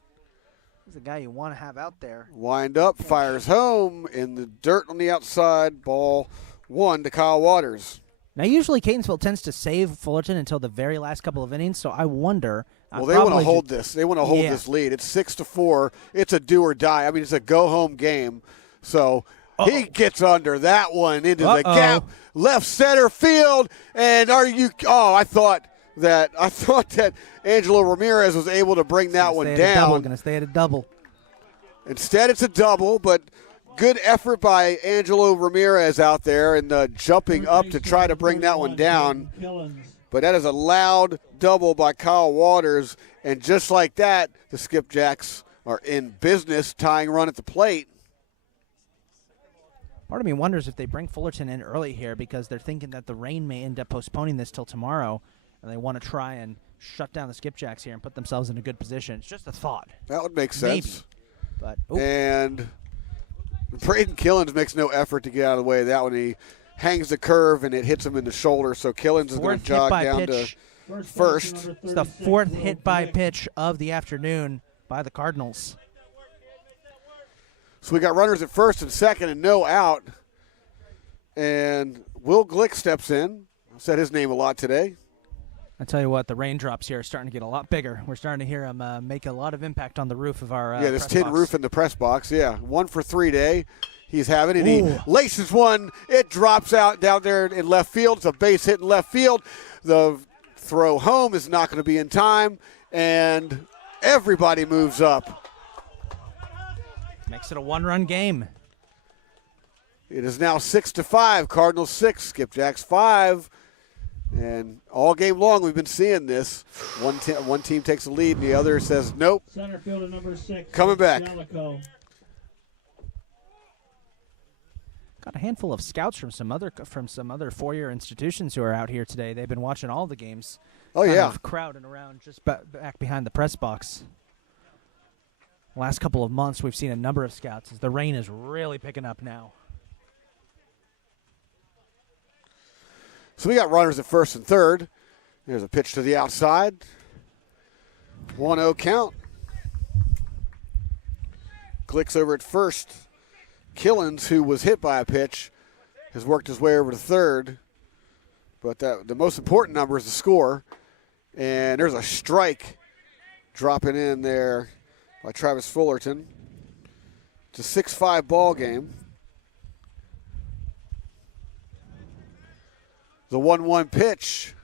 He's the guy you want to have out there. Wind up, fires home in the dirt on the outside. Ball 1 to Kyle Waters. Now, usually Catonsville tends to save Fullerton until the very last couple of innings, so I wonder. Well, they want to hold this. They want to hold this lead. It's 6-4. It's a do or die. I mean, it's a go-home game. So He gets under that one into the gap, left center field. And I thought that Angelo Ramirez was able to bring that one down. Going to stay at a double. Instead, it's a double, but good effort by Angelo Ramirez out there and jumping up to try to bring that one down. But that is a loud double by Kyle Waters. And just like that, the Skipjacks are in business, tying run at the plate. Part of me wonders if they bring Fullerton in early here because they're thinking that the rain may end up postponing this till tomorrow, and they want to try and shut down the Skipjacks here and put themselves in a good position. It's just a thought. That would make sense. But and Braden Killens makes no effort to get out of the way of that one. He hangs the curve, and it hits him in the shoulder, so Killens is going to jog down to first. It's the fourth hit by pitch of the afternoon by the Cardinals. So we got runners at first and second and no out. And Will Glick steps in. I've said his name a lot today. I tell you what, the raindrops here are starting to get a lot bigger. We're starting to hear them make a lot of impact on the roof of our this tin roof in the press box. Yeah, 1 for 3 day. He's having it. He laces one. It drops out down there in left field. It's a base hit in left field. The throw home is not going to be in time, and everybody moves up. Makes it a one-run game. It is now 6-5. Cardinals 6, Skipjacks 5. And all game long we've been seeing this. One team takes the lead, and the other says, nope. Center fielder number 6. Coming back. Jellicoe. Got a handful of scouts from some other four-year institutions who are out here today. They've been watching all the games. Oh, yeah. Crowding around just back behind the press box. Last couple of months, we've seen a number of scouts as the rain is really picking up now. So we got runners at first and third. There's a pitch to the outside. 1-0 count. Clicks over at first. Killens, who was hit by a pitch, has worked his way over to third. But the most important number is the score. And there's a strike dropping in there by Travis Fullerton. It's a 6-5 ball game. The 1-1 pitch.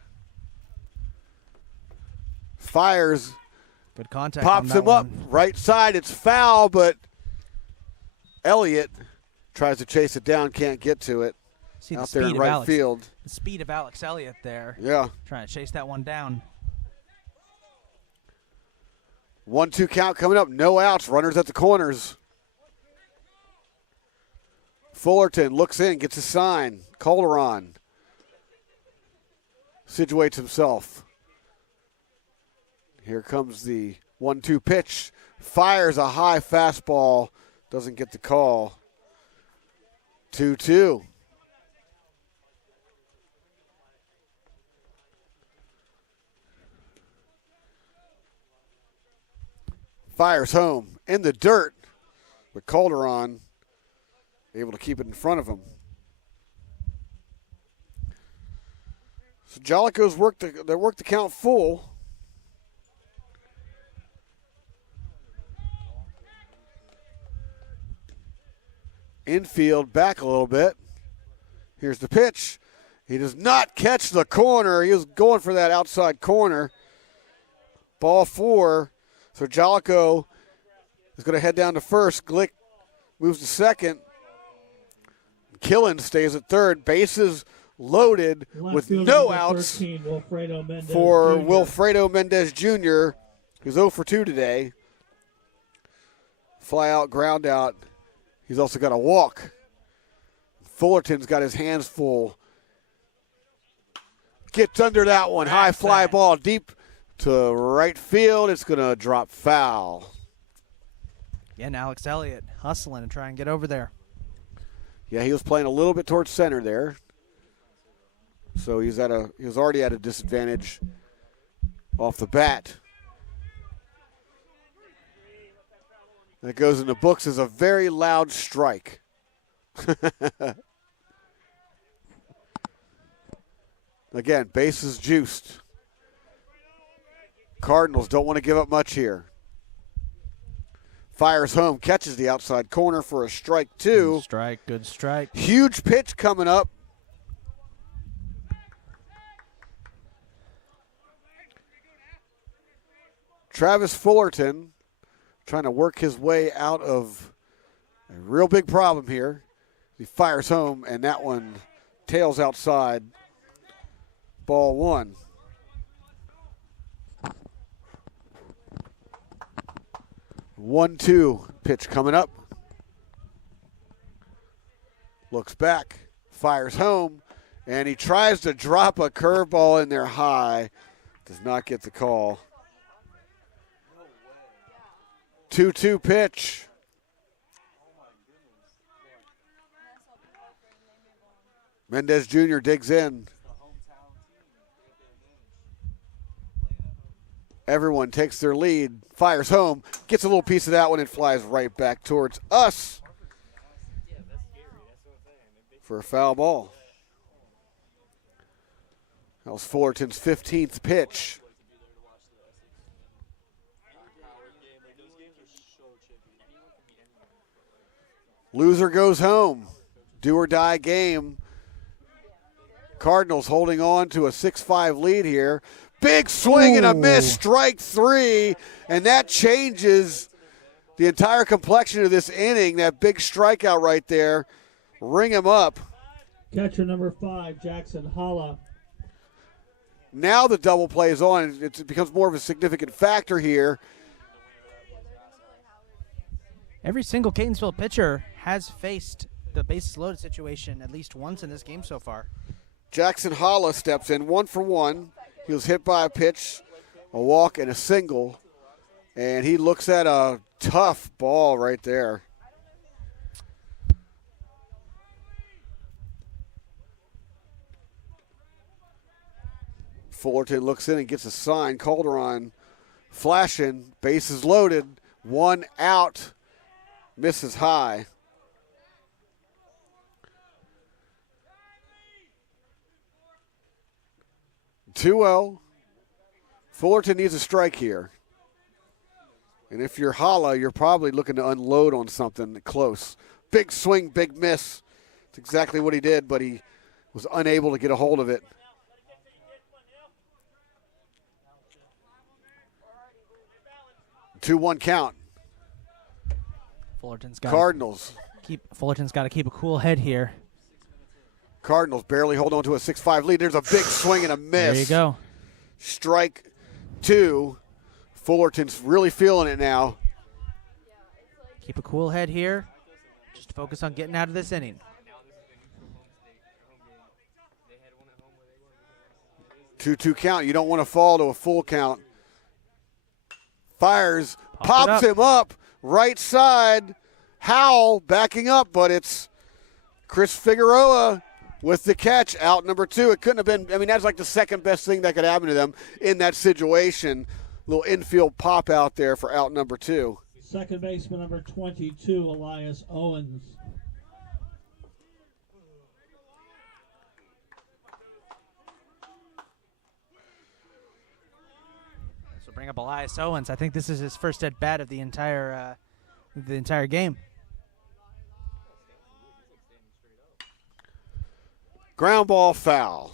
Fires. Good contact. Pops him up. Right side. It's foul, but Elliott tries to chase it down, can't get to it. See out there in right field. The speed of Alex Elliott there. Yeah. Trying to chase that one down. 1-2 count coming up. No outs. Runners at the corners. Fullerton looks in, gets a sign. Calderon situates himself. Here comes the 1-2 pitch. Fires a high fastball. Doesn't get the call. 2-2. Fires home in the dirt, but Calderon able to keep it in front of him. So Jellicoe's worked the count full. Infield back a little bit. Here's the pitch. He does not catch the corner. He was going for that outside corner. Ball 4. So Jellicoe is going to head down to first. Glick moves to second. Killens stays at third. Bases loaded with no outs 13, for Wilfredo Mendez Jr., who's 0 for 2 today. Fly out, ground out. He's also got a walk. Fullerton's got his hands full. Gets under that one. High fly ball deep to right field. It's going to drop foul. Again, Alex Elliott hustling and trying to get over there. Yeah, he was playing a little bit towards center there. So he was already at a disadvantage off the bat. That goes in the books as a very loud strike. Again, bases juiced. Cardinals don't want to give up much here. Fires home, catches the outside corner for a strike 2. Good strike, good strike. Huge pitch coming up. Travis Fullerton trying to work his way out of a real big problem here. He fires home, and that one tails outside. Ball 1. One-two pitch coming up. Looks back, fires home, and he tries to drop a curveball in there high. Does not get the call. 2-2 pitch. Mendez Jr. digs in. Everyone takes their lead, fires home, gets a little piece of that one, and flies right back towards us for a foul ball. That was Fullerton's 15th pitch. Loser goes home. Do or die game. Cardinals holding on to a 6-5 lead here. Big swing and a miss, strike 3, and that changes the entire complexion of this inning. That big strikeout right there. Ring him up. Catcher number 5, Jackson Holla. Now the double play is on. It becomes more of a significant factor here. Every single Catonsville pitcher has faced the bases loaded situation at least once in this game so far. Jackson Holla steps in 1 for 1. He was hit by a pitch, a walk, and a single. And he looks at a tough ball right there. Fullerton looks in and gets a sign. Calderon flashing, bases loaded, 1 out, misses high. Two-0. Fullerton needs a strike here. And if you're Holla, you're probably looking to unload on something close. Big swing, big miss. That's exactly what he did, but he was unable to get a hold of it. Two-one count. Fullerton's got Cardinals. Fullerton's got to keep a cool head here. Cardinals barely hold on to a 6-5 lead. There's a big swing and a miss. There you go. Strike 2. Fullerton's really feeling it now. Keep a cool head here. Just focus on getting out of this inning. 2-2 count. You don't want to fall to a full count. Fires, pops him up, right side. Howell backing up, but it's Chris Figueroa with the catch, out number 2. It couldn't have been, I mean, that's like the second best thing that could happen to them in that situation. Little infield pop out there for out number 2. Second baseman number 22, Elias Owens. So bring up Elias Owens. I think this is his first at bat of the entire game. Ground ball foul.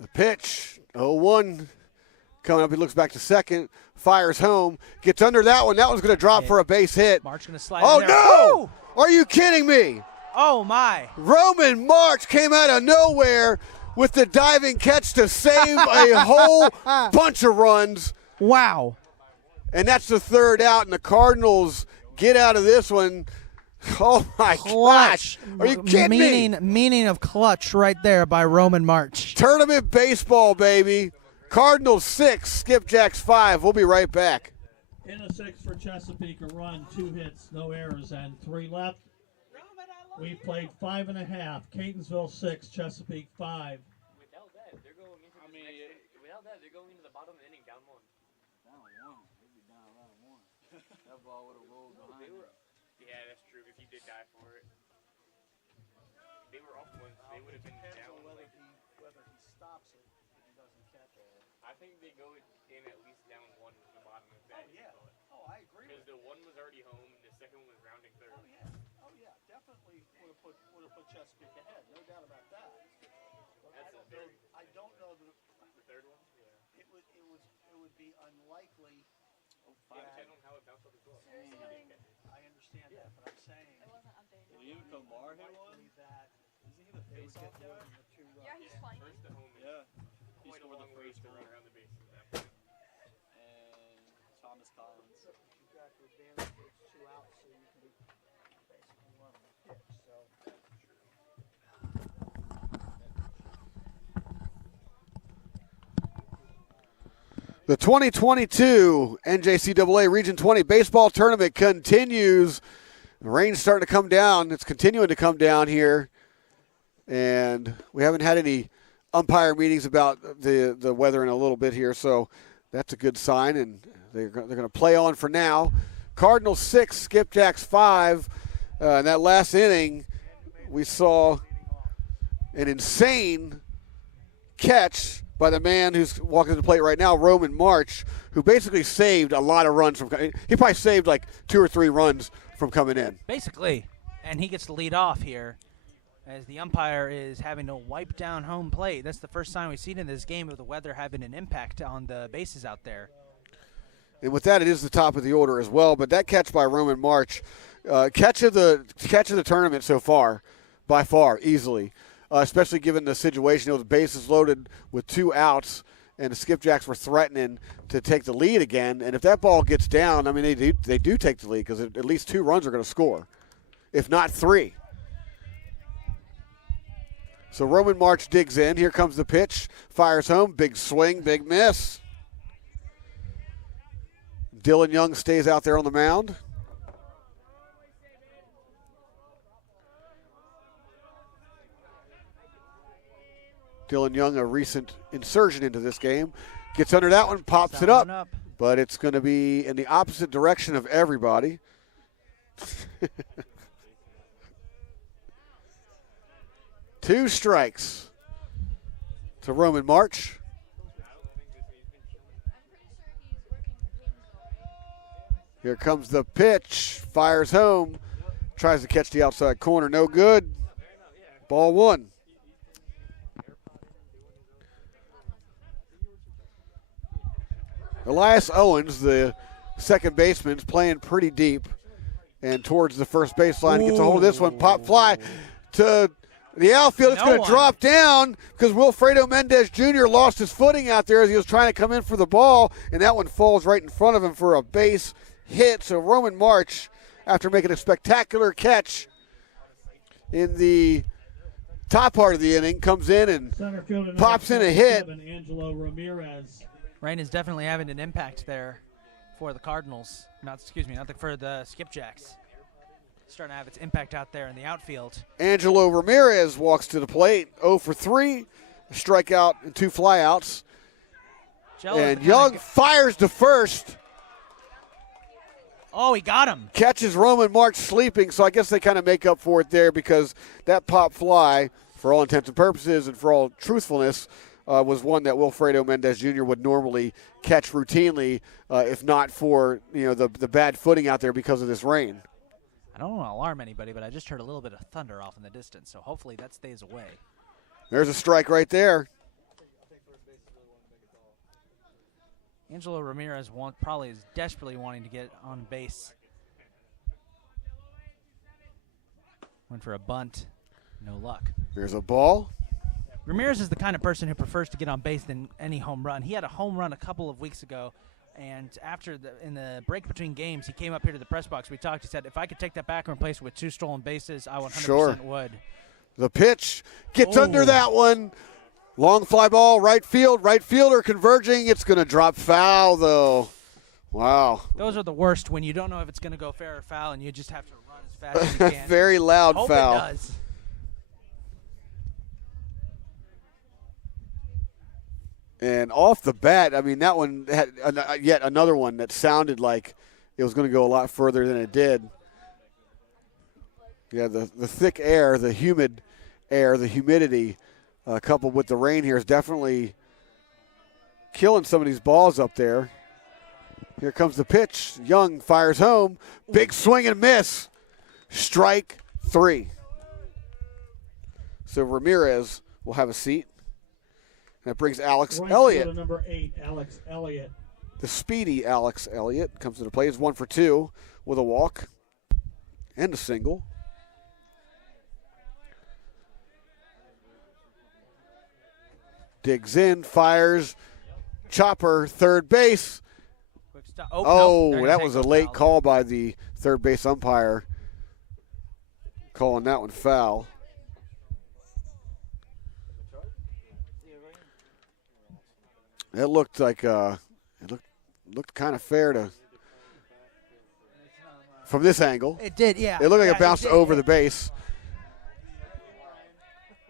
The pitch, 0-1. Coming up, he looks back to second, fires home, gets under that one. That one's going to drop for a base hit. March going to slide Oh, in there. no! Woo! Are you kidding me? Oh, my. Roman March came out of nowhere with the diving catch to save a whole bunch of runs. Wow. And that's the third out, and the Cardinals get out of this one. Oh, my gosh. Are you kidding me? Meaning of clutch right there by Roman March. Tournament baseball, baby. Cardinals 6, Skipjacks 5. We'll be right back. In the 6th for Chesapeake, a run, 2 hits, no errors, and 3 left. We played 5.5. Catonsville 6, Chesapeake 5. Without that, they're going into without that, they're going into the bottom of the inning down 1. Down 1. They'd be down around 1. That ball would have rolled behind them. Yeah, that's true. If you did die for it, they were up 1. They would have been Depends down. on whether he stops it if he doesn't catch it. I think they go in at least down 1 from the bottom of that. Oh, yeah. Oh, I agree. Because the one was already home, the second one was rounding third. Oh, yeah. Oh, yeah. Definitely would have put Chesapeake ahead. No doubt about that. But That's I don't know that the third one. Yeah. it would be unlikely. Yeah, depending on how it bounced off the door. I understand that, but I'm saying It wasn't updated. Will you Kamar hit one? likely that Isn't he the they would face-off get more guy? than the 2 runs. Yeah, he's playing. First to home is Yeah. He quite a scored the long ways first to run one. around the bases at that point. And Thomas Collins. You've got the advantage that it's 2 outs, so you can basically run the pitch. So The 2022 NJCAA Region 20 baseball tournament continues. The rain's starting to come down. It's continuing to come down here. And we haven't had any umpire meetings about the weather in a little bit here, so that's a good sign. And they're going to play on for now. Cardinals 6, Skipjacks 5. In that last inning, we saw an insane catch by the man who's walking to the plate right now, Roman March, who basically saved a lot of runs from. He probably saved like 2 or 3 runs from coming in. Basically, and he gets to lead off here as the umpire is having to wipe down home plate. That's the first time we've seen in this game of the weather having an impact on the bases out there. And with that, it is the top of the order as well. But that catch by Roman March, catch of the tournament so far, by far, easily. Especially given the situation. The bases loaded with 2 outs, and the Skipjacks were threatening to take the lead again. And if that ball gets down, I mean, they do take the lead because at least 2 runs are going to score, if not 3. So Roman March digs in. Here comes the pitch. Fires home. Big swing, big miss. Dylan Young stays out there on the mound. Dylan Young, a recent insertion into this game, gets under that one, pops it up, but it's going to be in the opposite direction of everybody. 2 strikes to Roman March. Here comes the pitch, fires home, tries to catch the outside corner, no good. Ball 1. Elias Owens, the second baseman, is playing pretty deep and towards the first baseline. Gets a hold of this one, pop fly to the outfield. It's going to drop down because Wilfredo Mendez Jr. lost his footing out there as he was trying to come in for the ball, and that one falls right in front of him for a base hit. So Roman March, after making a spectacular catch in the top part of the inning, comes in and pops in a hit. Angelo Ramirez. Rain is definitely having an impact there for the Cardinals. For the Skipjacks. Starting to have its impact out there in the outfield. Angelo Ramirez walks to the plate, 0 for 3, a strikeout and 2 flyouts. And Young fires to first. Oh, he got him. Catches Roman March sleeping, so I guess they kind of make up for it there because that pop fly, for all intents and purposes and for all truthfulness, was one that Wilfredo Mendez Jr. would normally catch routinely if not for the bad footing out there because of this rain. I don't want to alarm anybody, but I just heard a little bit of thunder off in the distance, so hopefully that stays away. There's a strike right there. Angelo Ramirez probably is desperately wanting to get on base. Went for a bunt. No luck. There's a ball. Ramirez is the kind of person who prefers to get on base than any home run. He had a home run a couple of weeks ago, and in the break between games, he came up here to the press box. We talked. He said, if I could take that back and replace it with 2 stolen bases, I 100% would. The pitch gets under that one. Long fly ball, right field. Right fielder converging. It's going to drop foul, though. Wow. Those are the worst when you don't know if it's going to go fair or foul, and you just have to run as fast as you can. Very loud Hope foul. It does. And off the bat, I mean, that one had yet another one that sounded like it was going to go a lot further than it did. Yeah, the thick air, the humid air, the humidity, coupled with the rain here is definitely killing some of these balls up there. Here comes the pitch. Young fires home. Big swing and miss. Strike 3. So Ramirez will have a seat. And that brings Alex Right Elliott. fielder number 8, Alex Elliott. The speedy Alex Elliott comes to the plate. He's 1 for 2 with a walk and a single. Digs in, fires, chopper, third base. Quick stop. Oh, no, that was a late foul. call by the third base umpire, calling that one foul. It looked like it looked kind of fair to from this angle. It did, yeah. It looked like Yeah, it bounced did. over the base.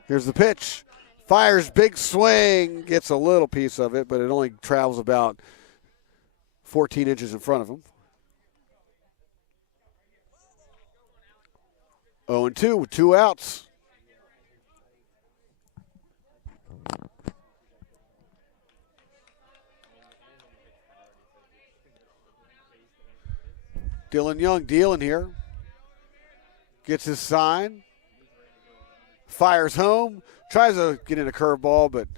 Here's the pitch. Fires, big swing, gets a little piece of it, but it only travels about 14 inches in front of him. 0-2 with 2 outs. Dylan Young dealing here. Gets his sign. Fires home. Tries to get in a curveball, but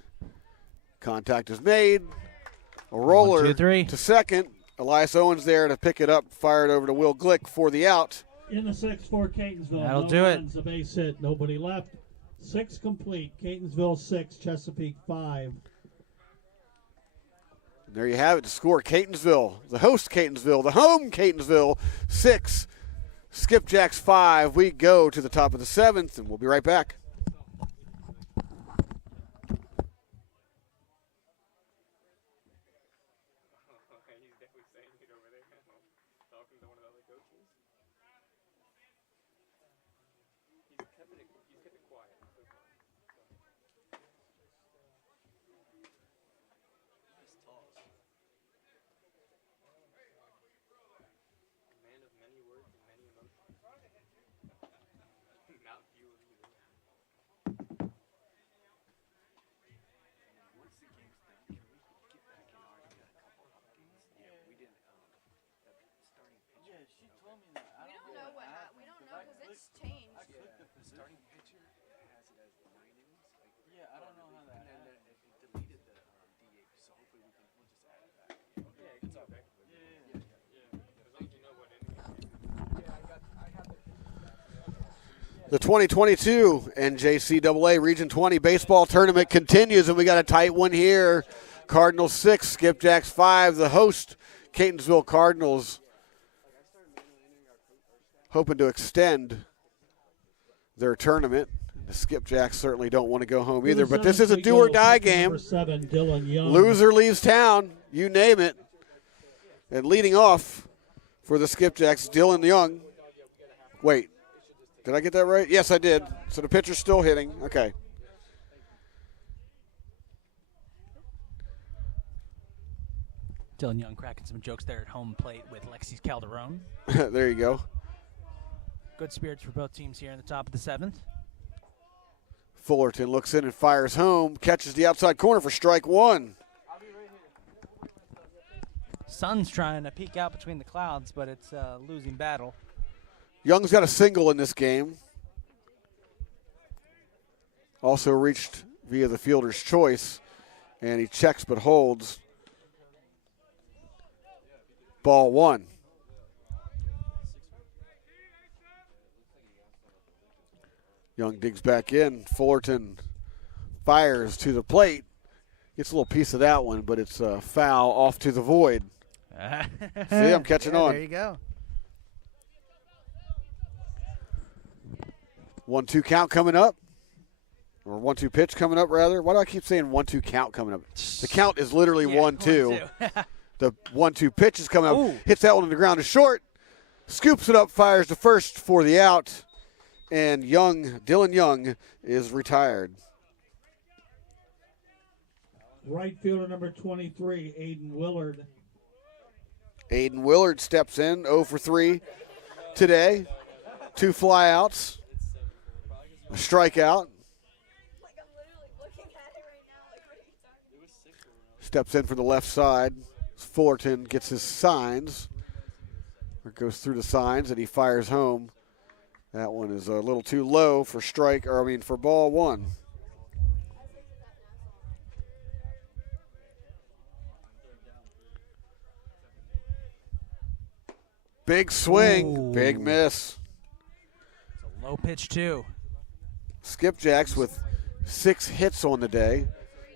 contact is made. A roller 1, 2, 3. to second. Elias Owens there to pick it up. Fired over to Will Glick for the out. In the 6 for Catonsville. That'll no do it. runs, a base hit, nobody left. 6 complete. Catonsville 6, Chesapeake 5. And there you have it. The score: Catonsville, the host Catonsville, the home Catonsville 6, Skipjacks 5. We go to the top of the 7th, and we'll be right back. He's definitely saying it over there. Talking to one of the other coaches. He's kept it quiet. Nice toss. A man of many words and many emotions. Not few of either. Once the game's done, can we get back in our got a couple of games? Yeah, we didn't. The starting pitcher. Yeah, she told me that. We don't know what happened. We don't know because it's changed. The starting pitcher has it as the 9 innings. Like, Yeah, I don't know how that and then it deleted the DH, so hopefully we'll just add it back. Yeah, it's okay. Yeah. As long as you know what it is. The 2022 NJCAA Region 20 baseball tournament continues, and we got a tight one here. Cardinals 6, Skipjacks 5. The host, Catonsville Cardinals, hoping to extend their tournament. The Skipjacks certainly don't want to go home either, but this is a do-or-die game. Number 7, Dylan Young. Loser leaves town, you name it. And leading off for the Skipjacks, Dylan Young. Wait, did I get that right? Yes, I did. So the pitcher's still hitting. Okay. Dylan Young cracking some jokes there at home plate with Lexi Calderon. There you go. Good spirits for both teams here in the top of the 7th. Fullerton looks in and fires home, catches the outside corner for strike 1. Sun's trying to peek out between the clouds, but it's a losing battle. Young's got a single in this game. Also reached via the fielder's choice, and he checks but holds. Ball 1. Young digs back in. Fullerton fires to the plate. Gets a little piece of that one, but it's a foul off to the void. See, I'm catching on. There you go. 1-2 count coming up. Or 1-2 pitch coming up, rather. Why do I keep saying 1-2 count coming up? The count is literally 1-2. The 1-2 pitch is coming up. Ooh. Hits that one on the ground to short. scoops it up, fires to first for the out, and Dylan Young is retired. Right fielder number 23, Aiden Willard. Aiden Willard steps in, 0 for 3 today. 2 flyouts, a strikeout. Steps in from the left side. Fullerton gets his signs. Or goes through the signs, and he fires home. That one is a little too low for for ball 1. Big swing, Ooh. big miss. It's a low pitch, too. Skipjacks with 6 hits on the day.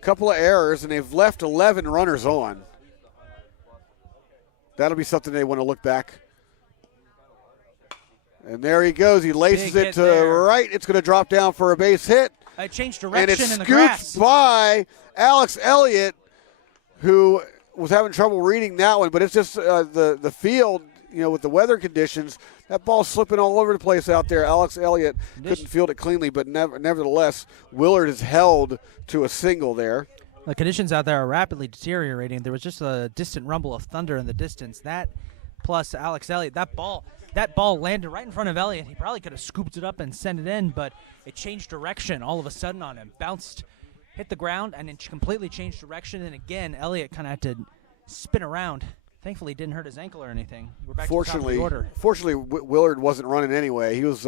Couple of errors, and they've left 11 runners on. That'll be something they want to look back. And there he goes. He laces Big it hit to there. right. It's going to drop down for a base hit. It changed And direction it's in the scooped grass. by Alex Elliott, who was having trouble reading that one. But it's just the field, with the weather conditions, that ball's slipping all over the place out there. Alex Elliott couldn't field it cleanly, but nevertheless, Willard is held to a single there. The conditions out there are rapidly deteriorating. There was just a distant rumble of thunder in the distance. That plus Alex Elliott, that ball landed right in front of Elliott. He probably could have scooped it up and sent it in, but it changed direction all of a sudden on him. Bounced, hit the ground, and then completely changed direction. And again, Elliott kind of had to spin around. Thankfully, he didn't hurt his ankle or anything. We're back to the top of the order. Fortunately, Willard wasn't running anyway. He was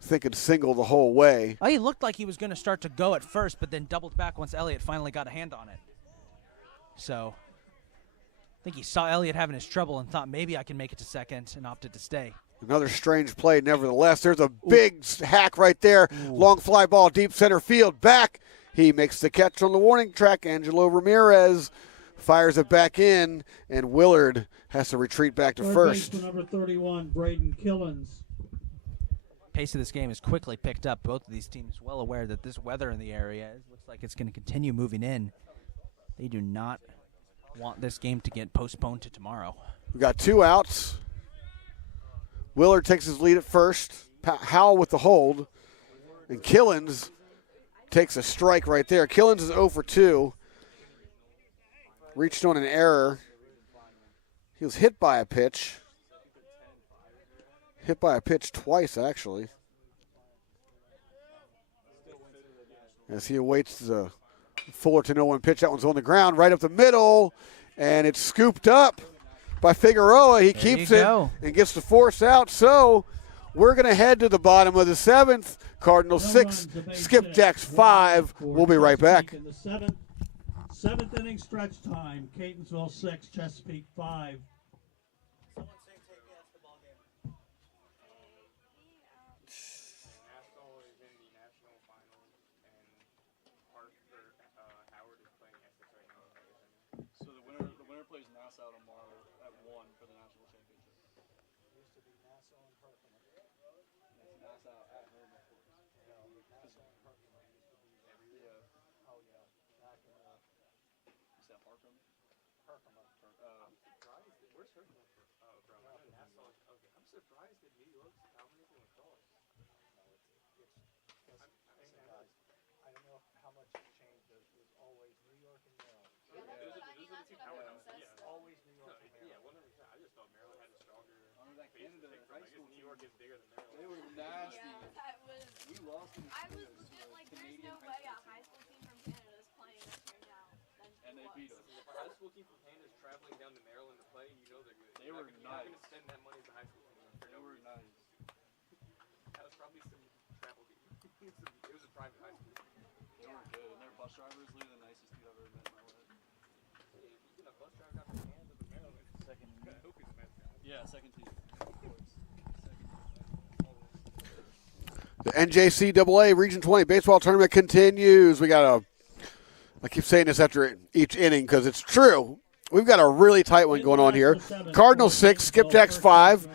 thinking single the whole way. Oh, he looked like he was going to start to go at first, but then doubled back once Elliott finally got a hand on it. So I think he saw Elliott having his trouble and thought maybe I can make it to second and opted to stay. Another strange play, nevertheless. There's a big hack right there. Ooh. Long fly ball, deep center field. Back. He makes the catch on the warning track. Angelo Ramirez fires it back in, and Willard has to retreat back to first. Base for number 31, Braden Killens. Pace of this game is quickly picked up. Both of these teams well aware that this weather in the area looks like it's going to continue moving in. They do not want this game to get postponed to tomorrow. We got 2 outs. Willard takes his lead at first. Howell with the hold. And Killens takes a strike right there. Killens is 0 for 2. Reached on an error. He was hit by a pitch. Hit by a pitch twice, actually. As he awaits the Fullerton 0-1 pitch. That one's on the ground right up the middle. And it's scooped up by Figueroa. He keeps it and gets the force out. So we're going to head to the bottom of the 7th. Cardinals 6, Skipjacks 5. We'll be right back. In the seventh inning stretch time, Catonsville 6, Chesapeake 5. They were nasty. We lost them. I was legit like, there's no way a high school team from Canada is playing us right now. And they beat us. If a high school team from Canada is traveling down to Maryland to play, you know they're good. They were You're nice. not going to spend that money as a high school team. They were nice. That was probably some travel team. It was a private high school. They were good. And their bus driver is literally the nicest dude I've ever met in my life. Hey, if you get a bus driver down from Canada to Maryland, I hope he's a mascot. Yeah, second team. Of course. The NJCAA Region 20 baseball tournament continues. I keep saying this after each inning because it's true. We've got a really tight one going on here. Cardinals 6, Skipjacks 5.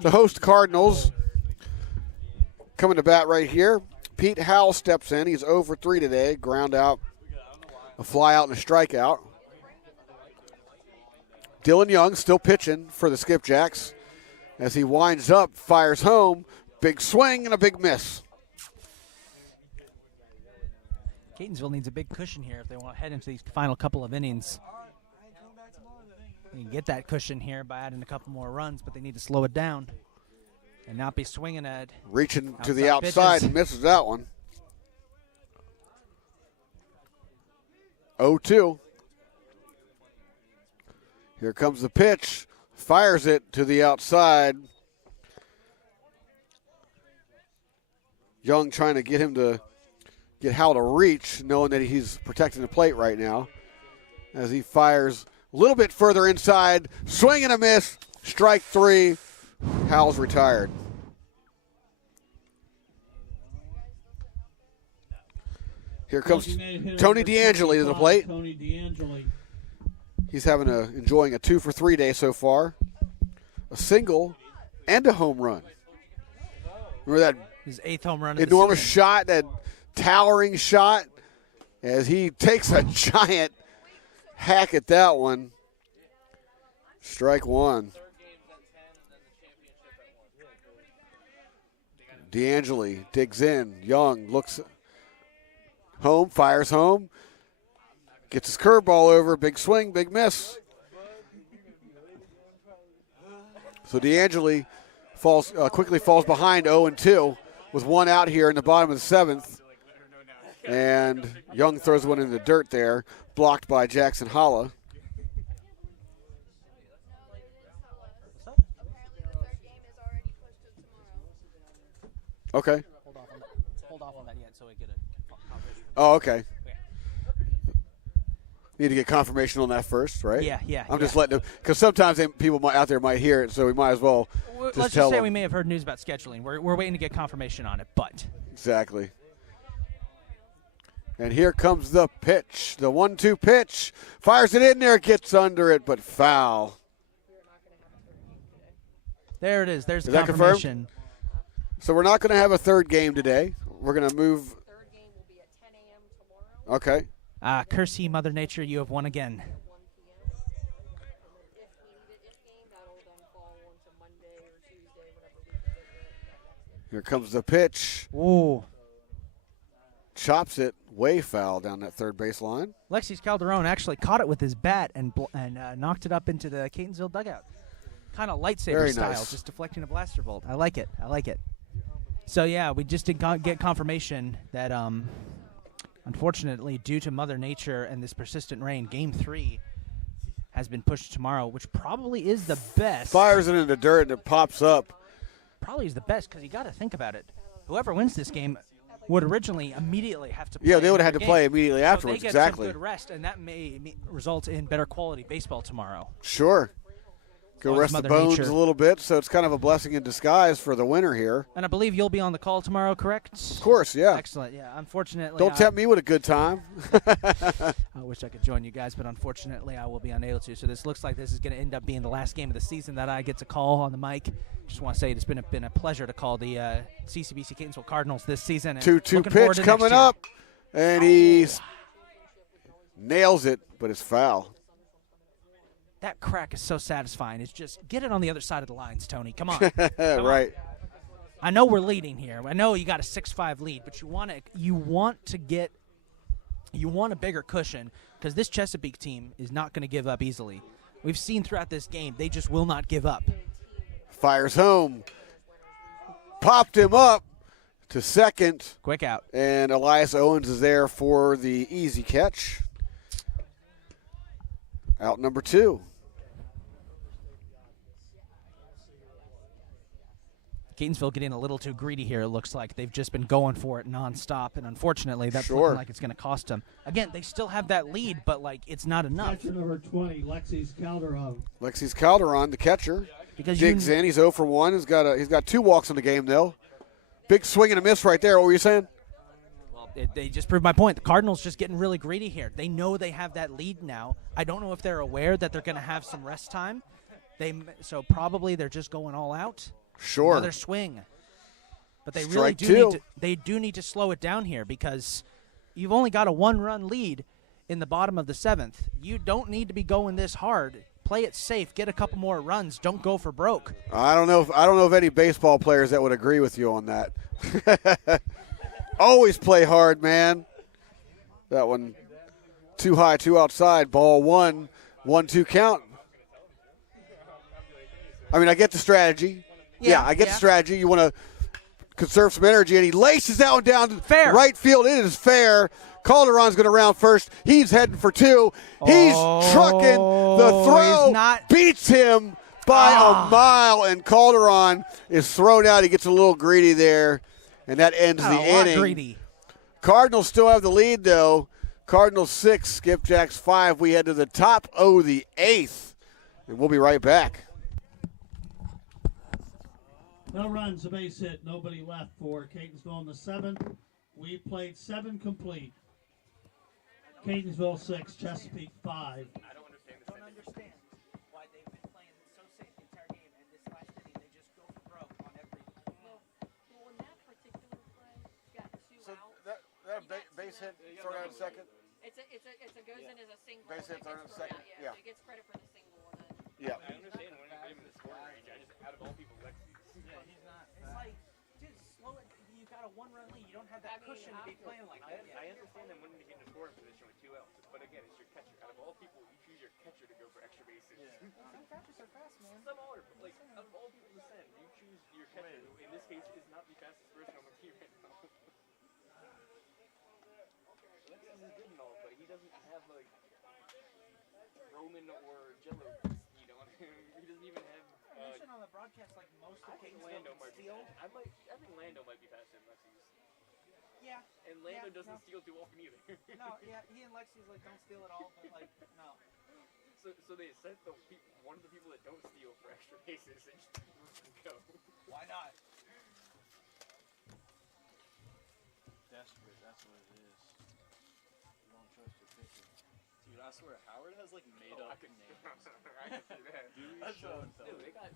The host Cardinals coming to bat right here. Pete Howell steps in. He's 0 for 3 today. Ground out, a fly out, and a strikeout. Dylan Young still pitching for the Skipjacks. as he winds up, fires home. Big swing and a big miss. Catonsville needs a big cushion here if they want to head into these final couple of innings. They can get that cushion here by adding a couple more runs, but they need to slow it down and not be swinging at reaching to the outside and misses that one. 0-2. Here comes the pitch. Fires it to the outside. Young trying to get him to get Howell to reach, knowing that he's protecting the plate right now. As he fires a little bit further inside. Swing and a miss. Strike 3. Howell's retired. Here comes Tony DeAngeli to the plate. Tony DeAngeli. He's enjoying a 2-for-3 day so far. A single and a home run. Remember that his 8th home run of the enormous season. shot, that towering shot, as he takes a giant hack at that one. Strike 1. DeAngeli digs in. Young looks home, fires home. Gets his curveball over. Big swing, big miss. So DeAngeli quickly falls behind 0-2 with one out here in the bottom of the 7th. And Young throws one in the dirt there, blocked by Jackson Holla. Okay. Hold off on that yet so we get a confirmation. Oh, okay. Need to get confirmation on that first, right? Yeah. I'm just letting them, because sometimes people out there might hear it, so we might as well Let's just just tell say them. we may have heard news about scheduling. We're waiting to get confirmation on it, but. Exactly. And here comes the pitch, the 1-2 pitch. Fires it in there, gets under it, but foul. There it is. There's Is the that confirmed? confirmation. So we're not going to have a third game today. We're going to move. Third game will be at 10 a.m. tomorrow. Okay. Curse ye, Mother Nature, you have won again. 1 p.m. And then if game, that'll then fall onto Monday or Tuesday, whatever week that we're at. Here comes the pitch. Ooh. Chops it way foul down that third base line. Alexis Calderon actually caught it with his bat and knocked it up into the Catonsville dugout. Kind of lightsaber Very style, nice. just deflecting a blaster bolt. I like it. So, yeah, we just did get confirmation that, unfortunately, due to Mother Nature and this persistent rain, Game 3 has been pushed tomorrow, which probably is the best. Fires it in the dirt and it pops up. Probably is the best because you got to think about it. Whoever wins this game would originally immediately have to play. Yeah, they would have had to another play game. immediately So afterwards. they get Exactly. some good rest, and that may result in better quality baseball tomorrow. Sure. Go Well, it's rest the Mother bones Nature. a little bit, so it's kind of a blessing in disguise for the winner here. And I believe you'll be on the call tomorrow, correct? Of course, yeah. Excellent. Yeah, unfortunately, Don't tempt me with a good time. I wish I could join you guys, but unfortunately, I will be unable to. So this looks like this is going to end up being the last game of the season that I get to call on the mic. Just want to say it's been a pleasure to call the CCBC Catonsville Cardinals this season. And 2-2 looking forward pitch to next coming year. up, and he nails it, but it's foul. That crack is so satisfying. It's just get it on the other side of the lines, Tony. Come on. Come on. Right. I know we're leading here. I know you got a 6-5 lead, but you want a bigger cushion because this Chesapeake team is not going to give up easily. We've seen throughout this game they just will not give up. Fires home. Popped him up to second. Quick out. And Elias Owens is there for the easy catch. Out number 2. Catonsville getting a little too greedy here, it looks like. They've just been going for it nonstop, and unfortunately, that's Sure. looking like it's going to cost them. Again, they still have that lead, but, it's not enough. Catcher number 20, Alexis Calderon. Alexis Calderon, the catcher, Because digs in. He's 0 for 1. He's got 2 walks in the game, though. Big swing and a miss right there. What were you saying? They just proved my point. The Cardinals just getting really greedy here. They know they have that lead now. I don't know if they're aware that they're going to have some rest time. So probably they're just going all out. Sure. Another swing. But they Strike really do need to slow it down here because you've only got a 1-run lead in the bottom of the 7th. You don't need to be going this hard. Play it safe. Get a couple more runs. Don't go for broke. I don't know if any baseball players that would agree with you on that. Always play hard, man. That one too high, too outside. Ball 1-2 count. I mean, I get the strategy. Yeah, I get the strategy. You want to conserve some energy, and he laces that one down fair. Right field. It is fair. Calderon's going to round first. He's heading for 2. He's trucking the throw. Beats him by a mile, and Calderon is thrown out. He gets a little greedy there, and that ends the inning. Greedy. Cardinals still have the lead, though. Cardinals 6, Skipjacks 5. We head to the top of the 8th, and we'll be right back. No runs, a base hit, nobody left for Catonsville in the 7th. We played 7 complete. Catonsville 6, Chesapeake 5. I don't understand why they've been playing so safe the entire game, and this last inning they just go for broke on every. Well, in that particular play, you got 2 out. That base hit thrown out in second? It goes in as a single. Base hit thrown in second? Yeah. So he gets credit for the single one. Yeah. I understand when I'm in the scoring range. I just, out of all people, Lexi's. Yeah, he's not. It's like, dude, slow it. You got a 1-run lead. You don't have that cushion to be playing like that. I understand them wanting to get in the scoring position with 2 outs, but again, it's your catcher. Out of all people, you choose your catcher to go for extra bases. Some catchers are fast, man. Some are, but like, out of all people to send, you choose your catcher, who in this case is not the fastest person on the team right now. Lexus is good and all, but he doesn't have like Roman or Jello, you know. He doesn't even have. I mentioned on the broadcast, like most of Lando might steal. I think Lando might be faster than Lexi's. Yeah. And Lando doesn't steal too often either. No, yeah, he and Lexi's like don't steal at all, but like no. So they sent one of the people that don't steal for extra bases and just go. Why not? Desperate, that's what it is. You don't trust your pitcher. Dude, I swear, Howard has like made up names. I can see that. Dude, they got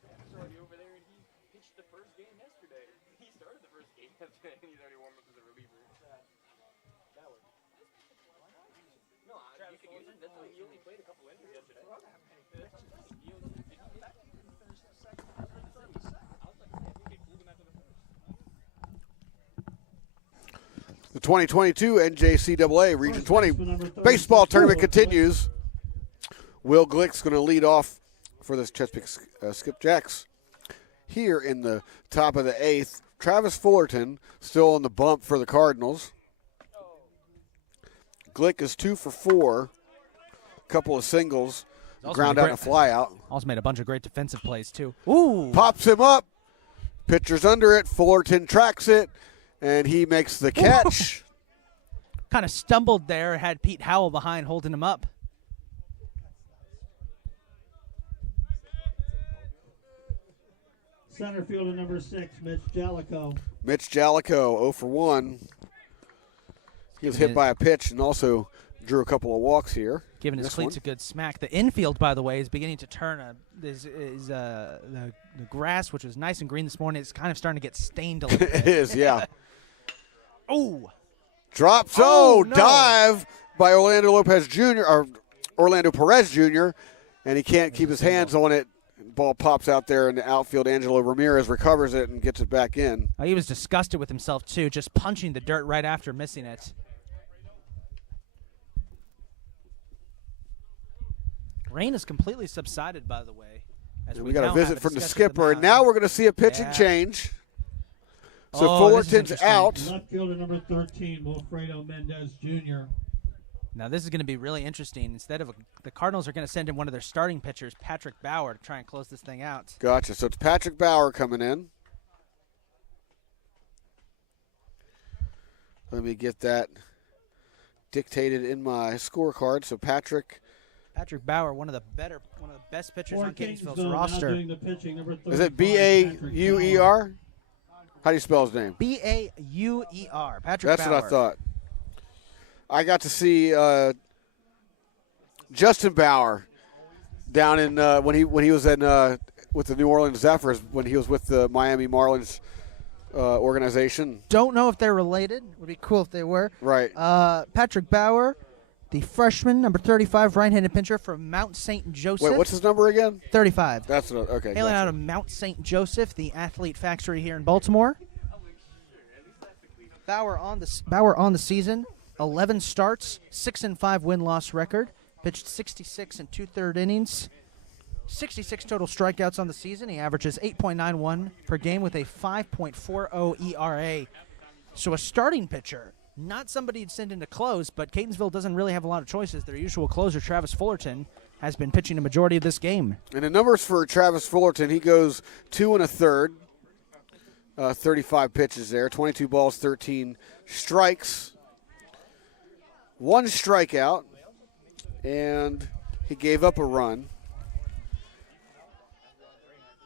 Travis already over there, and he pitched the first game yesterday. He started the first game yesterday, and he's already warmed up as a reliever. Ballard. No, you can use it. That's why he only played a couple innings yesterday. The 2022 NJCAA Region 20 baseball tournament continues. Will Glick's going to lead off for the Chesapeake Skipjacks. Here in the top of the 8th, Travis Fullerton still on the bump for the Cardinals. Glick is 2 for 4. Couple of singles, ground out and a fly out. Also made a bunch of great defensive plays, too. Ooh. Pops him up. Pitcher's under it. Fullerton tracks it, and he makes the catch. Kind of stumbled there, had Pete Howell behind holding him up. Center fielder number 6, Mitch Jellicoe. Mitch Jellicoe, 0 for 1. He was hit by a pitch and also drew a couple of walks here. Giving his cleats a good smack. The infield, by the way, is beginning to turn. The grass, which was nice and green this morning, is kind of starting to get stained a little bit. It is, yeah. Oh. Drops, no. Dive by Orlando Perez Jr., and he can't keep his hands on it. Ball pops out there in the outfield. Angelo Ramirez recovers it and gets it back in. He was disgusted with himself, too, just punching the dirt right after missing it. Rain has completely subsided, by the way. And we got a visit from the skipper, and now we're going to see a pitching change. So Fullerton's out. Left fielder number 13, Wilfredo Mendez Jr. Now this is going to be really interesting. Instead of the Cardinals are going to send in one of their starting pitchers, Patrick Bauer, to try and close this thing out. Gotcha. So it's Patrick Bauer coming in. Let me get that dictated in my scorecard. So Patrick Bauer, one of the best pitchers on Catonsville's roster. Is it B-A-U-E-R? How do you spell his name? B-A-U-E-R. Patrick Bauer. That's what I thought. I got to see Justin Bauer down in when he was in with the New Orleans Zephyrs, when he was with the Miami Marlins organization. Don't know if they're related. Would be cool if they were. Right. Patrick Bauer, The freshman, number 35, right-handed pitcher from Mount St. Joseph. Wait, what's his number again? 35. That's okay. Hailing Gotcha. out of Mount St. Joseph, the athlete factory here in Baltimore. Bauer on the season, 11 starts, 6-5 win-loss record. Pitched 66 and 2/3 innings. 66 total strikeouts on the season. He averages 8.91 per game with a 5.40 ERA. So a starting pitcher. Not somebody you'd send into close, but Catonsville doesn't really have a lot of choices. Their usual closer, Travis Fullerton, has been pitching a majority of this game. And the numbers for Travis Fullerton, he goes 2 1/3, 35 pitches there, 22 balls, 13 strikes, 1 strikeout, and he gave up a run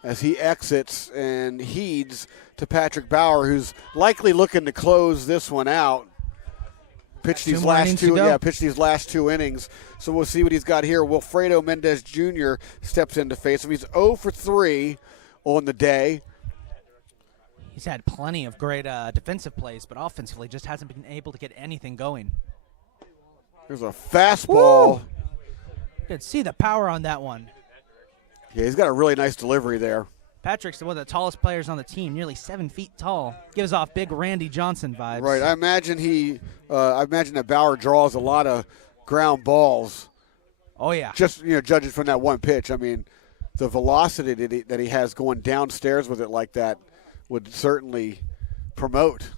as he exits and heeds to Bauer, who's likely looking to close this one out. Pitched these last two innings. So we'll see what he's got here. Wilfredo Mendez Jr. steps in to face him. He's 0 for 3 on the day. He's had plenty of great defensive plays, but offensively just hasn't been able to get anything going. There's a fastball. Woo! You can see the power on that one. Yeah, he's got a really nice delivery there. Patrick's one of the tallest players on the team, nearly 7 feet tall. Gives off big Randy Johnson vibes. Right. I imagine that Bauer draws a lot of ground balls. Oh yeah. Just judging from that one pitch. I mean, the velocity that he has going downstairs with it like that would certainly promote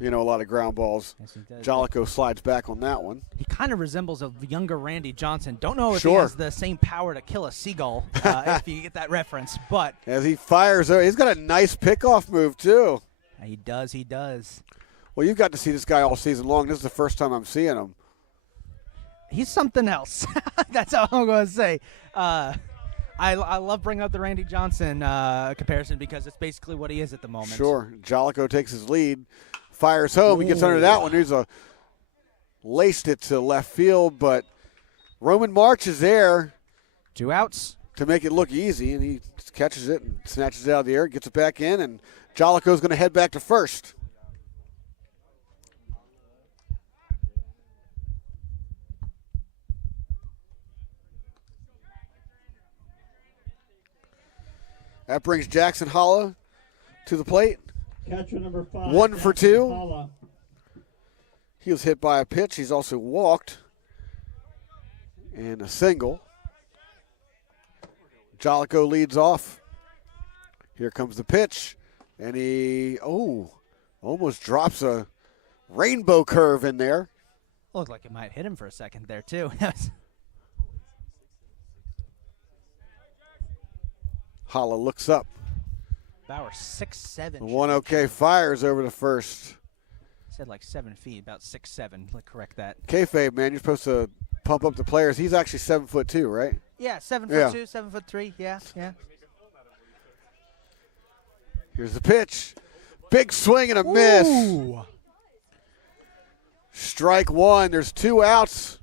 a lot of ground balls. Yes, he does. Jolico slides back on that one. He kind of resembles a younger Randy Johnson. Don't know if Sure. he has the same power to kill a seagull, if you get that reference. But as he fires, he's got a nice pickoff move too. He does. Well, you've got to see this guy all season long. This is the first time I'm seeing him. He's something else. That's all I'm going to say. I love bringing up the Randy Johnson comparison because it's basically what he is at the moment. Sure. Jolico takes his lead, fires home. He gets under that one. He's laced it to left field, but Roman March is there. 2 outs. To make it look easy, and he catches it and snatches it out of the air, gets it back in, and Jolico's going to head back to first. That brings Jackson Holla to the plate. Catcher number 5. 1 for 2. Holla. He was hit by a pitch. He's also walked. And a single. Jolico leads off. Here comes the pitch. And he, almost drops a rainbow curve in there. Looked like it might hit him for a second there, too. Holla looks up. Bauer 6'7". 1-0 fires over to first. Said like 7 feet, about 6'7". Let's correct that. Kayfabe, man, you're supposed to pump up the players. He's actually 7'2", right? Yeah, 7'2", 7'3". Yeah. Here's the pitch. Big swing and a miss. Ooh. Strike 1. There's 2 outs.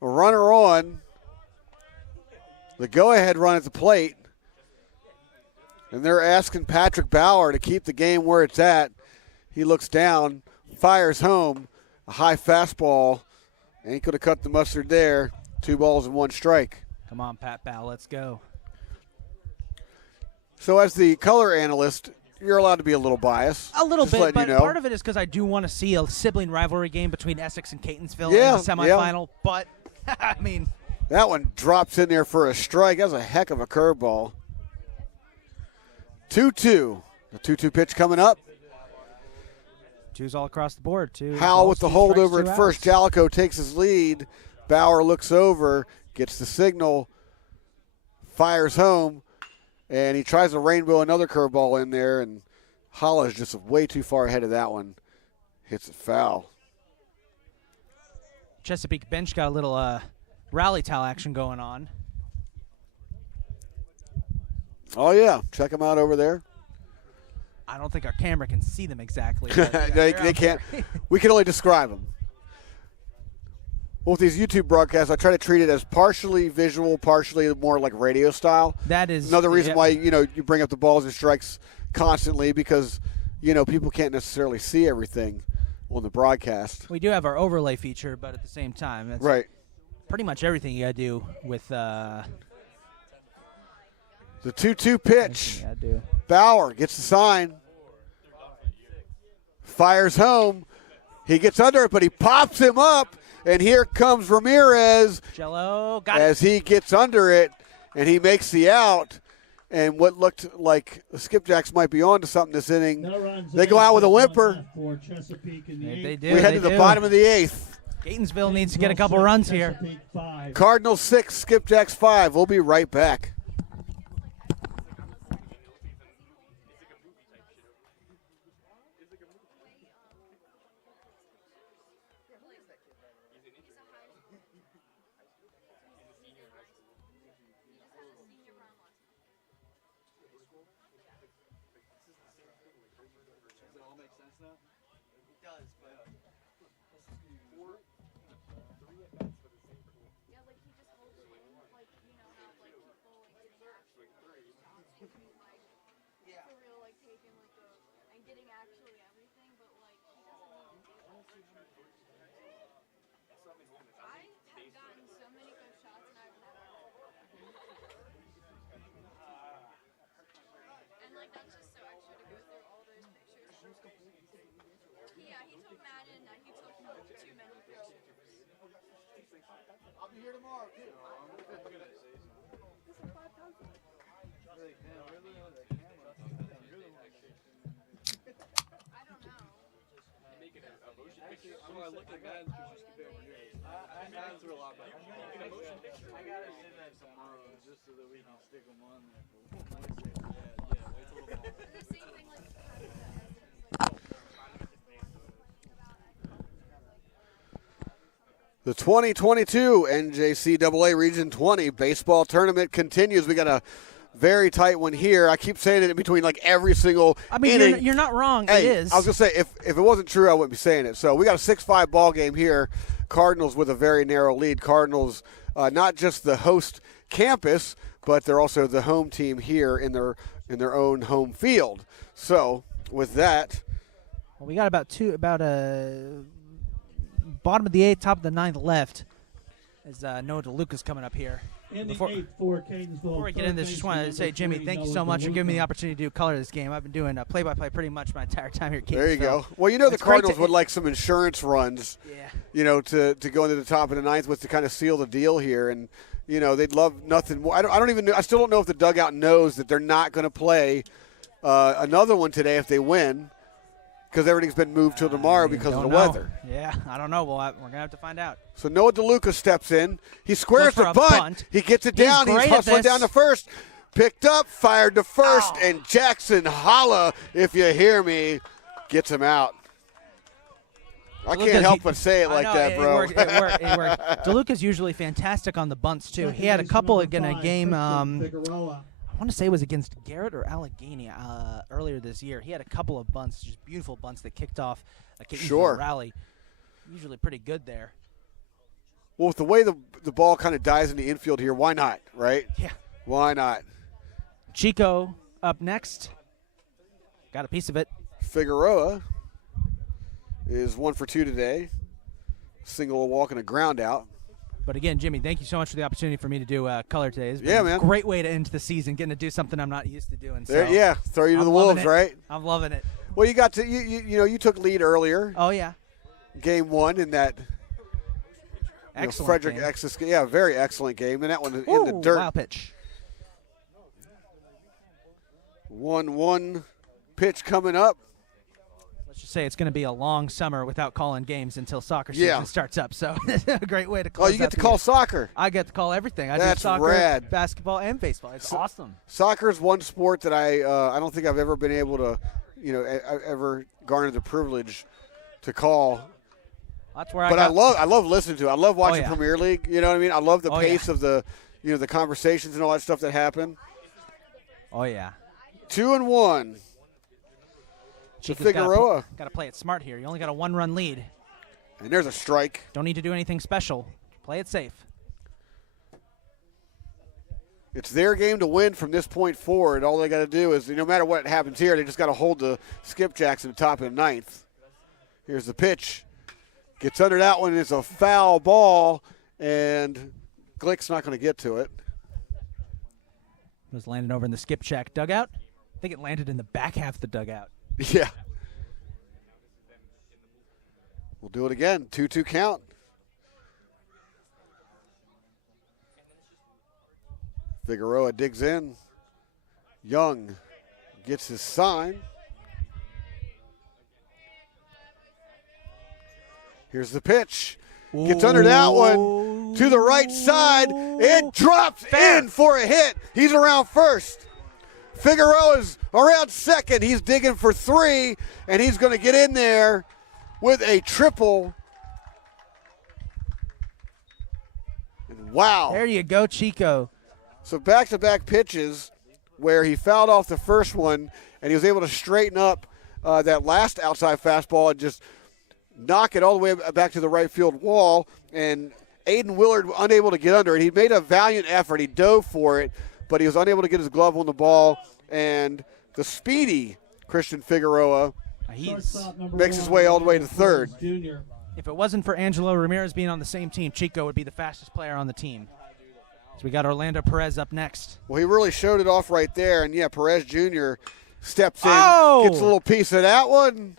A runner on. The go-ahead run at the plate. And they're asking Bauer to keep the game where it's at. He looks down, fires home, a high fastball, and he could have cut the mustard there. 2 balls and 1 strike. Come on, Bauer, let's go. So as the color analyst, you're allowed to be a little biased. A little bit, but you know. part of it is because I do want to see a sibling rivalry game between Essex and Catonsville in Yeah, the semifinal. But, I mean. That one drops in there for a strike. That was a heck of a curveball. 2-2. The 2-2 pitch coming up. 2's all across the board. Howell with the holdover at first. Jolico takes his lead. Bauer looks over, gets the signal, fires home, and he tries to rainbow another curveball in there, and Holla's just way too far ahead of that one. Hits it foul. Chesapeake bench got a little rally towel action going on. Oh, yeah. Check them out over there. I don't think our camera can see them exactly. They can't. We can only describe them. Well, with these YouTube broadcasts, I try to treat it as partially visual, partially more like radio style. That is another reason why you bring up the balls and strikes constantly, because people can't necessarily see everything on the broadcast. We do have our overlay feature, but at the same time, that's Right. pretty much everything you got to do with The 2-2 pitch. you got to do. Bauer gets the sign. Fires home. He gets under it, but he pops him up. And here comes Ramirez Jello, got it. as he gets under it, and he makes the out. And what looked like the Skipjacks might be on to something this inning, No runs they go out with a whimper. For Chesapeake in the They eighth. do. We head they to the do. bottom of the eighth. Catonsville needs to get a couple runs here. Chesapeake 5. Cardinals 6, Skipjacks 5. We'll be right back. Does it all make sense now? It does, but Yeah, like he just holds it in, like, you know how, like, people, like, getting actually, like, yeah. for real, like, taking, like, and getting actually everything, but, like, he doesn't even do it. I have gotten so many good shots, and I've never and, like, that's just so extra to go through all those pictures. Yeah, he told Madden that he took too many pictures. I'll be here tomorrow, too. I don't know. So I look at Madden's pictures compared to yours. Madden's are a lot better. I gotta send that tomorrow just so that we can stick them on there. The same thing, like, The 2022 NJCAA Region 20 baseball tournament continues. We got a very tight one here. I keep saying it in between like every single I mean, inning. you're not wrong. Hey, it is. I was going to say, if it wasn't true, I wouldn't be saying it. So we got a 6-5 ball game here. Cardinals with a very narrow lead. Cardinals, not just the host campus, but they're also the home team here in their own home field. So with that, Well, we got about a bottom of the eighth, top of the ninth left. As Noah DeLuca's coming up here. In the Before- eighth for Catonsville. Before we get into this, just wanted to say, Jimmy, thank you so much for giving me the opportunity to do color this game. I've been doing play-by-play pretty much my entire time here at Catonsville. there you go. Well, you know the It's great Cardinals to- would like some insurance runs, Yeah. to go into the top of the ninth with to kind of seal the deal here. And, they'd love nothing more. I don't even know. I still don't know if the dugout knows that they're not going to play another one today if they win, because everything's been moved till tomorrow because of the Don't know. weather. Yeah, I don't know. Well, we're going to have to find out. So Noah DeLuca steps in. He squares Goes for the a bunt. bunt. He gets it He's down. He's great at hustling this. down to first. Picked up, fired to first, and Jackson Holla, if you hear me, gets him out. I can't help but say it like that, bro. It worked. DeLuca's usually fantastic on the bunts, too. He had a couple in a game, Figueroa. I want to say it was against Garrett or Allegheny earlier this year. He had a couple of bunts, just beautiful bunts that kicked off a Catonsville Sure. rally. Usually pretty good there. Well, with the way the ball kind of dies in the infield here, why not, right? Yeah. Why not? Chico up next. Got a piece of it. Figueroa is 1 for 2 today. Single, a walk, and a ground out. But again, Jimmy, thank you so much for the opportunity for me to do color today. It's been Yeah, a man. great way to end the season, getting to do something I'm not used to doing. There, so yeah, throw you to I'm the loving wolves, it. right? I'm loving it. Well, you got to you took lead earlier, Oh, yeah. game 1 in that Excellent Frederick game. Exis, yeah, very excellent game, and that one in the Ooh, dirt. wild pitch. 1-1 pitch coming up. Let's just say it's going to be a long summer without calling games until soccer Yeah. season starts up. So a great way to close Oh, you get out to the call year. soccer. I get to call everything. I That's do soccer, rad. basketball, and baseball. It's awesome. Soccer is one sport that I don't think I've ever been able to, ever garner the privilege to call. That's where But I I got. love listening to it. I love watching yeah. Premier League. You know what I mean? I love the Oh, pace yeah. of the, the conversations and all that stuff that happen. Oh, yeah. 2-1. Chico's Figueroa. Got to play it smart here. You only got a 1-run lead. And there's a strike. Don't need to do anything special. Play it safe. It's their game to win from this point forward. All they got to do is, no matter what happens here, they just got to hold the skipjacks in the top of the ninth. Here's the pitch. Gets under that one. It's a foul ball, and Glick's not going to get to it. It was landed over in the skipjack dugout. I think it landed in the back half of the dugout. Yeah. We'll do it again. 2-2 count. Figueroa digs in. Young gets his sign. Here's the pitch. Gets under that one to the right side. It drops in for a hit. He's around first. Figueroa's around second. He's digging for 3, and he's going to get in there with a triple. And wow. There you go, Chico. So back-to-back pitches where he fouled off the first one, and he was able to straighten up that last outside fastball and just knock it all the way back to the right field wall, and Aiden Willard unable to get under it. He made a valiant effort. He dove for it, but he was unable to get his glove on the ball, and the speedy Christian Figueroa makes his way all the way to third. If it wasn't for Angelo Ramirez being on the same team, Chico would be the fastest player on the team. So we got Orlando Perez up next. Well, he really showed it off right there, and yeah, Perez Jr. steps in, gets a little piece of that one,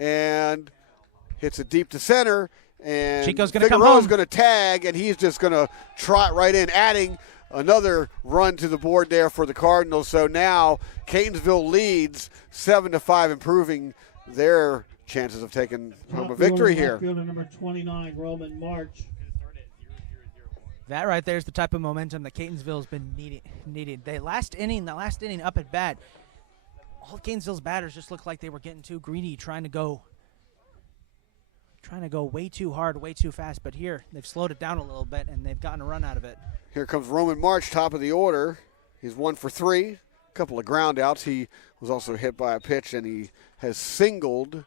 and hits it deep to center. And Chico's going to come home. Figueroa's going to tag, and he's just going to trot right in, adding another run to the board there for the Cardinals. So now Catonsville leads 7-5, improving their chances of taking home a victory here. Fielder number 29, Roman March. That right there is the type of momentum that Catonsville's been needing. The last inning up at bat, all of Catonsville's batters just looked like they were getting too greedy, trying to go way too hard, way too fast. But here, they've slowed it down a little bit, and they've gotten a run out of it. Here comes Roman March, top of the order. He's 1 for 3, a couple of ground outs. He was also hit by a pitch, and he has singled.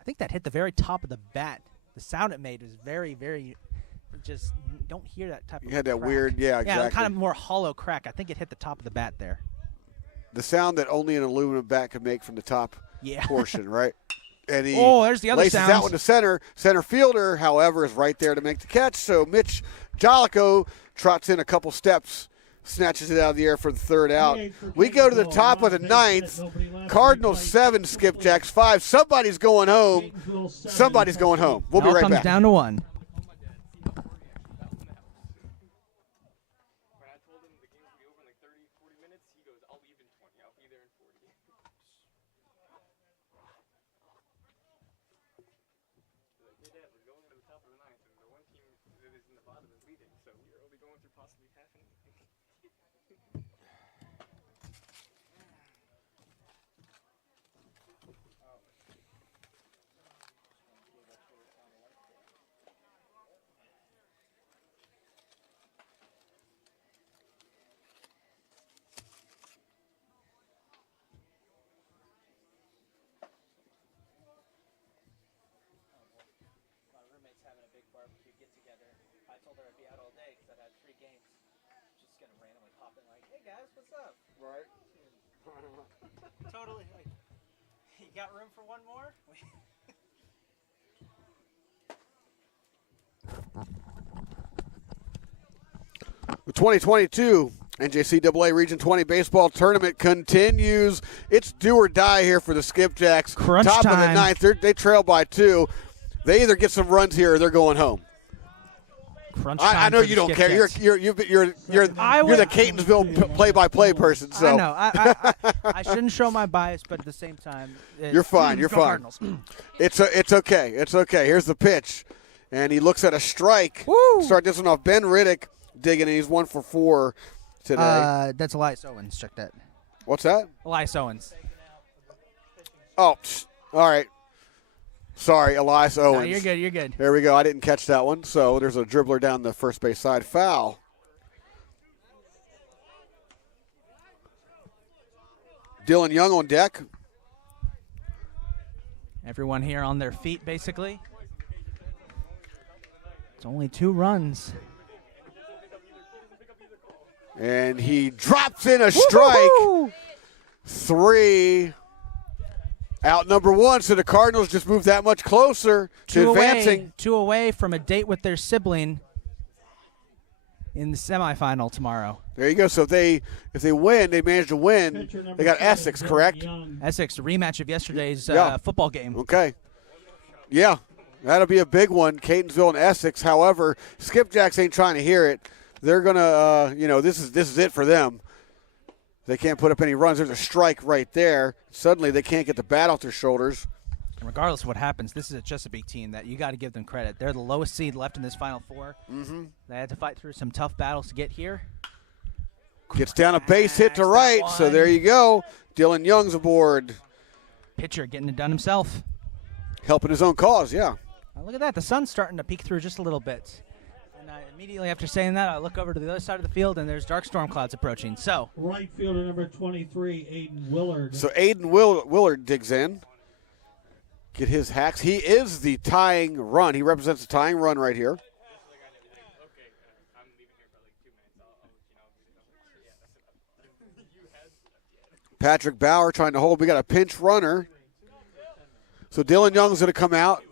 I think that hit the very top of the bat. The sound it made is very, very, just don't hear that type of You had that crack. weird, yeah, exactly. Yeah, kind of more hollow crack. I think it hit the top of the bat there. The sound that only an aluminum bat could make from the top portion, right? And he there's the other laces sounds. that one to center. Center fielder, however, is right there to make the catch. So Mitch Jolico trots in a couple steps, snatches it out of the air for the third out. We go to the top of the ninth. Cardinals 7, Skipjacks 5. Somebody's going home. Somebody's going home. We'll be right back. Comes down to 1. Right. Totally. Like, you got room for one more? The 2022 NJCAA Region 20 baseball tournament continues. It's do or die here for the Skipjacks. Crunch Top time. of the ninth. They trail by 2. They either get some runs here or they're going home. I know you don't care. You're the Catonsville play-by-play person. So I know. I shouldn't show my bias, but at the same time, you're fine. You're fine. It's okay. It's okay. Here's the pitch, and he looks at a strike. Woo! Start this one off. Ben Riddick digging, and he's 1 for 4 today. That's Elias Owens. Check that. What's that? Elias Owens. Oh, all right. Sorry, Elias Owens. No, you're good. You're good. There we go. I didn't catch that one. So there's a dribbler down the first base side. Foul. Dylan Young on deck. Everyone here on their feet, basically. It's only 2 runs. And he drops in a strike. Woo-hoo-hoo! 3. Out number 1, so the Cardinals just moved that much closer to advancing. 2 away from a date with their sibling in the semifinal tomorrow. There you go. So if they win, they manage to win. They got Essex, correct? Essex, a rematch of yesterday's football game. Okay. Yeah, that'll be a big one, Catonsville and Essex. However, Skipjacks ain't trying to hear it. They're going to, this is it for them. They can't put up any runs. There's a strike right there. Suddenly they can't get the bat off their shoulders. And regardless of what happens, this is a Chesapeake team that you got to give them credit. They're the lowest seed left in this Final Four. Mm-hmm. They had to fight through some tough battles to get here. Gets down a base hit to right, so there you go. Dylan Young's aboard. Pitcher getting it done himself. Helping his own cause, yeah. Look at that. The sun's starting to peek through just a little bit. And immediately after saying that, I look over to the other side of the field, and there's dark storm clouds approaching. So right fielder number 23, Aiden Willard. So Aiden Willard digs in. Get his hacks. He is the tying run. He represents the tying run right here. Patrick Bauer trying to hold. We got a pinch runner. So Dylan Young's going to come out.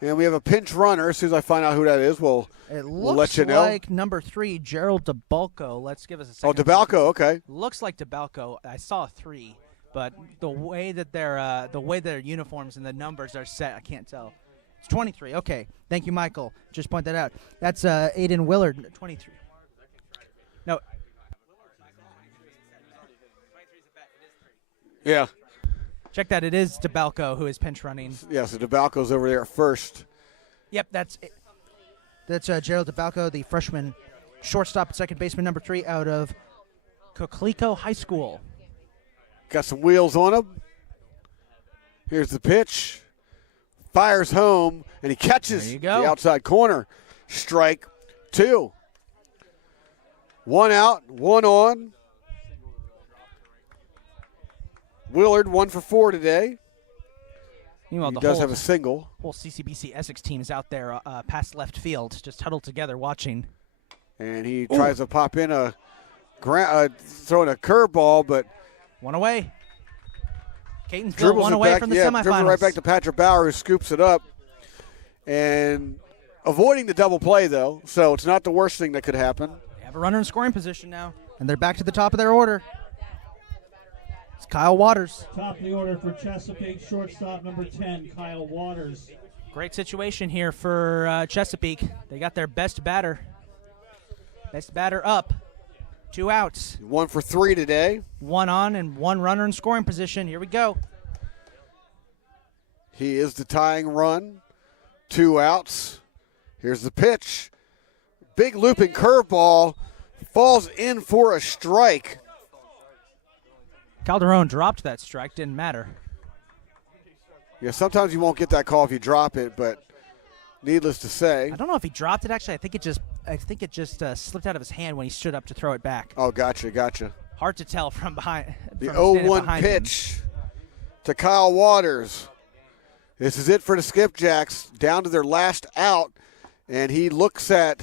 And we have a pinch runner. As soon as I find out who that is, we'll let you know. Like number 3, Gerald DeBalco. Let's give us a second. Oh, DeBalco, okay. Looks like DeBalco. I saw 3, but the way that their uniforms and the numbers are set, I can't tell. It's 23. Okay, thank you, Michael. Just point that out. That's Aiden Willard, 23. No. Yeah. Check that. It is DeBalco who is pinch running. Yeah, so DeBalco's over there at first. Yep, that's Gerald DeBalco, the freshman shortstop at second baseman, number 3, out of Cocalico High School. Got some wheels on him. Here's the pitch. Fires home, and he catches the outside corner. Strike 2. 1 out, 1 on. Willard 1 for 4 today. Meanwhile, he does have a single. Whole CCBC Essex team is out there past left field, just huddled together watching. And he tries to pop in throwing a curveball, but 1 away. Catonsville 1 away from the semifinals. Dribbles right back to Patrick Bauer, who scoops it up. And avoiding the double play, though, so it's not the worst thing that could happen. They have a runner in scoring position now, and they're back to the top of their order. It's Kyle Waters. Top of the order for Chesapeake, shortstop number 10, Kyle Waters. Great situation here for Chesapeake. They got their best batter. Best batter up. 2 outs. 1 for 3 today. 1 on and 1 runner in scoring position. Here we go. He is the tying run. 2 outs. Here's the pitch. Big looping curveball. Falls in for a strike. Calderon dropped that strike. Didn't matter. Yeah, sometimes you won't get that call if you drop it, but needless to say. I don't know if he dropped it, actually. I think it just slipped out of his hand when he stood up to throw it back. Oh, gotcha. Hard to tell from behind. The 0-1 pitch to Kyle Waters. This is it for the Skipjacks. Down to their last out, and he looks at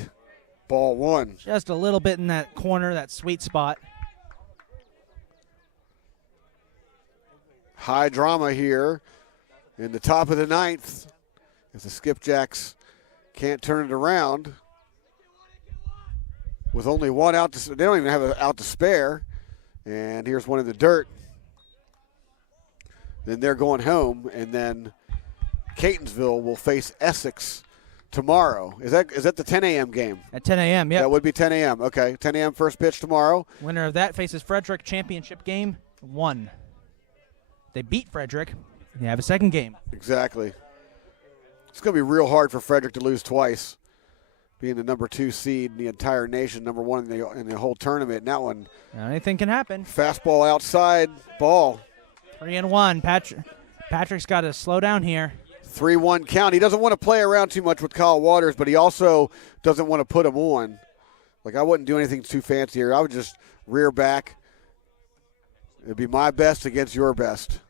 ball 1. Just a little bit in that corner, that sweet spot. High drama here in the top of the 9th. If the Skipjacks can't turn it around with only 1 out, they don't even have an out to spare. And here's one in the dirt. Then they're going home, and then Catonsville will face Essex tomorrow. Is that the 10 a.m. game? At 10 a.m., yeah. That would be 10 a.m. Okay, 10 a.m. first pitch tomorrow. Winner of that faces Frederick, championship game 1. They beat Frederick. They have a second game. Exactly. It's going to be real hard for Frederick to lose twice, being the number 2 seed in the entire nation, number 1 in the whole tournament. And that one, anything can happen. Fastball outside, ball. 3-1. Patrick's got to slow down here. 3-1 count. He doesn't want to play around too much with Kyle Waters, but he also doesn't want to put him on. Like, I wouldn't do anything too fancy here. I would just rear back. It'd be my best against your best.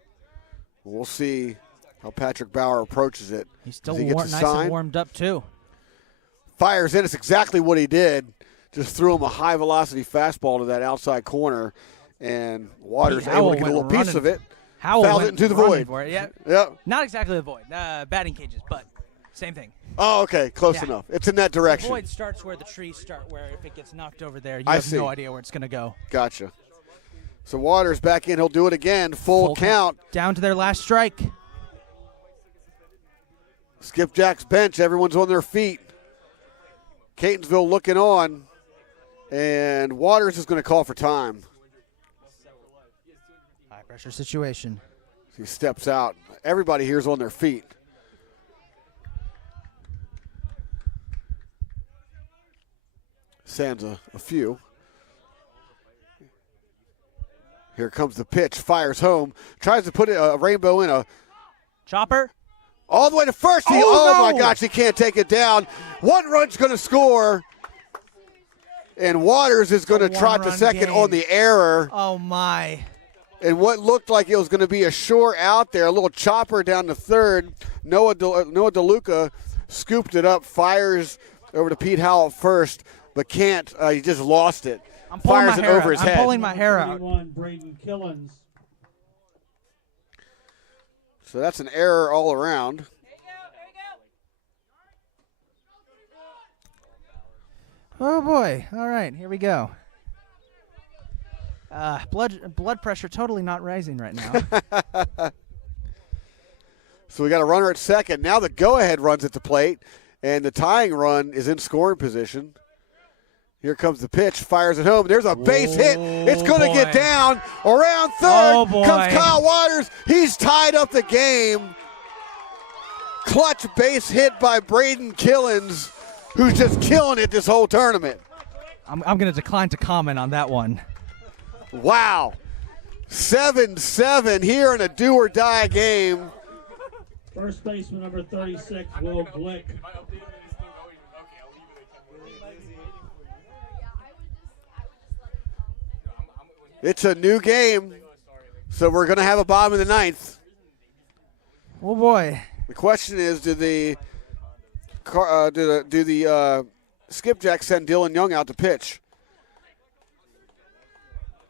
We'll see how Patrick Bauer approaches it. He's still nice and warmed up, too. Fires in. It's exactly what he did. Just threw him a high-velocity fastball to that outside corner, and Waters able to get a little piece of it. Howell fouled went it into the running void. for it. Yeah. Yep. Not exactly the void. Batting cages, but same thing. Oh, okay. Close Yeah. enough. It's in that direction. The void starts where the trees start, where if it gets knocked over there, you I have see. no idea where it's going to go. Gotcha. So Waters back in. He'll do it again. Full count. Down to their last strike. Skipjack's bench. Everyone's on their feet. Catonsville looking on. And Waters is going to call for time. High pressure situation. He steps out. Everybody here's on their feet. Sands a few. Here comes the pitch. Fires home. Tries to put a rainbow in a chopper. All the way to first. Oh, my no. gosh, he can't take it down. 1 run's going to score. And Waters is going to trot to second on the error. Oh, my. And what looked like it was going to be a shore out there, a little chopper down to third. Noah DeLuca scooped it up, fires over to Pete Howell at first, but can't. He just lost it. I'm pulling Fires my it hair over out. his I'm head. pulling my hair out. 31, Braden Killens. So that's an error all around. Oh, boy. All right, here we go. Blood pressure totally not rising right now. So we got a runner at second. Now the go-ahead run's at the plate, and the tying run is in scoring position. Here comes the pitch, fires it home. There's a base hit. It's going to get down around third. Oh, boy. Comes Kyle Waters. He's tied up the game. Clutch base hit by Braden Killens, who's just killing it this whole tournament. I'm going to decline to comment on that one. Wow. 7-7 here in a do-or-die game. First baseman number 36, Will Glick. It's a new game, so we're going to have a bottom of the ninth. Oh, boy. The question is, do the Skipjacks send Dylan Young out to pitch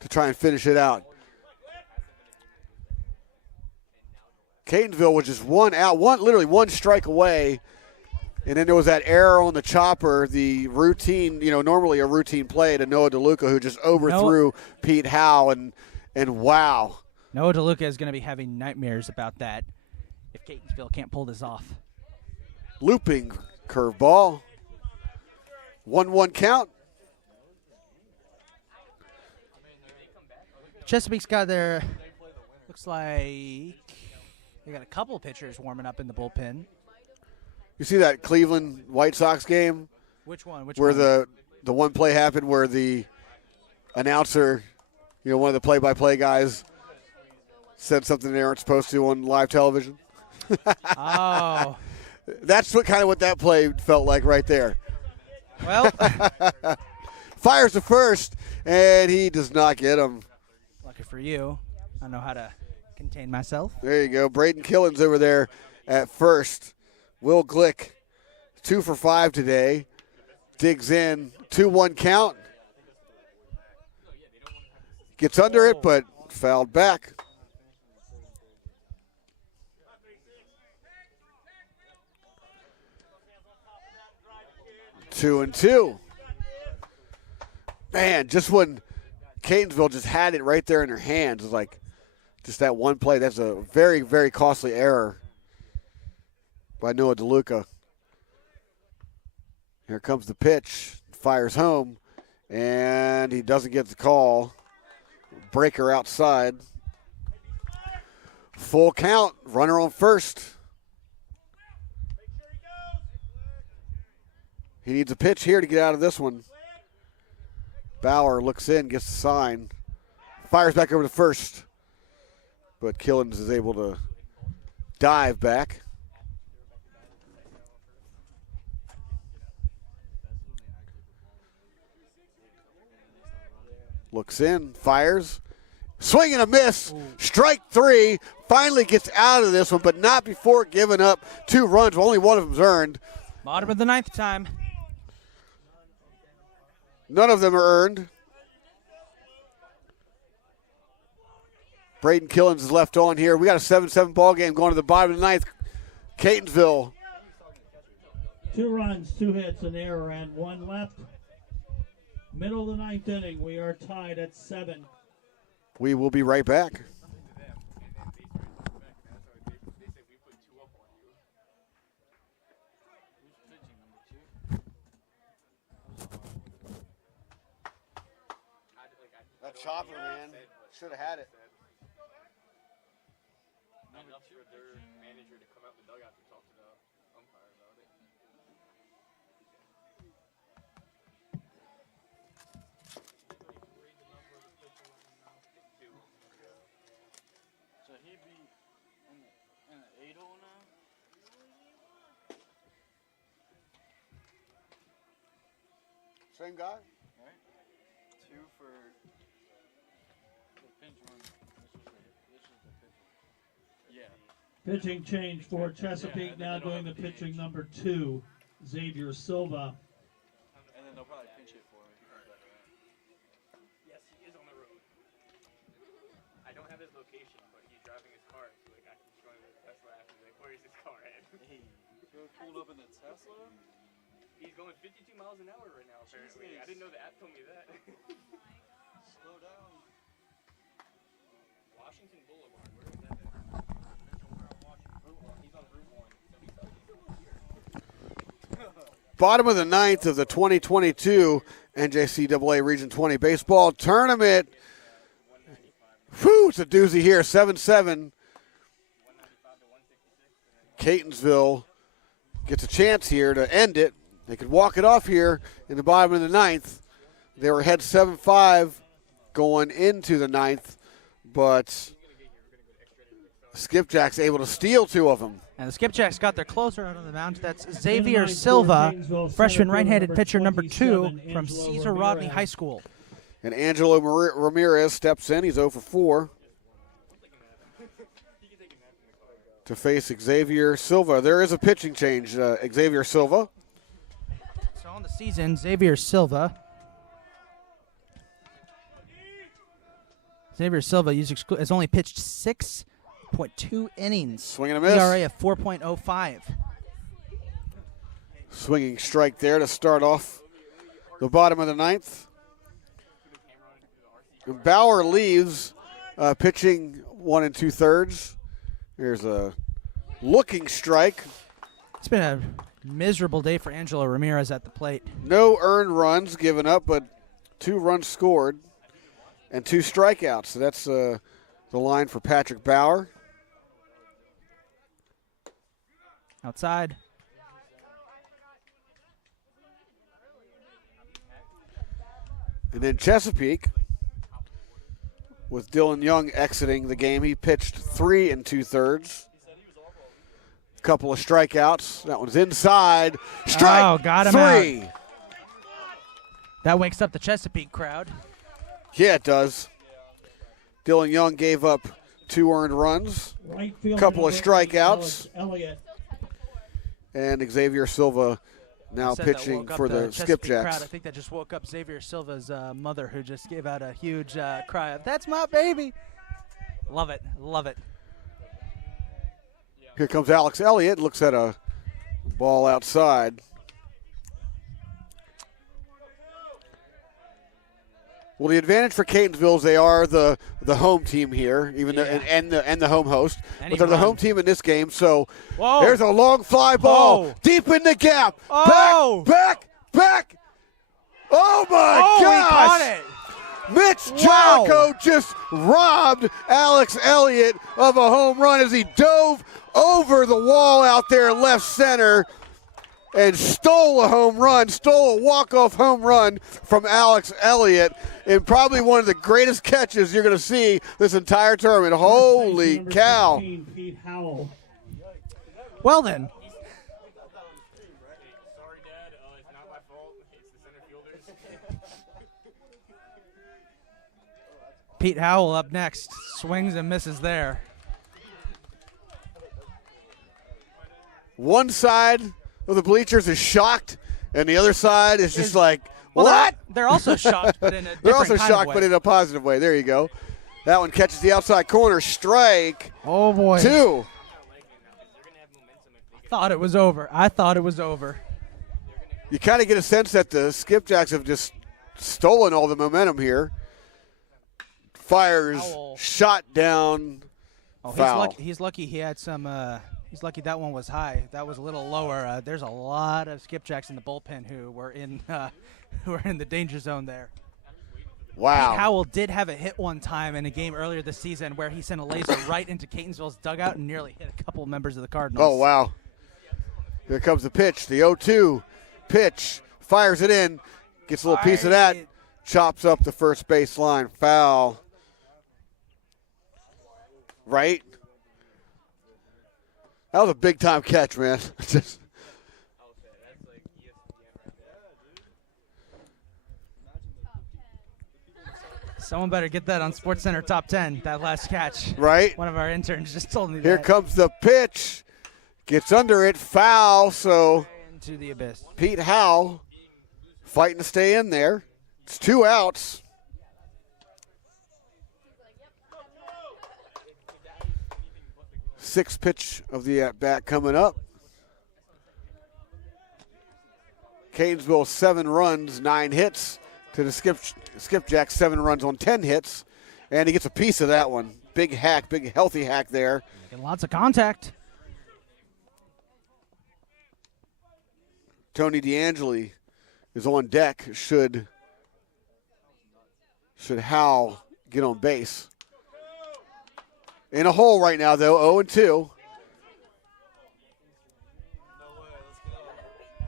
to try and finish it out? Catonsville was just one out, literally one strike away, and then there was that error on the chopper, the routine, normally a routine play to Noah DeLuca, who just overthrew Pete Howe, and wow. Noah DeLuca is going to be having nightmares about that if Catonsville can't pull this off. Looping curveball. 1-1 count. Chesapeake's got their, looks like they got a couple pitchers warming up in the bullpen. You see that Cleveland White Sox game? Which one? Where the one play happened where the announcer, one of the play-by-play guys, said something they aren't supposed to on live television? Oh. That's what that play felt like right there. Well. Fires the first, and he does not get him. Lucky for you. I know how to contain myself. There you go. Braden Killens over there at first. Will Glick, 2 for 5 today. Digs in, 2-1 count. Gets under it, but fouled back. Two and two. Man, just when Catonsville just had it right there in their hands, it's like just that one play. That's a very, very costly error by Noah DeLuca. Here comes the pitch. Fires home, and he doesn't get the call. Breaker outside. Full count. Runner on first. He needs a pitch here to get out of this one. Bauer looks in, gets the sign. Fires back over to first. But Killens is able to dive back. Looks in, fires. Swing and a miss. Strike 3. Finally gets out of this one, but not before giving up 2 runs. Only one of them's earned. Bottom of the ninth time. None of them are earned. Braden Killens is left on here. We got a 7-7 ball game going to the bottom of the ninth. Catonsville. 2 runs, 2 hits, an error, and 1 left. Middle of the ninth inning, we are tied at 7. We will be right back. That chopper, man. Should have had it. Enough for their manager to come out the dugout to talk to the umpire about it. So he'd be in the 8 hole now? Same guy? Right? 2 for the pinch run. This was the pitcher. Yeah. Pitching change for Chesapeake, now doing the pitching number 2, Xavier Silva. And then they'll probably pinch it for him if he comes back around. Yes, he is on the road. I don't have his location, but he's driving his car. So like I can join the Tesla app and be like, where is his car at? Hey, so pulled up in the Tesla? He's going 52 miles an hour right now, apparently. I didn't know the app told me that. Slow down. Washington Boulevard, where is that at? He's on Route 1, so he's over here. Bottom of the ninth of the 2022 NJCAA Region 20 baseball tournament. Whew, it's a doozy here, 7-7. Catonsville gets a chance here to end it. They could walk it off here in the bottom of the ninth. They were ahead 7-5 going into the ninth, but Skipjack's able to steal 2 of them. And the Skipjacks got their closer out on the mound. That's Xavier Silva, freshman right-handed pitcher number 2 from Cesar Rodney High School. And Angelo Ramirez steps in. He's 0 for 4 to face Xavier Silva. There is a pitching change. Xavier Silva. So on the season, Xavier Silva has only pitched 6.2 innings. Swing and a miss. ERA of 4.05. Swinging strike there to start off the bottom of the ninth. And Bauer leaves, pitching 1 2/3. Here's a looking strike. It's been a miserable day for Angelo Ramirez at the plate. No earned runs given up, but 2 runs scored and 2 strikeouts. So that's the line for Patrick Bauer. Outside. And then Chesapeake, with Dylan Young exiting the game, he pitched 3 2/3. Couple of strikeouts. That one's inside. Strike. Oh, got him 3. out. That wakes up the Chesapeake crowd. Yeah, it does. Dylan Young gave up 2 earned runs, a couple of strikeouts, and Xavier Silva now pitching for the Skipjacks. I think that just woke up Xavier Silva's mother, who just gave out a huge cry of, "That's my baby." Love it. Love it. Here comes Alex Elliott, looks at a ball outside. Well, the advantage for Catonsville is they are the home team here, even though, and the home host. But they're the home team in this game. So there's a long fly ball deep in the gap. Back. Oh my gosh! He caught it. Mitch Jericho just robbed Alex Elliott of a home run as he dove over the wall out there in left center and stole a walk-off home run from Alex Elliott, and probably one of the greatest catches you're going to see this entire tournament. Holy cow. Pete Howell. Well then. Sorry, Dad. It's not my fault. It's the center fielders. Pete Howell up next. Swings and misses there. One side of the bleachers is shocked, and the other side is just like, well, what? They're also shocked, but in a different They're also kind shocked, of way. but in a positive way. There you go. That one catches the outside corner. Strike. Oh, boy. 2. I thought it was over. I thought it was over. You kind of get a sense that the Skipjacks have just stolen all the momentum here. Fires, Foul. shot down, foul. He's lucky he had some he's lucky that one was high. That was a little lower. There's a lot of Skipjacks in the bullpen who were in the danger zone there. Wow. Pete Howell did have a hit one time in a game earlier this season where he sent a laser right into Catonsville's dugout and nearly hit a couple of members of the Cardinals. Oh, wow. Here comes the pitch, the 0-2 pitch, fires it in, gets a little piece of that, chops up the first base line, foul. Right? That was a big-time catch, man. Just Someone better get that on SportsCenter Top 10, that last catch. right? One of our interns just told me Here that. comes the pitch, gets under it, foul, so Into the abyss. Pete Howell fighting to stay in there. It's 2 outs. Sixth pitch of the at-bat coming up. Catonsville 7 runs, 9 hits to the Skipjacks, 7 runs on 10 hits. And he gets a piece of that one. Big hack, big healthy hack there. Making lots of contact. Tony DeAngeli is on deck should Howell get on base. In a hole right now, though, 0-2.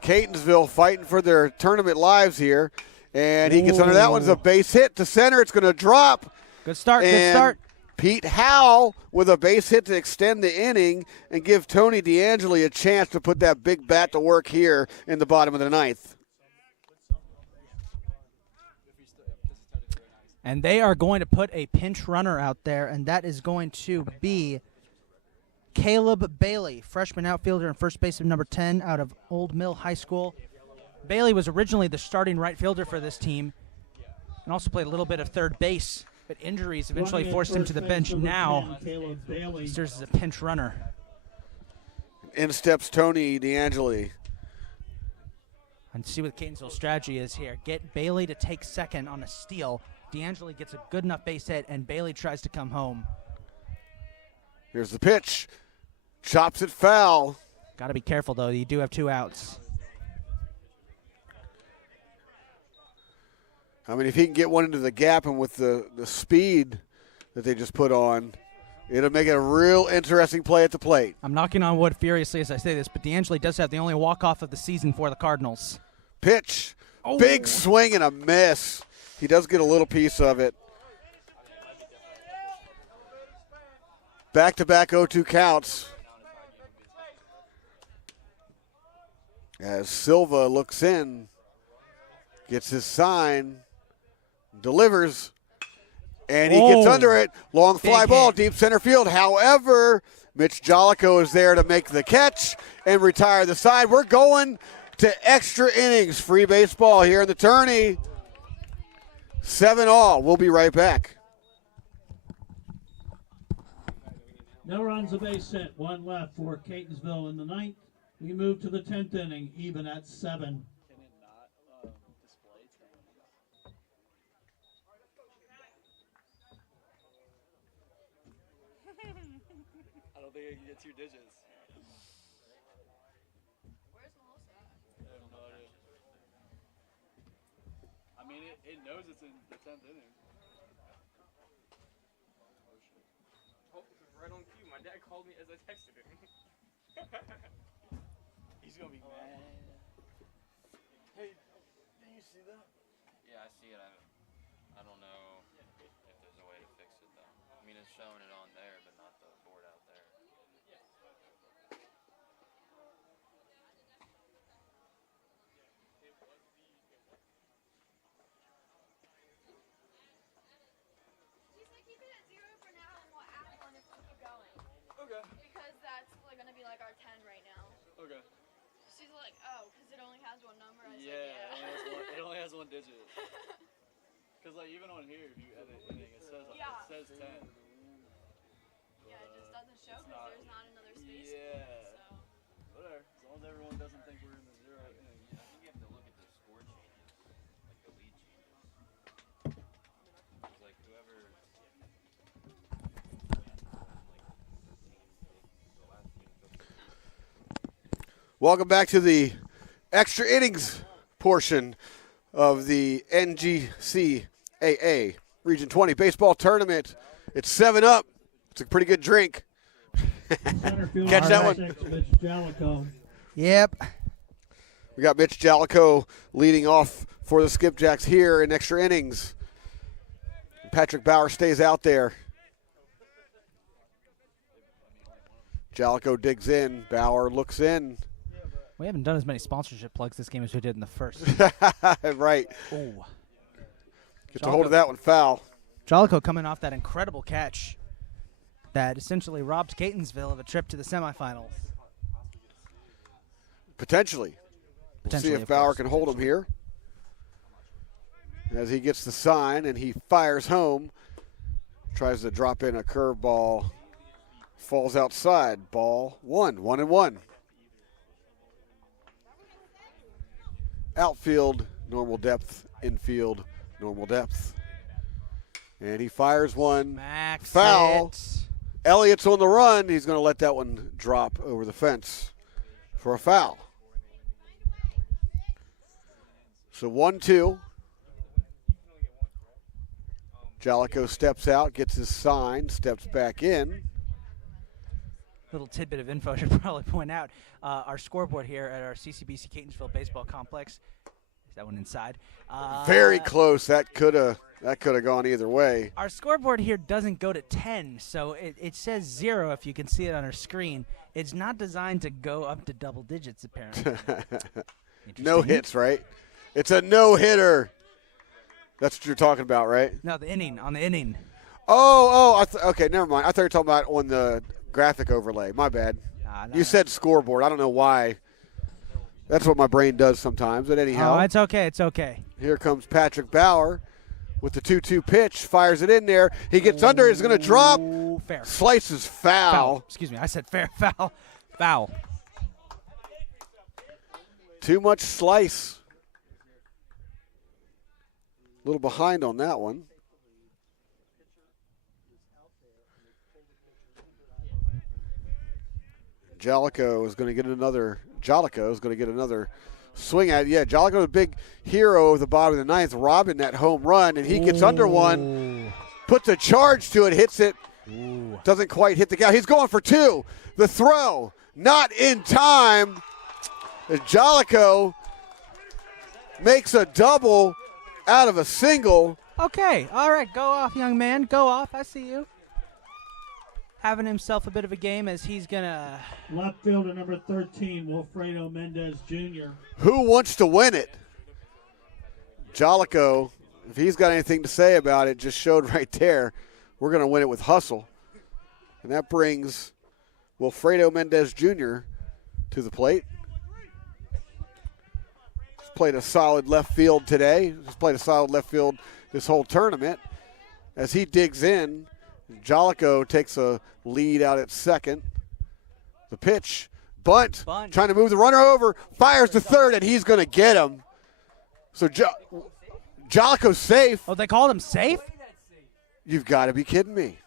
Catonsville fighting for their tournament lives here. And he gets under that one. It's a base hit to center. It's going to drop. Good start, good And start. Pete Howell with a base hit to extend the inning and give Tony DeAngeli a chance to put that big bat to work here in the bottom of the 9th. And they are going to put a pinch runner out there, and that is going to be Caleb Bailey, freshman outfielder and first baseman number 10 out of Old Mill High School. Bailey was originally the starting right fielder for this team and also played a little bit of third base, but injuries eventually forced him to the bench. Now he serves as a pinch runner. In steps Tony DeAngeli. And see what Catonsville's strategy is here. Get Bailey to take second on a steal. DeAngeli gets a good enough base hit, and Bailey tries to come home. Here's the pitch. Chops it foul. Got to be careful, though. You do have 2 outs. I mean, if he can get one into the gap and with the speed that they just put on, it'll make it a real interesting play at the plate. I'm knocking on wood furiously as I say this, but DeAngeli does have the only walk-off of the season for the Cardinals. Pitch. Big swing and a miss. He does get a little piece of it. Back-to-back 0-2 counts. As Silva looks in, gets his sign, delivers, and he gets under it. Long fly ball, deep center field. However, Mitch Jolico is there to make the catch and retire the side. We're going to extra innings. Free baseball here in the tourney. 7-all. We'll be right back. No runs, a base hit, 1 left for Catonsville in the 9th. We move to the 10th inning, even at 7. I don't think I can get 2 digits. Where's Melissa? I have no idea. I mean, it knows it's in the 10th inning. Oh, right on cue. My dad called me as I texted him. He's going to be mad. Hey, do you see that? Yeah, I see it. I don't know if there's a way to fix it, though. I mean, it's showing it on there, but not the board out there. She's like, keep it at 0 for now, and we'll add 1 if we keep going. Okay. Because that's like, gonna be like our 10 right now. Okay. She's like, oh, because it only has 1 number. I Yeah, said, yeah. it only has one digit. Because, like, even on here, if you edit inning, it Yeah. It says 10. Yeah, it just doesn't show because there's not another space. Yeah. So. Whatever. As long as everyone doesn't think we're in the 0 inning. I think you have to look at the score changes, like the lead changes. It's like whoever. Welcome back to the extra innings portion of the NJCAA Region 20 baseball tournament. It's 7-Up. It's a pretty good drink. Center fielder, Catch that one. Mitch Jellicoe. Yep. We got Mitch Jellicoe leading off for the Skipjacks here in extra innings. Patrick Bauer stays out there. Jellicoe digs in. Bauer looks in. We haven't done as many sponsorship plugs this game as we did in the first. Right. Oh. Get the hold of that one, foul. Jellicoe coming off that incredible catch that essentially robs Catonsville of a trip to the semifinals. Potentially. We'll see if Bauer can hold him here. As he gets the sign and he fires home. Tries to drop in a curveball. Falls outside. Ball 1. 1-1. Outfield, normal depth. Infield, normal depth. And he fires one. Max foul. It. Elliott's on the run. He's going to let that one drop over the fence for a foul. So 1-2. Jellicoe steps out, gets his sign, steps back in. Little tidbit of info I should probably point out. Our scoreboard here at our CCBC Catonsville Baseball Complex. Is that one inside? Very close. That could have gone either way. Our scoreboard here doesn't go to 10, so it says 0 if you can see it on our screen. It's not designed to go up to double digits, apparently. No hits, right? It's a no-hitter. That's what you're talking about, right? No, the inning, on the inning. Okay, never mind. I thought you were talking about on the graphic overlay. My bad. You said scoreboard. I don't know why. That's what my brain does sometimes. But anyhow. Oh, it's okay. It's okay. Here comes Patrick Bauer with the 2-2 pitch. Fires it in there. He gets under. He's going to drop. Fair. Slices foul. Excuse me. I said fair. Foul. Foul. Too much slice. A little behind on that one. Jellicoe is going to get another swing at it. Yeah, Jellicoe, a big hero of the bottom of the ninth, robbing that home run, and he gets under one, puts a charge to it, hits it, doesn't quite hit the cow. He's going for 2. The throw, not in time. Jellicoe makes a double out of a single. Okay. All right. Go off, young man. Go off. I see you. Having himself a bit of a game as he's going to. Left fielder number 13, Wilfredo Mendez Jr. Who wants to win it? Jellicoe, if he's got anything to say about it, just showed right there. We're going to win it with hustle. And that brings Wilfredo Mendez Jr. to the plate. He's played a solid left field today. He's played a solid left field this whole tournament. As he digs in, Jellicoe takes a lead out at second. The pitch, bunt. Trying to move the runner over, fires to third, and he's going to get him. So Jellicoe's safe. Oh, they called him safe? You've got to be kidding me.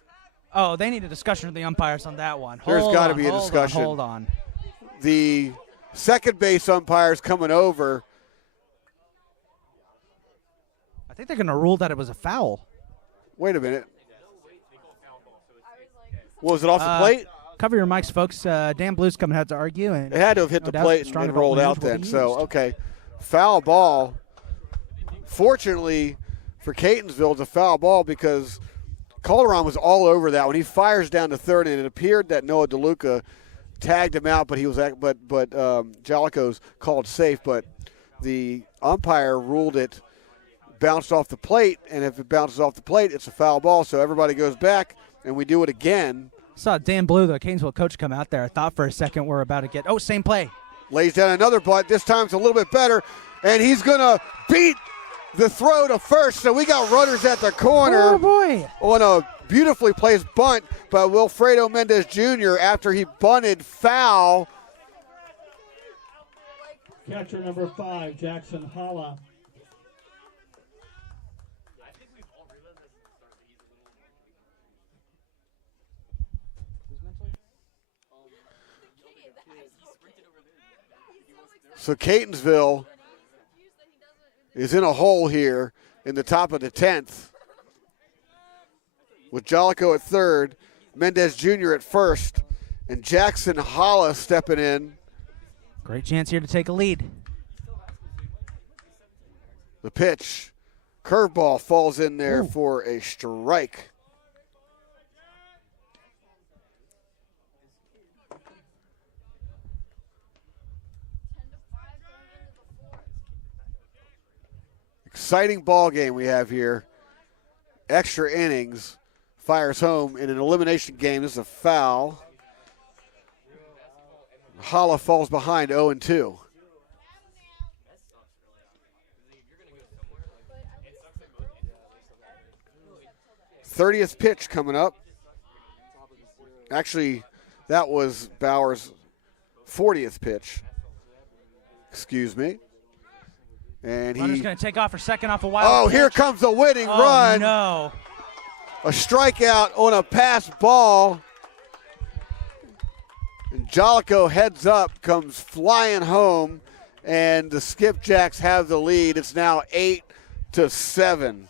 Oh, they need a discussion with the umpires on that one. There's got to be a discussion. Hold on. The second base umpire's coming over. I think they're going to rule that it was a foul. Wait a minute. Was it off the plate? Cover your mics, folks. Dan Blue's coming out to argue. And it had to have hit the plate and rolled out then. So, okay. Foul ball. Fortunately for Catonsville, it's a foul ball because Calderon was all over that when he fires down to third, and it appeared that Noah DeLuca tagged him out, but he was Jellicoe's called safe. But the umpire ruled it bounced off the plate, and if it bounces off the plate, it's a foul ball. So everybody goes back, and we do it again. Saw Dan Blue, the Catonsville coach, come out there. I thought for a second we're about to get – same play. Lays down another butt. This time it's a little bit better, and he's going to beat the throw to first, so we got runners at the corner. Oh, boy. On a beautifully placed bunt by Wilfredo Mendez Jr. after he bunted foul. Catcher number 5, Jackson Holla. So Catonsville is in a hole here in the top of the 10th with Jolico at third, Mendez Jr. at first, and Jackson Holla stepping in. Great chance here to take a lead. The pitch, curveball falls in there for a strike. Exciting ball game we have here. Extra innings. Fires home in an elimination game. This is a foul. Holla falls behind 0-2. 30th pitch coming up. Actually, that was Bauer's 40th pitch. Excuse me. And runner's going to take off for second off a wild pitch. Here comes the winning run. No. A strikeout on a pass ball. And Jolico heads up, comes flying home, and the Skipjacks have the lead. It's now 8-7.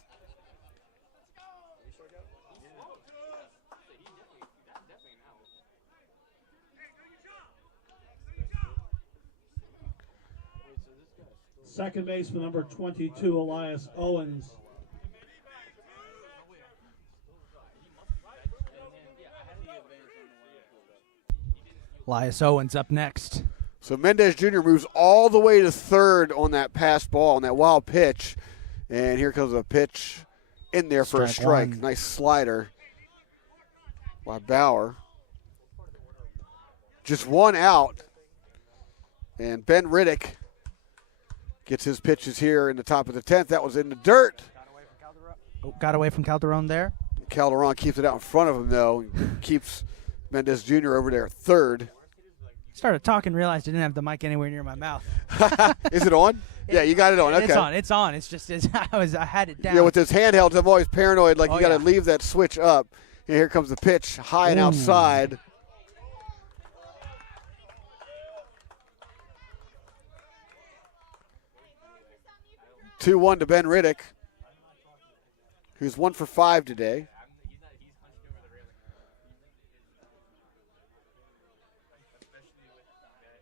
Second baseman number 22, Elias Owens. Elias Owens up next. So Mendez Jr. moves all the way to third on that pass ball, on that wild pitch. And here comes a pitch in there for a strike. One. Nice slider by Bauer. Just one out. And Ben Riddick gets his pitches here in the top of the 10th. That was in the dirt. Got away from Calderon there. Calderon keeps it out in front of him, though. Keeps Mendez Jr. over there at third. Started talking, realized I didn't have the mic anywhere near my mouth. Is it on? Yeah, you got it on. Okay. It's on. It's just I had it down. Yeah, with those handhelds, I'm always paranoid. Like you got to leave that switch up. And here comes the pitch, high and outside. 2-1 to Ben Riddick, who's 1 for 5 today.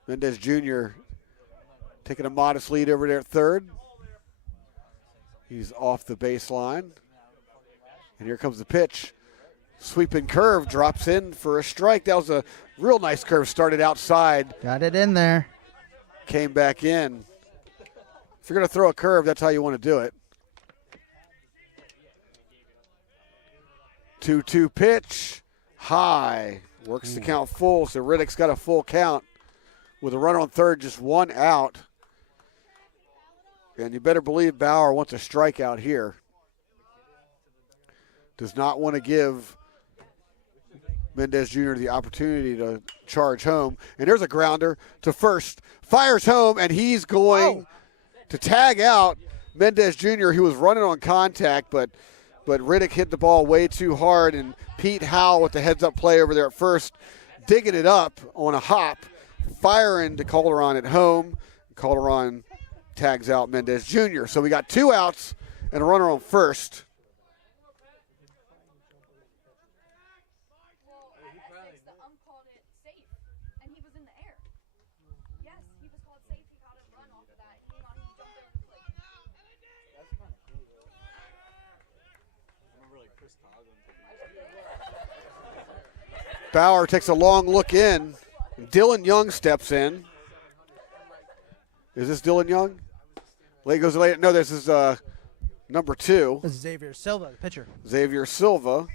Mendez Jr. taking a modest lead over there at third. He's off the baseline. And here comes the pitch. Sweeping curve, drops in for a strike. That was a real nice curve. Started outside. Got it in there. Came back in. If you're going to throw a curve, that's how you want to do it. 2-2 pitch. High. Works the count full, so Riddick's got a full count. With a runner on third, just one out. And you better believe Bauer wants a strikeout here. Does not want to give Mendez Jr. the opportunity to charge home. And there's a grounder to first. Fires home, and he's going to tag out Mendez Jr., who was running on contact, but Riddick hit the ball way too hard, and Pete Howell with the heads-up play over there at first, digging it up on a hop, firing to Calderon at home. Calderon tags out Mendez Jr. So we got 2 outs and a runner on first. Bauer takes a long look in. Dylan Young steps in. Is this Dylan Young? Late goes late. No, this is number 2. This is Xavier Silva, the pitcher. Xavier Silva.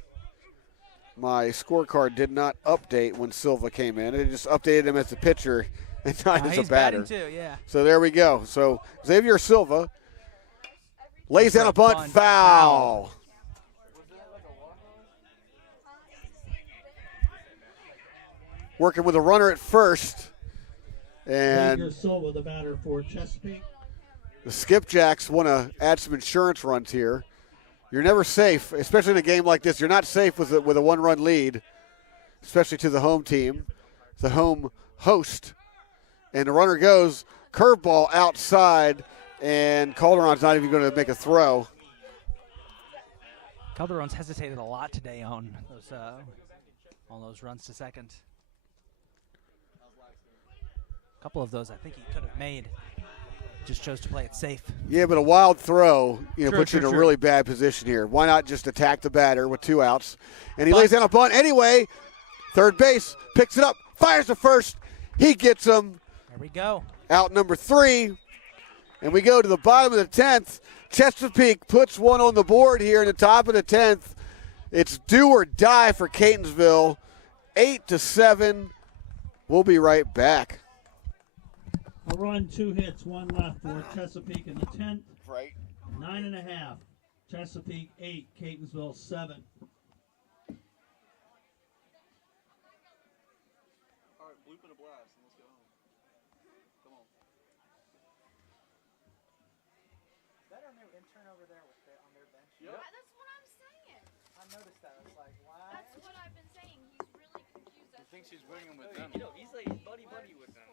My scorecard did not update when Silva came in. It just updated him as the pitcher and not as a batter. He's batting too, yeah. So there we go. So Xavier Silva Lays down a bunt, foul. Working with a runner at first. And Baker Silva, the batter for Chesapeake. the Skipjacks want to add some insurance runs here. You're never safe, especially in a game like this. You're not safe with a one-run lead, especially to the home team, the home host. And the runner goes, curveball outside, and Calderon's not even going to make a throw. Calderon's hesitated a lot today on those runs to second. A couple of those I think he could have made. Just chose to play it safe. Yeah, but a wild throw, puts you in a really bad position here. Why not just attack the batter with 2 outs? And he lays down a bunt anyway. Third base, picks it up, fires to first. He gets him. There we go. Out number 3. And we go to the bottom of the 10th. Chesapeake puts one on the board here in the top of the 10th. It's do or die for Catonsville. 8-7. We'll be right back. A run, 2 hits, 1 left for Chesapeake in the 10th. Right. 9.5. Chesapeake 8, Catonsville 7. All right, bloop and a blast, and let's go home. Come on. Is that our new intern over there on their bench? Yep. That's what I'm saying. I noticed that. I was like, why? That's what I've been saying. He's really confused. He thinks he's winning with You them. know, he's like buddy with them.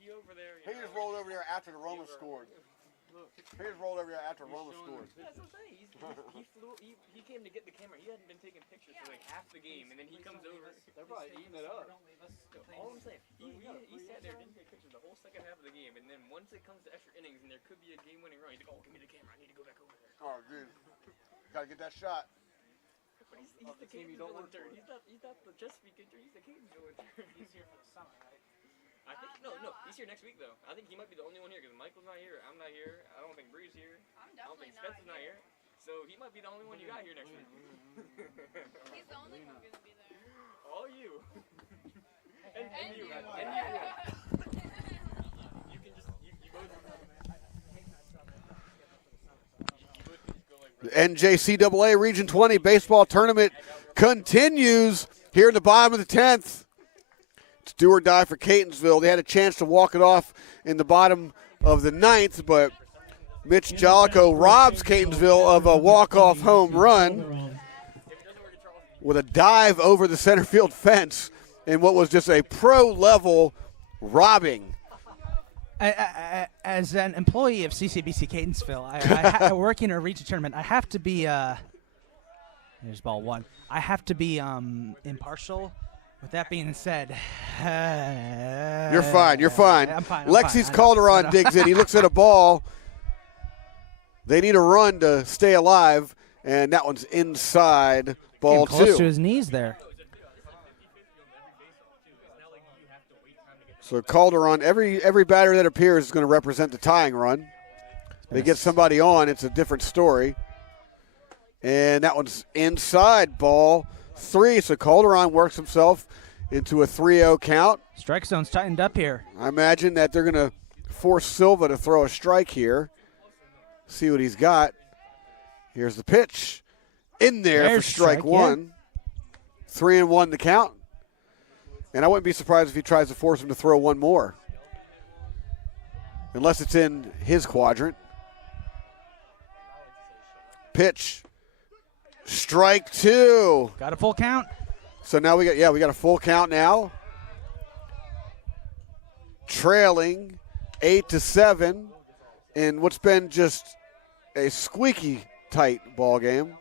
He over there. He just rolled over there after the Roma scored. He just rolled over there after Roma scored. That's what I'm saying. He flew. He came to get the camera. He hadn't been taking pictures for like half the game, and then he comes over. They're probably eating it up. All I'm saying, he sat there, didn't take pictures the whole second half of the game, and then once it comes to extra innings and there could be a game-winning run, he's like, "Oh, give me the camera. I need to go back over there." Oh, dude. Got to get that shot. But he's the Catonsville intern. He's not the Chesapeake intern. He's the Catonsville intern. He's here for the summer, right? I think no. He's here next week though. I think he might be the only one here because Michael's not here. I'm not here. I don't think Bree's here. I'm I don't think definitely Spencer's not here. So he might be the only one you got here next week. He's the only one going to be there. All you. and you. you. And you. You can just you both. The NJCAA Region 20 baseball tournament continues here in the bottom of the 10th. It's do or die for Catonsville. They had a chance to walk it off in the bottom of the 9th, but Mitch Jolico robs Catonsville of a walk-off home run with a dive over the center field fence in what was just a pro-level robbing. As an employee of CCBC Catonsville, working in a region tournament, I have to be there's ball 1. I have to be impartial. With that being said, you're fine. You're fine. I'm fine. Lexi's Calderon digs in. He looks at a ball. They need a run to stay alive, and that one's inside. Ball 2. Close to his knees there. So Calderon, every batter that appears is going to represent the tying run. They get somebody on, it's a different story. And that one's inside, ball 3. So Calderon works himself into a 3-0 count. Strike zone's tightened up here. I imagine that they're going to force Silva to throw a strike here. See what he's got. Here's the pitch. In there There's for strike 1. 3-1 the count. And I wouldn't be surprised if he tries to force him to throw one more. Unless it's in his quadrant. Pitch. Strike 2. Got a full count. So now we got a full count now. Trailing 8-7 in what's been just a squeaky tight ball game.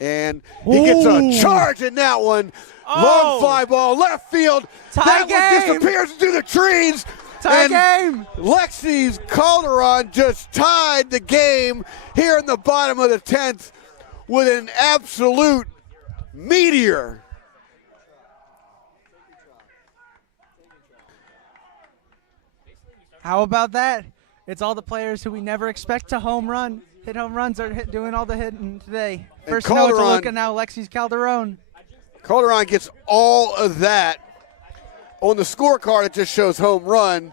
And he gets a charge in that one. Long fly ball, left field. That one disappears into the trees. Tie game. Lexi's Calderon just tied the game here in the bottom of the 10th with an absolute meteor. How about that? It's all the players who we never expect to home run. Hit home runs are doing all the hitting today. First note to look at now, Lexi's Calderon. Calderon gets all of that. On the scorecard, it just shows home run.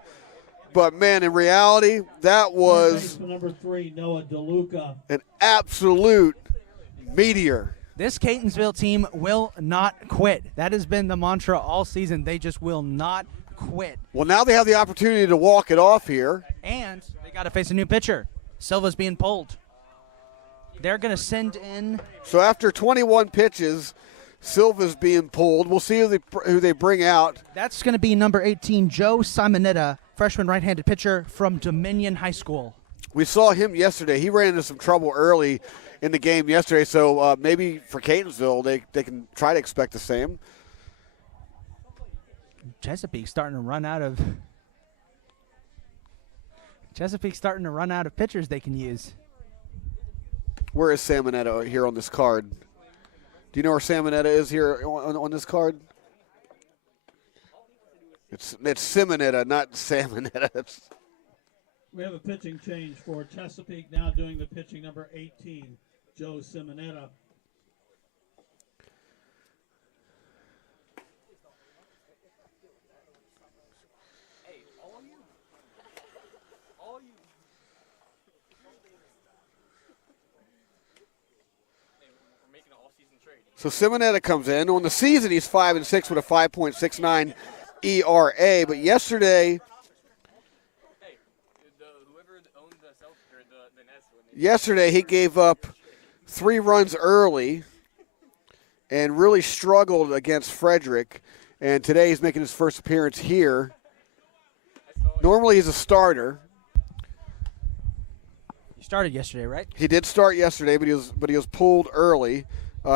But, man, in reality, that was number 3, Noah DeLuca. an absolute meteor. This Catonsville team will not quit. That has been the mantra all season. They just will not quit. Well, now they have the opportunity to walk it off here. And they got to face a new pitcher. Silva's being pulled. They're going to send in. So after 21 pitches, Silva's being pulled. We'll see who they bring out. That's going to be number 18, Joe Simonetta, freshman right-handed pitcher from Dominion High School. We saw him yesterday. He ran into some trouble early in the game yesterday, so maybe for Catonsville they can try to expect the same. Chesapeake starting to run out of pitchers they can use. Where is Simonetta here on this card? Do you know where Simonetta is here on this card? It's Simonetta, not Salmonetta. We have a pitching change for Chesapeake, now doing the pitching number 18, Joe Simonetta. So Simonetta comes in. On the season, he's 5-6 with a 5.69 ERA. But yesterday, he gave up 3 runs early and really struggled against Frederick. And today he's making his first appearance here. Normally he's a starter. He started yesterday, right? He did start yesterday, but he was pulled early.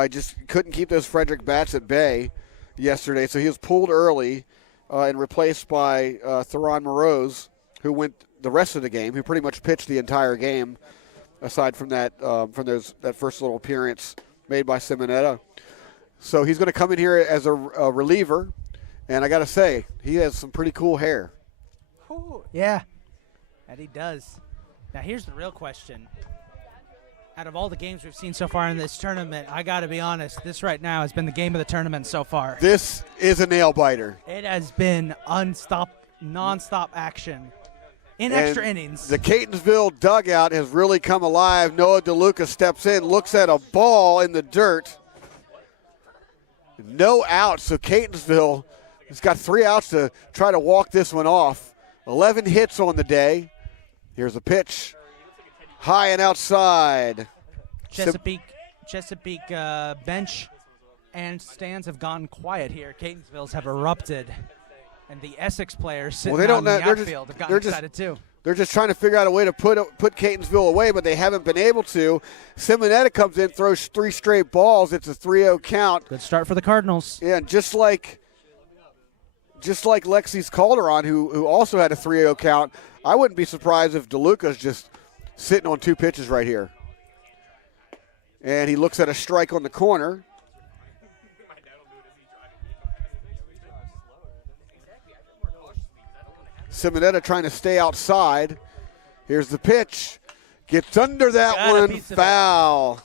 Just couldn't keep those Frederick bats at bay yesterday, so he was pulled early and replaced by Theron Moroz, who went the rest of the game, who pretty much pitched the entire game, aside from that that first little appearance made by Simonetta. So he's going to come in here as a reliever, and I got to say, he has some pretty cool hair. Ooh, yeah, that he does. Now here's the real question. Out of all the games we've seen so far in this tournament, I got to be honest, this right now has been the game of the tournament so far. This is a nail-biter. It has been nonstop action in extra innings. The Catonsville dugout has really come alive. Noah DeLuca steps in, looks at a ball in the dirt. No outs, so Catonsville has got 3 outs to try to walk this one off. 11 hits on the day. Here's a pitch. High and outside. Chesapeake bench and stands have gone quiet here. Catonsville's have erupted. And the Essex players sitting out in the outfield have gotten excited too. They're just trying to figure out a way to put Catonsville away, but they haven't been able to. Simonetta comes in, throws 3 straight balls. It's a 3-0 count. Good start for the Cardinals. Yeah, and just like Lexi's Calderon, who also had a 3-0 count, I wouldn't be surprised if DeLuca's just sitting on 2 pitches right here. And he looks at a strike on the corner. Simonetta trying to stay outside. Here's the pitch. Gets under that one. Foul.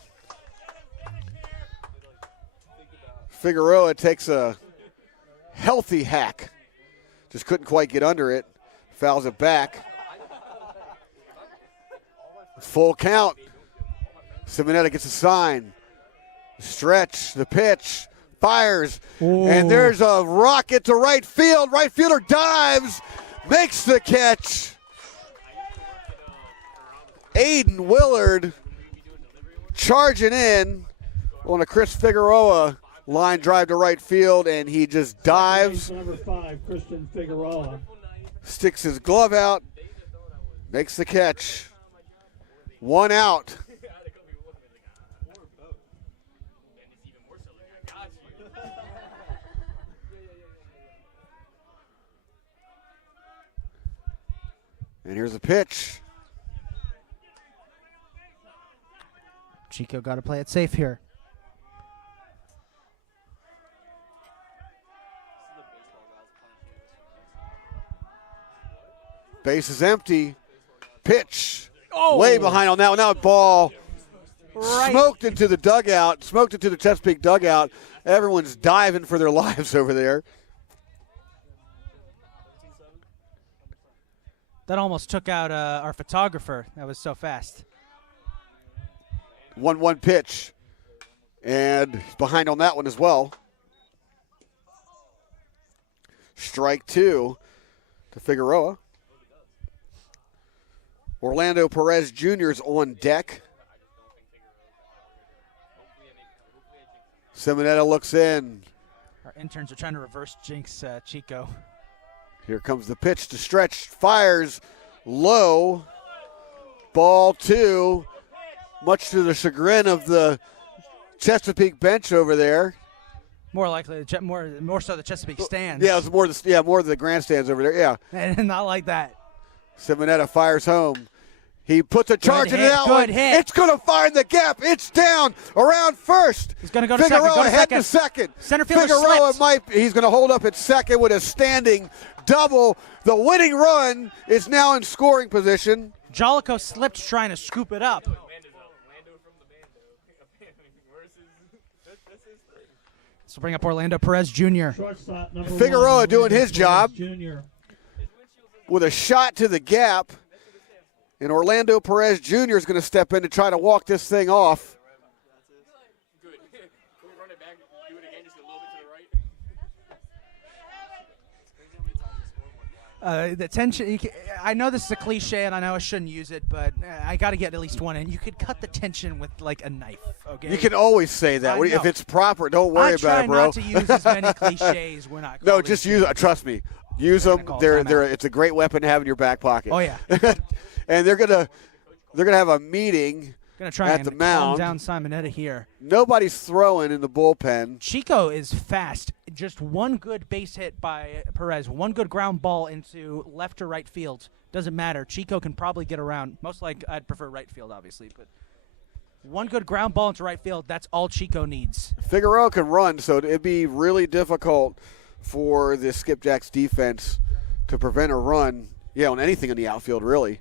Figueroa takes a healthy hack. Just couldn't quite get under it. Fouls it back. Full count. Simonetta gets a sign. Stretch, the pitch, fires, and there's a rocket to right field. Right fielder dives, makes the catch. Aiden Willard charging in on a Chris Figueroa line drive to right field, and he just dives. Number 5, Christian Figueroa. Sticks his glove out, makes the catch. 1 out. And here's a pitch. Chico got to play it safe here. Base is empty. Pitch. Way behind on that one. Now a ball smoked into the dugout, smoked into the Chesapeake dugout. Everyone's diving for their lives over there. That almost took out our photographer. That was so fast. 1-1 pitch. And he's behind on that one as well. Strike 2 to Figueroa. Orlando Perez Jr. is on deck. Simonetta looks in. Our interns are trying to reverse jinx Chico. Here comes the pitch to Stretch. Fires low. Ball 2. Much to the chagrin of the Chesapeake bench over there. More likely, more so the Chesapeake stands. Yeah, it was more of the grandstands over there. Yeah, and not like that. Simonetta fires home. He puts a charge into that one. Hit. It's going to find the gap. It's down around first. He's going to go to Figueroa second. head to second. Center fielder Figueroa slipped. he's going to hold up at second with a standing double. The winning run is now in scoring position. Jolico slipped trying to scoop it up. So bring up Orlando Perez Jr. Figueroa doing his job with a shot to the gap. And Orlando Perez Jr. is going to step in to try to walk this thing off. Good. Can we run it back, do it again, just a little bit to the right? The tension, I know this is a cliche and I know I shouldn't use it, but I got to get at least one in. You could cut the tension with like a knife, okay? You can always say that. If it's proper, don't worry about it, bro. I try not to use as many cliches. We're not. No, just use it. Trust me. Use them. It's a great weapon to have in your back pocket. Oh, yeah. And they're gonna have a meeting at the mound. Calm down Simonetta here. Nobody's throwing in the bullpen. Chico is fast. Just one good base hit by Perez. One good ground ball into left or right field. Doesn't matter. Chico can probably get around. I'd prefer right field, obviously, but one good ground ball into right field. That's all Chico needs. Figueroa can run, so it'd be really difficult for the Skipjacks defense to prevent a run. Yeah, on anything in the outfield, really.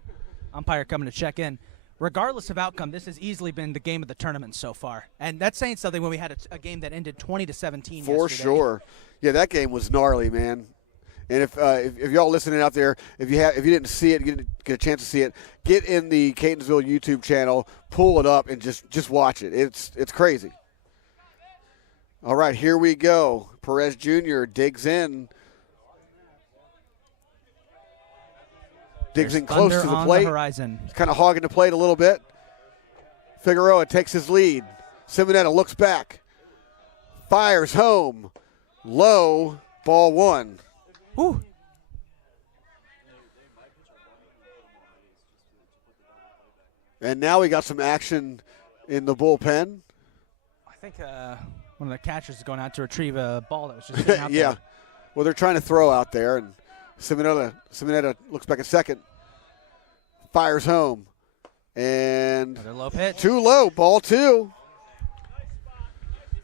Umpire coming to check in. Regardless of outcome, this has easily been the game of the tournament so far. And that's saying something when we had a game that ended 20-17 For yesterday. sure. Yeah, that game was gnarly, man. And if y'all listening out there, if you didn't see it, you didn't get a chance to see it, get in the Catonsville YouTube channel, pull it up, and just watch it. It's crazy. All right, here we go. Perez Jr. digs in. Digs in close to the plate. He's kind of hogging the plate a little bit. Figueroa takes his lead. Simonetta looks back. Fires home. Low. Ball 1. Whew. And now we got some action in the bullpen. I think one of the catchers is going out to retrieve a ball that was just sitting out yeah. there. Well, they're trying to throw out there, and Simonetta looks back at second. Fires home. And another low pitch. Too low. Ball 2.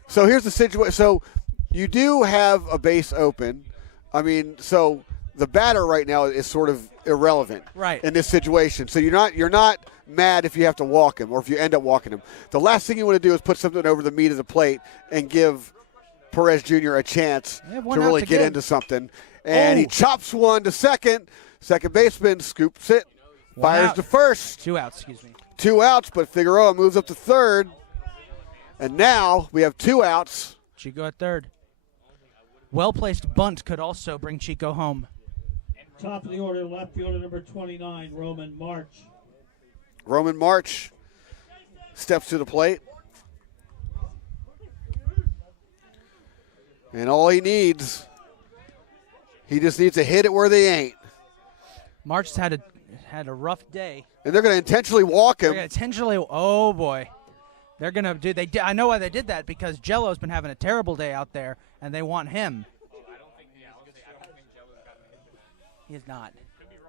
So here's the situation. So you do have a base open. I mean, so the batter right now is sort of irrelevant in this situation. So you're not mad if you have to walk him or if you end up walking him. The last thing you want to do is put something over the meat of the plate and give Perez Jr. a chance to really get into something. And he chops one to second. Second baseman scoops it. Fires to first. 2 outs, excuse me. 2 outs, but Figueroa moves up to third. And now we have 2 outs. Chico at third. Well-placed bunt could also bring Chico home. Top of the order, left fielder number 29, Roman March. Roman March steps to the plate. And all he just needs to hit it where they ain't. March had a rough day. And they're going to intentionally walk him. They're going to intentionally, oh boy. They're going to do, I know why they did that, because Jello's been having a terrible day out there, and they want him. He is not.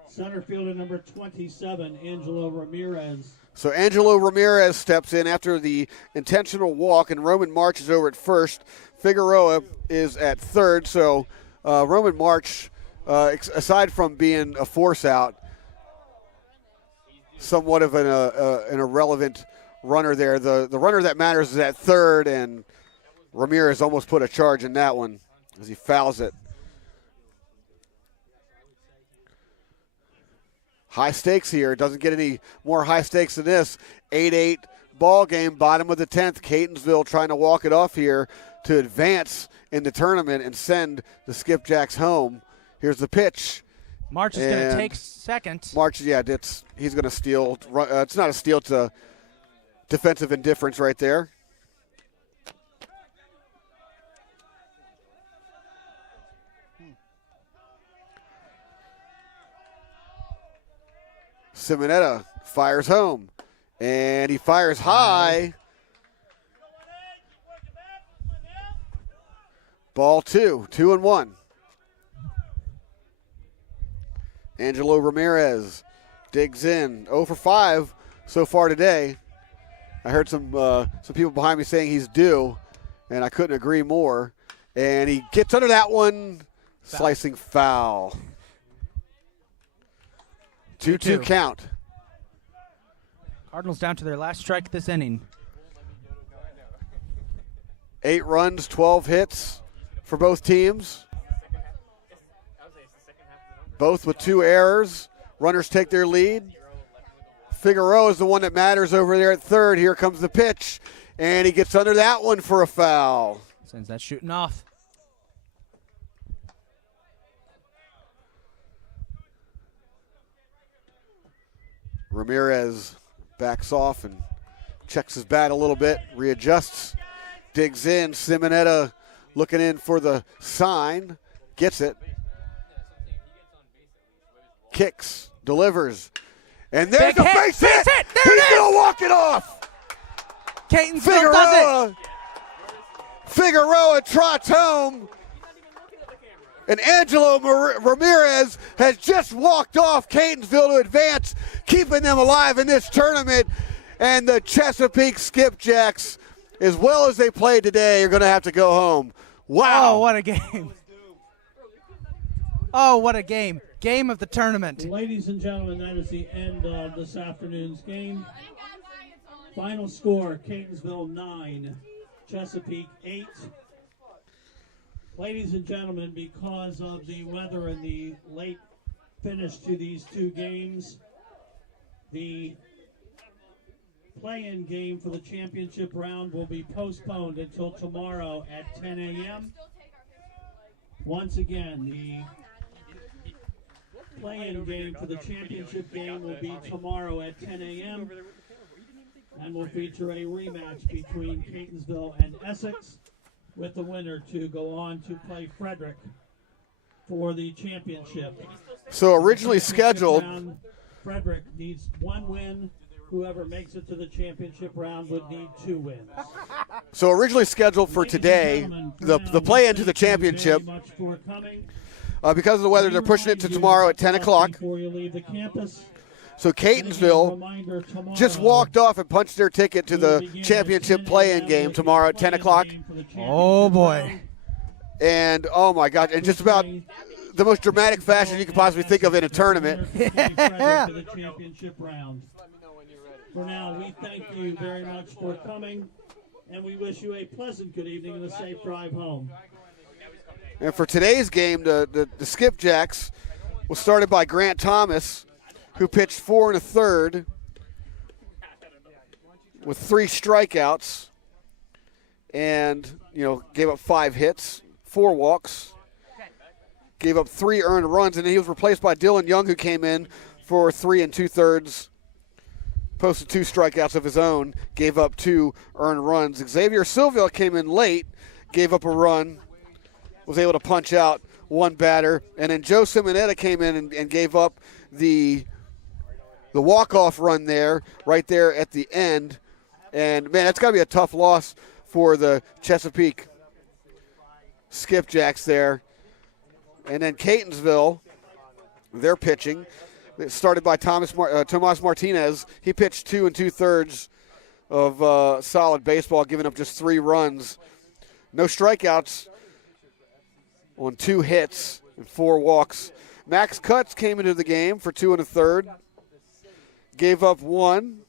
Center fielder number 27, Angelo Ramirez. So Angelo Ramirez steps in after the intentional walk, and Roman March is over at first. Figueroa is at third. So Roman March, aside from being a force out, somewhat of an irrelevant runner there. The runner that matters is at third, and Ramirez almost put a charge in that one as he fouls it. High stakes here. It doesn't get any more high stakes than this. 8-8 ball game, bottom of the 10th. Catonsville trying to walk it off here to advance in the tournament and send the Skipjacks home. Here's the pitch. March is going to take second. March, he's going to steal. It's not a steal, it's a defensive indifference right there. Simonetta fires home, and he fires high. Ball 2-1. Angelo Ramirez digs in, 0 for 5 so far today. I heard some people behind me saying he's due, and I couldn't agree more. And he gets under that one, slicing foul. 2-2 count. Cardinals down to their last strike this inning. 8 runs, 12 hits for both teams. Both with 2 errors. Runners take their lead. Figueroa is the one that matters over there at third. Here comes the pitch, and he gets under that one for a foul. Sends that shooting off. Ramirez backs off and checks his bat a little bit, readjusts, digs in. Simonetta looking in for the sign, gets it. Kicks, delivers, and there's a base hit. He's going to walk it off. Catonsville does it. Figueroa trots home. And Angelo Ramirez has just walked off Catonsville to advance, keeping them alive in this tournament. And the Chesapeake Skipjacks, as well as they played today, are going to have to go home. Wow. Oh, what a game. Oh, what a game. Game of the tournament. Ladies and gentlemen, that is the end of this afternoon's game. Final score, Catonsville 9, Chesapeake 8. Ladies and gentlemen, because of the weather and the late finish to these 2 games, the play-in game for the championship round will be postponed until tomorrow at 10 a.m. Once again, the play-in game for the championship game will be tomorrow at 10 a.m. and will feature a rematch between Catonsville and Essex, with the winner to go on to play Frederick for the championship. So originally scheduled, Frederick needs 1 win. Whoever makes it to the championship round would need 2 wins. So originally scheduled for today, the play into the championship. Because of the weather, they're pushing it to tomorrow at 10 o'clock. Before you leave the campus. So Catonsville just walked off and punched their ticket to the championship play-in game tomorrow at 10 o'clock. Oh, boy. And, oh, my God, and just about the most dramatic fashion you could possibly think of in a tournament. Yeah. For now, we thank you very much for coming, and we wish you a pleasant good evening and a safe drive home. And for today's game, the Skipjacks was started by Grant Thomas, who pitched 4 1/3 with 3 strikeouts and, gave up 5 hits, 4 walks, gave up 3 earned runs, and then he was replaced by Dylan Young, who came in for 3 2/3, posted 2 strikeouts of his own, gave up 2 earned runs. Xavier Silva came in late, gave up a run, was able to punch out 1 batter, and then Joe Simonetta came in and gave up the walk-off run there, right there at the end. And, man, that's got to be a tough loss for the Chesapeake Skipjacks there. And then Catonsville, they're pitching. It started by Tomas Martinez. He pitched 2 2/3 of solid baseball, giving up just 3 runs. No strikeouts on 2 hits and 4 walks. Max Cutts came into the game for 2 1/3. Gave up 1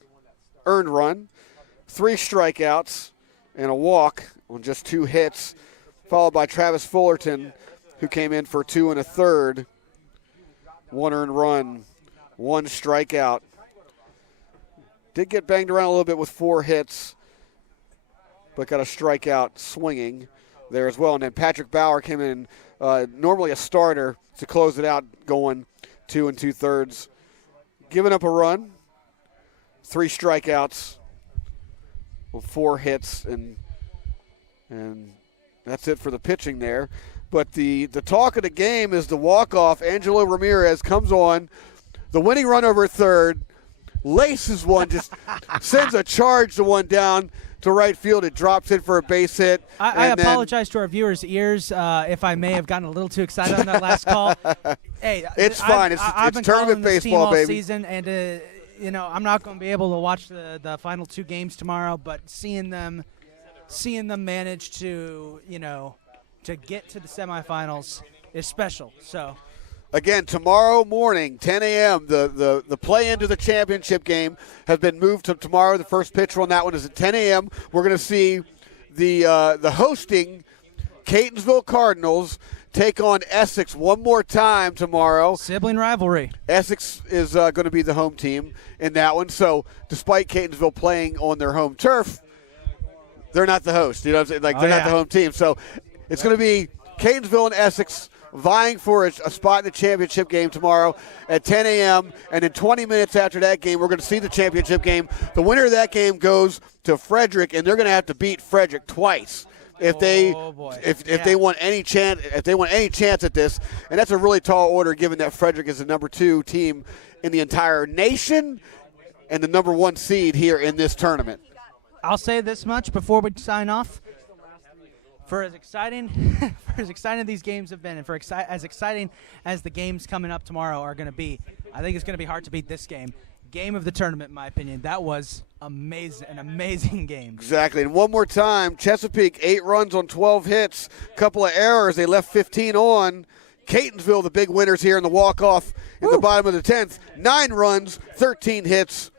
earned run, 3 strikeouts, and a walk on just 2 hits, followed by Travis Fullerton, who came in for 2 1/3, 1 earned run, 1 strikeout. Did get banged around a little bit with 4 hits, but got a strikeout swinging there as well. And then Patrick Bauer came in, normally a starter, to close it out, going 2 2/3, giving up a run, 3 strikeouts, with 4 hits, and that's it for the pitching there. But the talk of the game is the walk-off. Angelo Ramirez comes on, the winning run over third, laces one, just sends a charge to one down to right field. It drops in for a base hit. I apologize to our viewers' ears if I may have gotten a little too excited on that last call. Hey, it's fine. I've been tournament calling this team baseball, all baby. Season, and I'm not going to be able to watch the final 2 games tomorrow, but seeing them manage to to get to the semifinals is special. So. Again, tomorrow morning, 10 a.m., the play into the championship game has been moved to tomorrow. The first pitch on that one is at 10 a.m. We're going to see the hosting Catonsville Cardinals take on Essex one more time tomorrow. Sibling rivalry. Essex is going to be the home team in that one. So despite Catonsville playing on their home turf, they're not the host. You know what I'm saying? They're not the home team. So it's going to be Catonsville and Essex vying for a spot in the championship game tomorrow at 10 a.m. And in 20 minutes after that game, we're going to see the championship game. The winner of that game goes to Frederick, and they're going to have to beat Frederick twice if they want any chance at this. And that's a really tall order, given that Frederick is the number 2 team in the entire nation and the number 1 seed here in this tournament. I'll say this much before we sign off. For as exciting as these games have been, and for as exciting as the games coming up tomorrow are going to be, I think it's going to be hard to beat this game. Game of the tournament, in my opinion. That was amazing, an amazing game. Exactly. And one more time, Chesapeake, 8 runs on 12 hits, couple of errors. They left 15 on. Catonsville, the big winners here in the walk-off in the bottom of the 10th. 9 runs, 13 hits.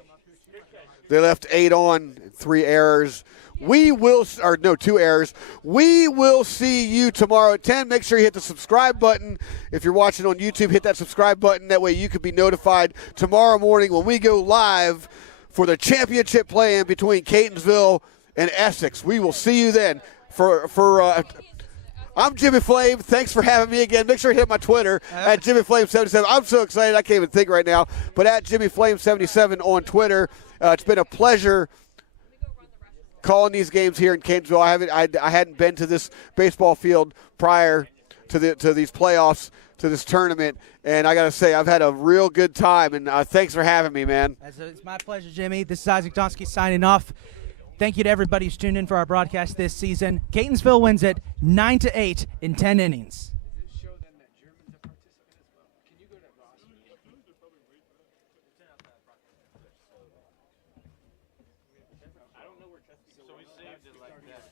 They left 8 on, 3 errors. 2 errors. We will see you tomorrow at 10. Make sure you hit the subscribe button. If you're watching on YouTube, hit that subscribe button. That way you can be notified tomorrow morning when we go live for the championship play-in between Catonsville and Essex. We will see you then. I'm Jimmy Flame. Thanks for having me again. Make sure you hit my Twitter at JimmyFlame77. I'm so excited I can't even think right now. But at JimmyFlame77 on Twitter. It's been a pleasure calling these games here in Catonsville. I hadn't been to this baseball field prior to these playoffs, to this tournament, and I got to say I've had a real good time. And thanks for having me, man. It's my pleasure, Jimmy. This is Isaac Donsky signing off. Thank you to everybody who's tuned in for our broadcast this season. Catonsville wins it 9-8 in 10 innings. So we saved it like that.